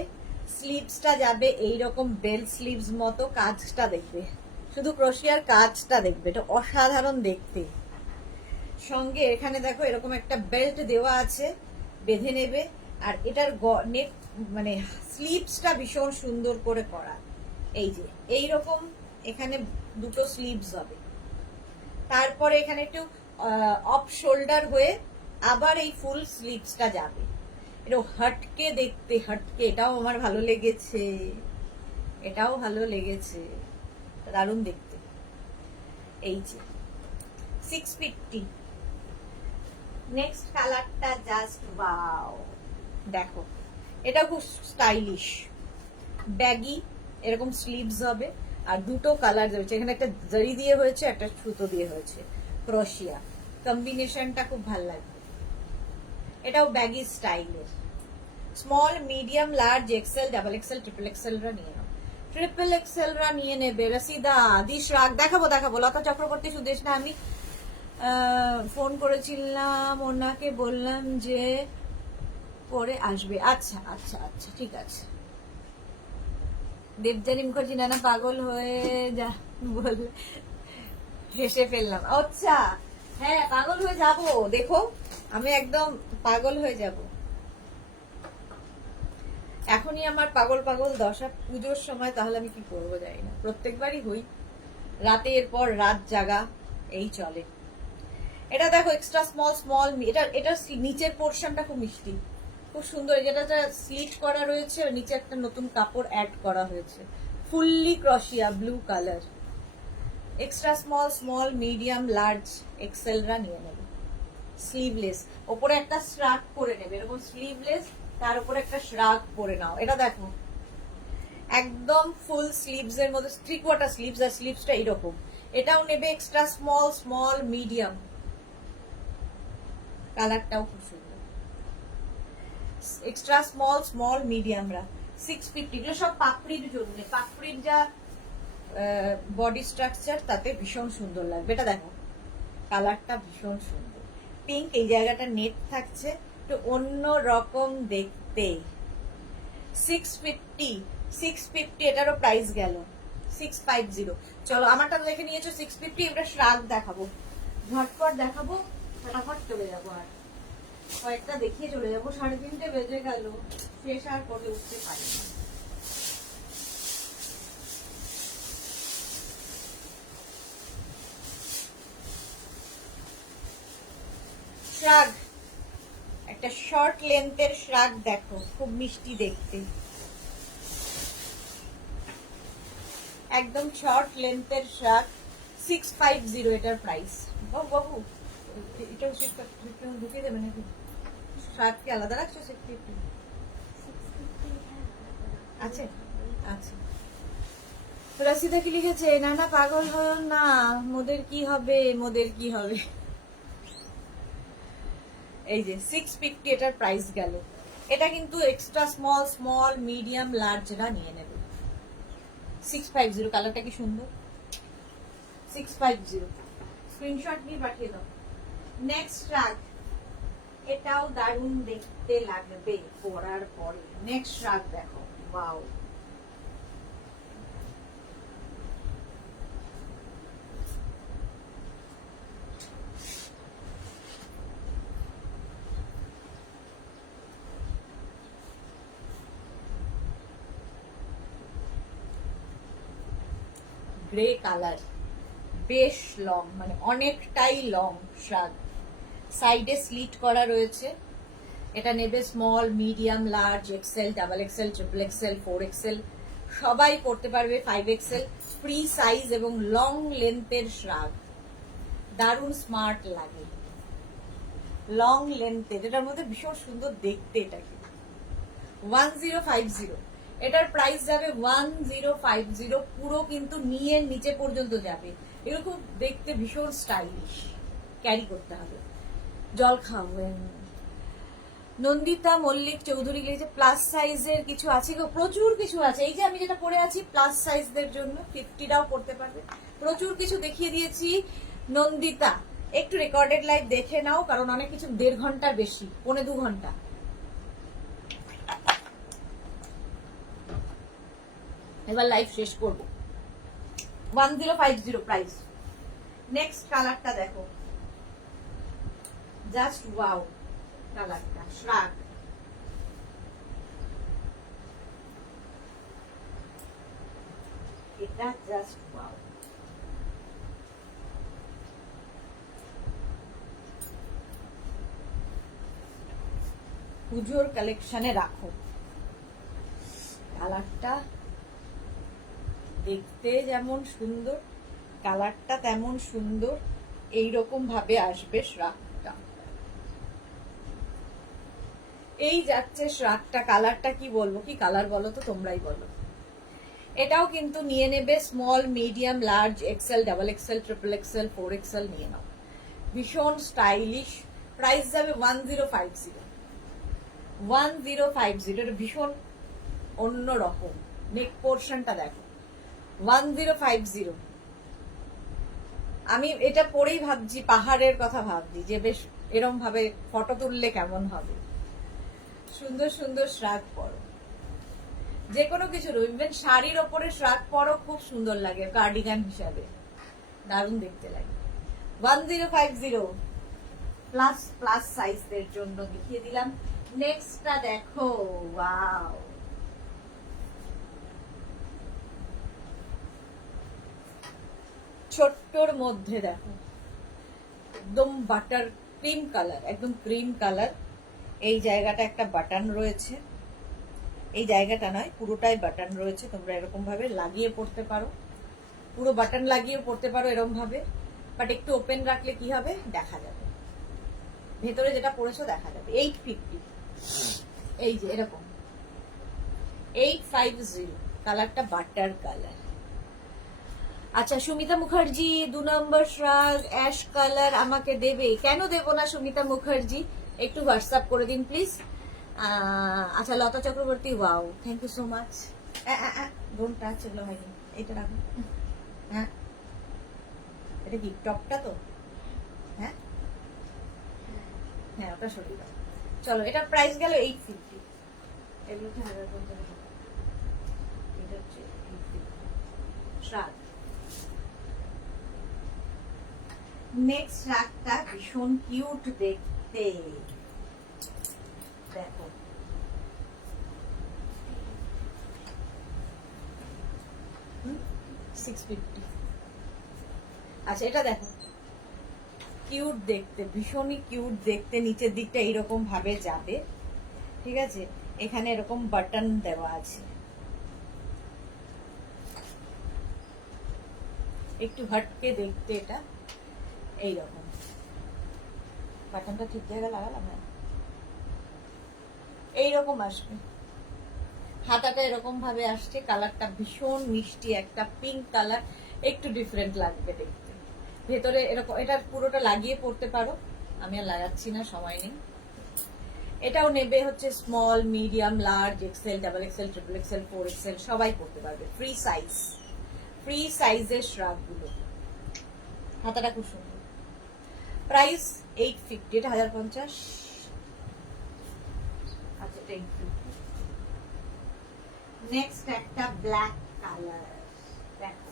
স্লিভসটা যাবে এইরকম বেল স্লিভস মতো, কাজটা দেখবে, শুধু ক্রোশিয়ার কাজটা দেখবে, এটা অসাধারণ দেখতে। সঙ্গে এখানে দেখো এরকম একটা বেল্ট দেওয়া আছে, বেঁধে নেবে। আর এটার নেক মানে স্লিভসটা ভীষণ সুন্দর করে করা, এই যে এইরকম এখানে দুটো স্লিভস হবে, তারপরে এখানে একটু অফ শোল্ডার হয়ে আবার এই ফুল স্লিভসটা যাবে। এটা হটকে দেখতে, হটকে, এটাও আমার ভালো লেগেছে, এটাও ভালো লেগেছে, দারুণ দেখতে। এই যে 650। নেক্সট কালারটা জাস্ট ওয়াও, দেখো এটা খুব স্টাইলিশ, ব্যাগি, এরকম স্লিভস হবে আর দুটো কালার রয়েছে, এখানে একটা জরি দিয়ে হয়েছে, একটা সুতো দিয়ে হয়েছে, ক্রোশিয়া কম্বিনেশনটা খুব ভালো লাগবে। এটাও ব্যাগি স্টাইলের, small, medium, large, XL, double XL, triple XL রা নিয়ে নাও, ট্রিপল এক্সেল রা নিয়ে নেবে। রসিদা, দিশ রাগ, দেখাবো। লতা চক্রবর্তী সুদেশ না, আমি ফোন করেছিলাম ওনাকে, বললাম যে পরে আসবে। আচ্ছা আচ্ছা আচ্ছা, ঠিক আছে। দেবযানী মুখার্জি, নানা পাগল হয়ে যা বল, হেসে ফেললাম। আচ্ছা হ্যাঁ, পাগল হয়ে যাব, দেখো আমি একদম পাগল হয়ে যাব। এখনই আমার পাগল পাগল দশা, পুজোর সময় তাহলে আমি কি করবো জানি না, প্রত্যেকবারই হই, রাতের পর রাত জাগা এই চলে। এটা দেখো এক্সট্রা স্মল, স্মল, এটা নিচের পোর্শনটা খুব মিষ্টি, খুব সুন্দর, যেটা স্লিট করা রয়েছে, নিচে একটা নতুন কাপড় অ্যাড করা হয়েছে, ফুললি ক্রোশিয়া, blue colour. Extra small, small, medium, large, XL রা নিয়ে নেবে। স্লিভলেস, ওপরে একটা শ্রাগ করে নেবে, এরকম স্লিভলেস, তার উপরে একটা শ্রাগ পরে নাও। এটা দেখো একদম ফুল স্লিভস এর মধ্যে, 3/4 স্লিভস, আর স্লিভসটা এরকম। এটাও নেবে এক্সট্রা স্মল, স্মল, মিডিয়াম, কালারটাও খুব সুন্দর। এক্সট্রা স্মল, স্মল, মিডিয়ামরা 650। এগুলো সব পাপড়ির জন্য, পাপড়ির যা বডি স্ট্রাকচার তাতে ভীষণ সুন্দর লাগবে। এটা দেখো কালারটা ভীষণ সুন্দর, পিঙ্ক, এই জায়গাটা নেট থাকছে, একটু অন্য রকম দেখতে। 650, এটারও প্রাইস গেল 650। চলো আমারটা দেখে নিয়েছো 650, এবার শ্রাগ দেখাবো, ঝটপট দেখাবো, ফটাফট চলে যাবো, আর কয়েকটা দেখিয়ে চলে যাবো, 3:30 বেজে গেল, শেষ আর করে উঠতে পারি না। শ্রাগ, একটা শর্ট লেন্থের শ্রাগ দেখো, খুব মিষ্টি দেখতে, একদম শর্ট লেন্থের শ্রাগ, 650 এটার প্রাইস। বাবু এটা ঢুকিয়ে দেবে নাকি, শ্রাগ কি আলাদা রাখছো? 650 আছে, আচ্ছা। রসিদা কি লিখেছে, নানা পাগল হও না, মোদের কি হবে, মোদের কি হবে। এই যে 650 এটার প্রাইস গেল। এটা কিন্তু এক্সট্রা স্মল, স্মল, মিডিয়াম, লার্জরা নিয়ে নেবে। 650, কালারটা কি সুন্দর, 650, স্ক্রিনশট নিয়ে পাঠিয়ে দাও। নেক্সট রাগ, এটাও দারুণ দেখতে লাগবে পরার পরে। নেক্সট রাগ দেখো, ওয়াও, গ্রে কালার, বেশ লং, মানে অনেকটাই লং শ্রাগ। সাইডে স্লিট করা রয়েছে। এটা নেবে small, medium, large, XL, double XL, triple XL, 4XL, সবাই পড়তে পারবে, 5XL, ফ্রি সাইজ এবং লং লেন্থের শ্রাগ। দারুণ স্মার্ট লাগে, লং লেন্থের, এটার মধ্যে ভীষণ সুন্দর দেখতে। এটা কি 1050, এটার প্রাইস যাবে 1050, পুরো কিন্তু নিয়ে নিচে পর্যন্ত যাবে। এগুলো খুব দেখতে ভীষণ স্টাইলিশ, ক্যারি করতে হবে। জল খাবেন। নন্দিতা মল্লিক চৌধুরী লিখেছে প্লাস সাইজের কিছু আছে গো, প্রচুর কিছু আছে। এই যে আমি যেটা পরে আছি প্লাস সাইজদের জন্য, 50টাও পড়তে পারবে, প্রচুর কিছু দেখিয়ে দিয়েছি। নন্দিতা, একটু রেকর্ডেড লাইভ দেখে নাও, কারণ অনেক কিছু 1.5 ঘন্টার বেশি, 1.25 ঘন্টা। এবার লাইভ শেষ করব। 1050 প্রাইস। নেক্সট কালারটা দেখো, জাস্ট ওয়াও কালারটা, শ্রাগ। এটা জাস্ট ওয়াও। পুজোর কালেকশনে রাখো। কালারটা দেখতে যেমন সুন্দর, কালারটা তেমন সুন্দর, এইরকম ভাবে আসবে শ্রাগটা। এই যাচ্ছে শ্রাগটা। কালারটা কি বলবো, কি কালার বলো তো, তোমরাই বলো। এটাও কিন্তু নিয়ে নেবে small, medium, large, XL, double XL, triple XL, 4XL নিয়ে নাও। ভীষণ স্টাইলিশ। প্রাইস যাবে 1050। 1050, এটা ভীষণ অন্যরকম। নেক পোর্শনটা দেখো, 1050। আমি এটা পরেই ভাবছি, পাহাড়ের কথা ভাবছি, যে বেশ এরম ভাবে ফটো তুললে কেমন হবে। সুন্দর সুন্দর শ্রাগ পরো, যে কোনো কিছু, ইভেন শাড়ির ওপরে শ্রাগ পরো, খুব সুন্দর লাগে কার্ডিগান হিসাবে, দারুণ দেখতে লাগে। 1050 প্লাস প্লাস সাইজদের জন্য দেখিয়ে দিলাম। নেক্সটটা দেখো, ওয়াও, ছোট্টর মধ্যে দেখো, একদম বাটার ক্রিম কালার, একদম ক্রিম কালার। এই জায়গাটা একটা বাটন রয়েছে, এই জায়গাটা নয়, পুরোটাই বাটন রয়েছে। তোমরা এরকম ভাবে লাগিয়ে পড়তে পারো, পুরো বাটন লাগিয়ে পড়তে পারো এরকম ভাবে, বাট একটু ওপেন রাখলে কি হবে, দেখা যাবে ভেতরে যেটা পড়েছো, দেখা যাবে। 850, এই যে এরকম 850, কালারটা বাটার কালার। আচ্ছা, সুমিতা মুখার্জি 2 নম্বর শ্রাগ অ্যাশ কালার আমাকে দেবে? কেন দেব না সুমিতা মুখার্জি, একটু হোয়াটসঅ্যাপ করে দিন প্লিজ। আচ্ছা, Lata Chakraborty, wow, thank you so much. Don't touch, এগুলো হয়নি, এটা রাখো। হ্যাঁ, এটা কি টপটা তো? হ্যাঁ হ্যাঁ, ওটা সরিয়ে দাও। চলো, এটার প্রাইস গেল 850। এগুলো হচ্ছে 1050 টাকা। এটা হচ্ছে 850 শ্রাগ। নেক্সট শ্রাগটা ভীষণ কিউট দেখতে, দেখো, $650। আচ্ছা, এটা দেখো, কিউট দেখতে, ভীষণই কিউট দেখতে। নিচের দিকটা এইরকম ভাবে যাবে, ঠিক আছে, এখানে এরকম বাটন দেওয়া আছে, একটু হটকে দেখতে এটা, এইরকম বাটনটা ঠিক জায়গায় লাগালাম না, এইরকম আসবে। হাতাটা এরকম ভাবে আসছে, কালারটা ভীষণ মিষ্টি, একটা পিঙ্ক কালার, একটু ডিফারেন্ট লাগবে দেখতে। ভেতরে এরকম, এটা পুরোটা লাগিয়ে পড়তে পারো, আমি আর লাগাচ্ছি না, সময় নেই। এটাও নেবে হচ্ছে small, medium, large, XL, double XL, triple XL, 4XL, সবাই পড়তে পারবে। ফ্রি সাইজ, ফ্রি সাইজের শ্রাগগুলো। হাতাটা খুব সুন্দর। প্রাইস 850, এটা 1050। আচ্ছা, 850। নেক্সট একটা ব্ল্যাক কালার দেখো,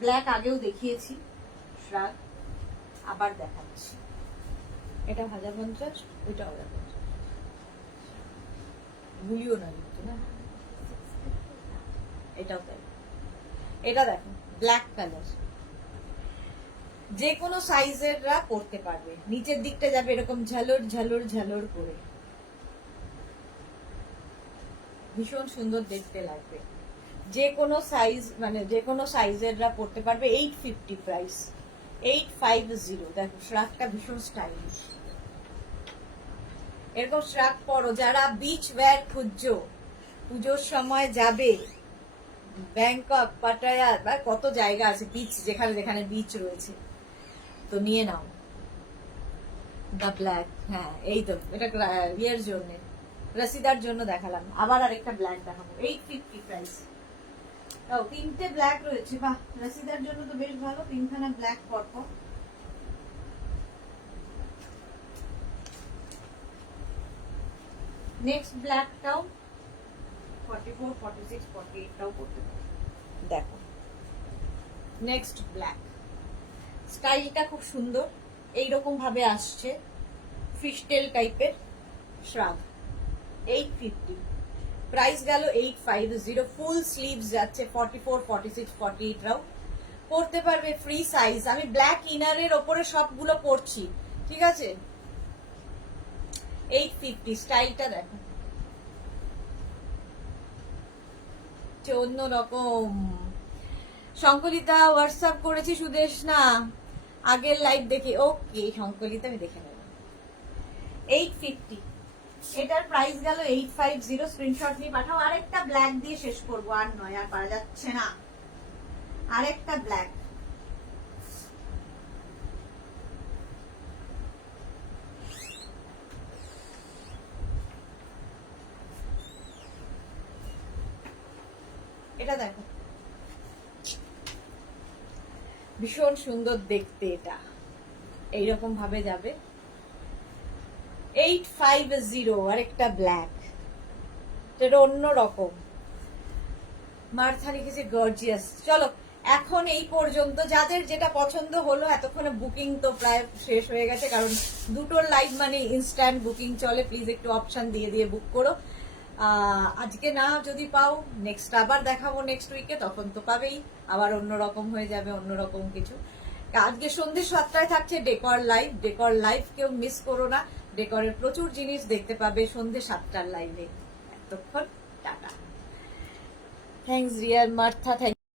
ব্ল্যাক আগেও দেখিয়েছি শ্রাগ, আবার দেখাচ্ছি। এটা 1050, ওইটা 1050। ভুলিও না কিন্তু, না এটাও তাই। এটা দেখো ব্ল্যাক কালার, যে কোনো সাইজেররা পরতে পারবে। নিচের দিকটা যাবে এরকম ঝালর ঝালর ঝালর করে, ভীষণ সুন্দর দেখতে লাগবে। যে কোনো সাইজ, মানে যে কোনো সাইজেররা পরতে পারবে। 850 প্রাইস, 850। দেখো শ্রাগটা ভীষণ স্টাইলিশ। এরকম শ্রাগ পরো যারা বিচ ওয়্যার খুঁজছো, পুজোর সময় যাবে ব্যাংকক, পাটায়া বা কত জায়গা আছে বিচ, যেখানে যেখানে বিচ রয়েছে, তো নিয়ে নাও। দা ব্ল্যাক, হ্যাঁ এই তো, এটা ইয়ের জন্য, রসিদার জন্য দেখালাম। আবার আরেকটা ব্ল্যাক দেখাবো, 850 প্রাইস। ও তিনটে ব্ল্যাক রয়েছে, বাহ, রসিদার জন্য তো বেশ ভালো, তিনখানা ব্ল্যাক পরপর। নেক্সট ব্ল্যাকটাও 44, 46, 48 টাও করতে পারো। দেখো নেক্সট ব্ল্যাক, স্টাইলটা খুব সুন্দর, এইরকম ভাবে আসছে, ফিশটেল টাইপের শ্রাগ। 850 প্রাইস গেল 850। ফুল স্লিভস যাচ্ছে 44, 46, 48 রাও পরতে পারবে, ফ্রি সাইজ। আমি ব্ল্যাক ইনারের ওপরে সবগুলো পরছি, ঠিক আছে। 850, স্টাইলটা দেখো, অন্য রকম। শঙ্কলিতা হোয়াটসঅ্যাপ করেছি সুদেশ না, আগের লাইভ দেখে। ওকে শঙ্কলিতা, আমি দেখে নেব। 850, এটার প্রাইস গেল 850। স্ক্রিনশট নিয়ে পাঠাও। আরেকটা ব্ল্যাক দিয়ে শেষ করবো, আর নয়, আর পারা যাচ্ছে না। আরেকটা ব্ল্যাক, এটা দেখো ভীষণ সুন্দর দেখতে, এটা এইরকম ভাবে যাবে। 850, আরেকটা ব্ল্যাক, এটা অন্য রকম। মার্থা লিখেছে গর্জিয়াস। চলো এখন এই পর্যন্ত, যাদের যেটা পছন্দ হলো, এতক্ষণে বুকিং তো প্রায় শেষ হয়ে গেছে, কারণ দুটোর লাইভ মানে ইনস্ট্যান্ট বুকিং চলে। প্লিজ একটু অপশন দিয়ে দিয়ে বুক করো। আজকে না যদি পাও, নেক্সট আবার দেখাবো নেক্সট উইকে, তখন তো পাবেই। আবার অন্যরকম হয়ে যাবে, অন্যরকম কিছু। আজকে সন্ধ্যে 7টায় থাকছে ডেকর লাইভ। ডেকর লাইভ কেউ মিস করো না, ডেকরের প্রচুর জিনিস দেখতে পাবে সন্ধ্যে 7টার লাইভে। এতক্ষণ টাটা। Thanks dear Martha, thank